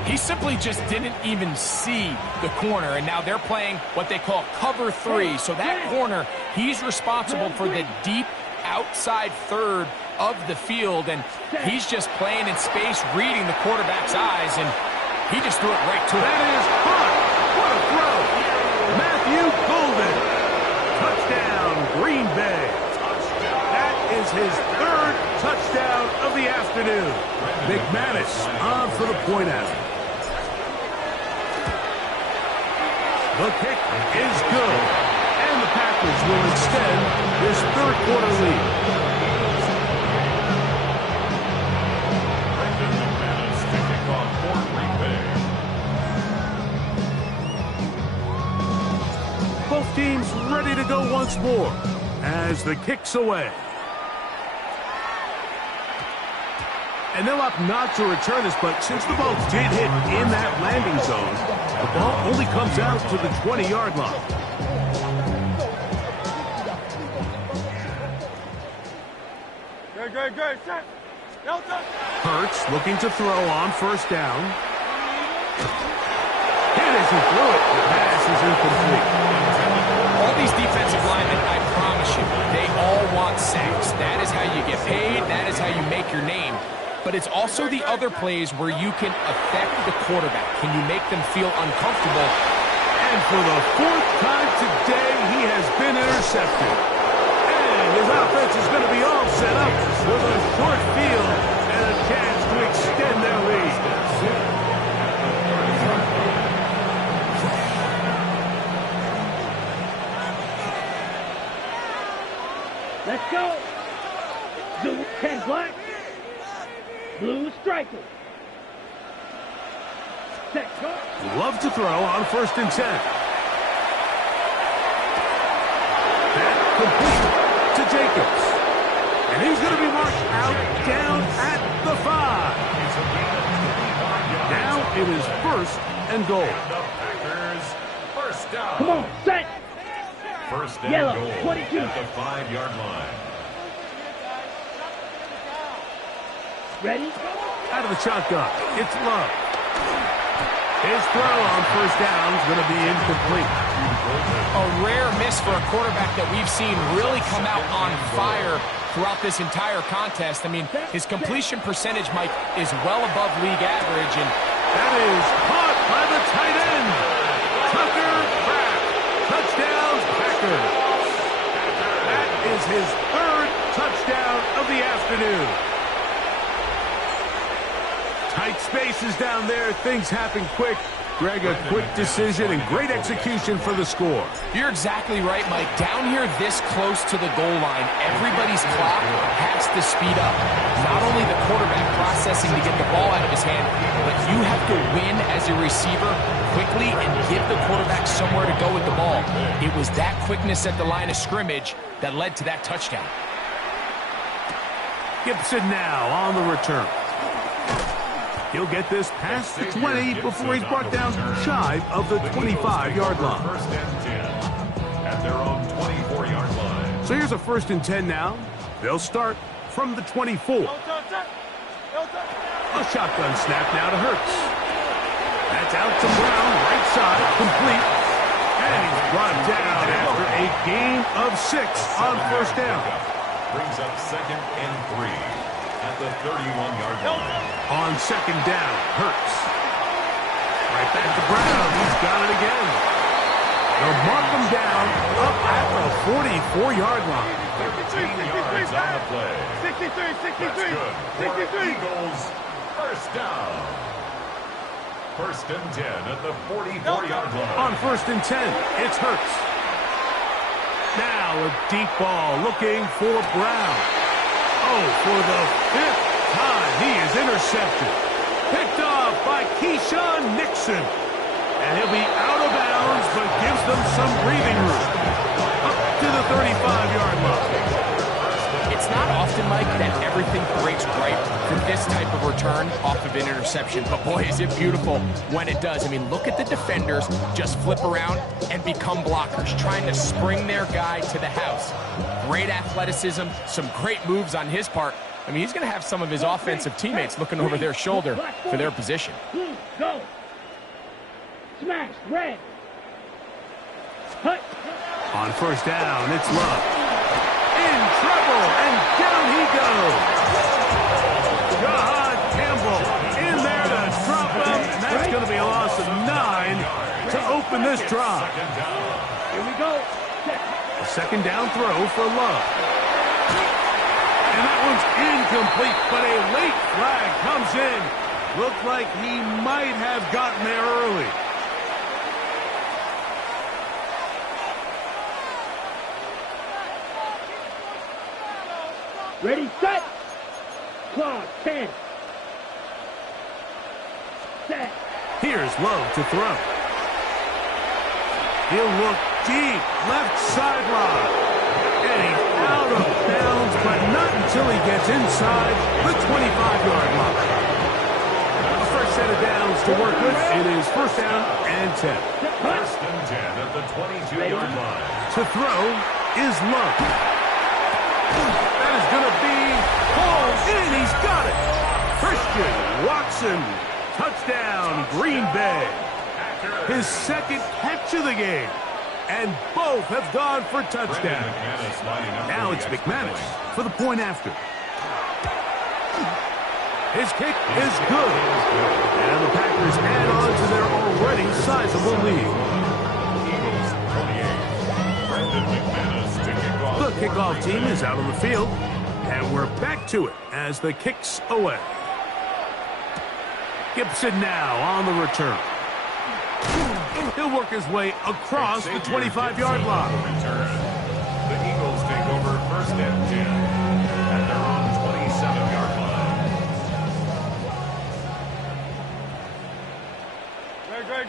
he simply just didn't even see the corner, and now they're playing what they call cover 3. So that corner, he's responsible for the deep outside third of the field, and he's just playing in space, reading the quarterback's eyes, and he just threw it right to him. That is hot. What a throw. Matthew Golden. Touchdown, Green Bay. That is his 3rd touchdown of the afternoon. McManus on for the point after. The kick is good, and the Packers will extend this 3rd quarter lead. Brendan McManus to kick off for Green Bay. Both teams ready to go once more as the kick's away. And they'll opt not to return this, but since the ball did hit in that landing zone, the ball only comes out to the 20-yard line. Hurts looking to throw on first down. Hit as he threw it. The pass is incomplete. All these defensive linemen, I promise you, they all want sacks. That is how you get paid. That is how you make your name. But it's also the other plays where you can affect the quarterback. Can you make them feel uncomfortable? And for the fourth time today, he has been intercepted. And his offense is going to be all set up with a short field and a chance to extend their lead. Let's go. Blue 10 black. Blue striker. Set go. Love to throw on first and 10. That complete to Jacobs. And he's going to be marked out down at the 5. Now it is first and goal. First down. Come on, set. First and Yellow, goal 22. at the 5-yard line. Ready? Out of the shotgun, it's Love. His throw on first down is going to be incomplete. A rare miss for a quarterback that we've seen really come out on fire throughout this entire contest. I mean, his completion percentage, Mike, is well above league average. And that is caught by the tight end. Tucker Kraft. Touchdown, Packers. That is his third touchdown of the afternoon. Tight spaces down there. Things happen quick. Greg, a quick decision and great execution for the score. You're exactly right, Mike. Down here this close to the goal line, everybody's clock has to speed up. Not only the quarterback processing to get the ball out of his hand, but you have to win as a receiver quickly and give the quarterback somewhere to go with the ball. It was that quickness at the line of scrimmage that led to that touchdown. Gibson now on the return. He'll get this past the 20 before he's brought down shy of the 25-yard line. First and 10 at their own 24-yard line. So here's a first and 10 now. They'll start from the 24. A shotgun snap now to Hurts. That's out to Brown, right side, complete. And he's brought down after a gain of 6 on first down. Brings up second and 3 at the 31-yard line. On second down, Hurts. Right back to Brown. He's got it again. They'll mark him down up at the 44-yard line. 13 yards on the play. 63. Eagles, first down. First and 10 at the 44-yard line. On first and 10, it's Hurts. Now a deep ball looking for Brown. Oh, for the 5th time, he is intercepted. Picked off by Keyshawn Nixon. And he'll be out of bounds, but gives them some breathing room. Up to the 35-yard line. It's not often, Mike, that everything breaks right for this type of return off of an interception. But boy, is it beautiful when it does. I mean, look at the defenders just flip around and become blockers, trying to spring their guy to the house. Great athleticism, some great moves on his part. I mean, he's going to have some of his offensive teammates looking over their shoulder for their position. Blue, go. Smash, red. Hut. On first down, it's Love. In trouble, and down he goes. Jahan Campbell in there to drop him, and that's going to be a loss of 9 to open this drive. Here we go. A second down throw for Love. And that one's incomplete, but a late flag comes in. Looked like he might have gotten there early. Ready, set. Clock, 10. Set. Here's Love to throw. He'll look deep, left sideline. And he's out of bounds, but not until he gets inside the 25-yard line. A fresh set of downs to work with. It is first down and 10. First and 10 at the 22-yard line. To throw is Love. That is going to be Watson. Touchdown, Green Bay. His second catch of the game. And both have gone for touchdowns. Now it's McManus for the point after. His kick is good. And the Packers add on to their already sizable lead. The kickoff team is out on the field. And we're back to it as the kick's away. Gibson now on the return. He'll work his way across the 25-yard line. The Eagles take over first and 10 at their own 27-yard line.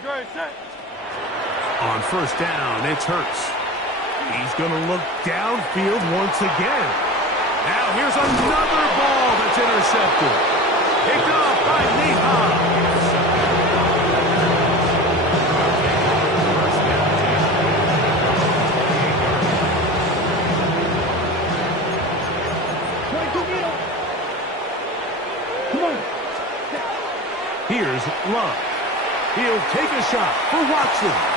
Great, set. On first down, it's Hurts. He's going to look downfield once again. Now here's another ball that's intercepted. Picked off by Neha. Here's Love. He'll take a shot for Watson.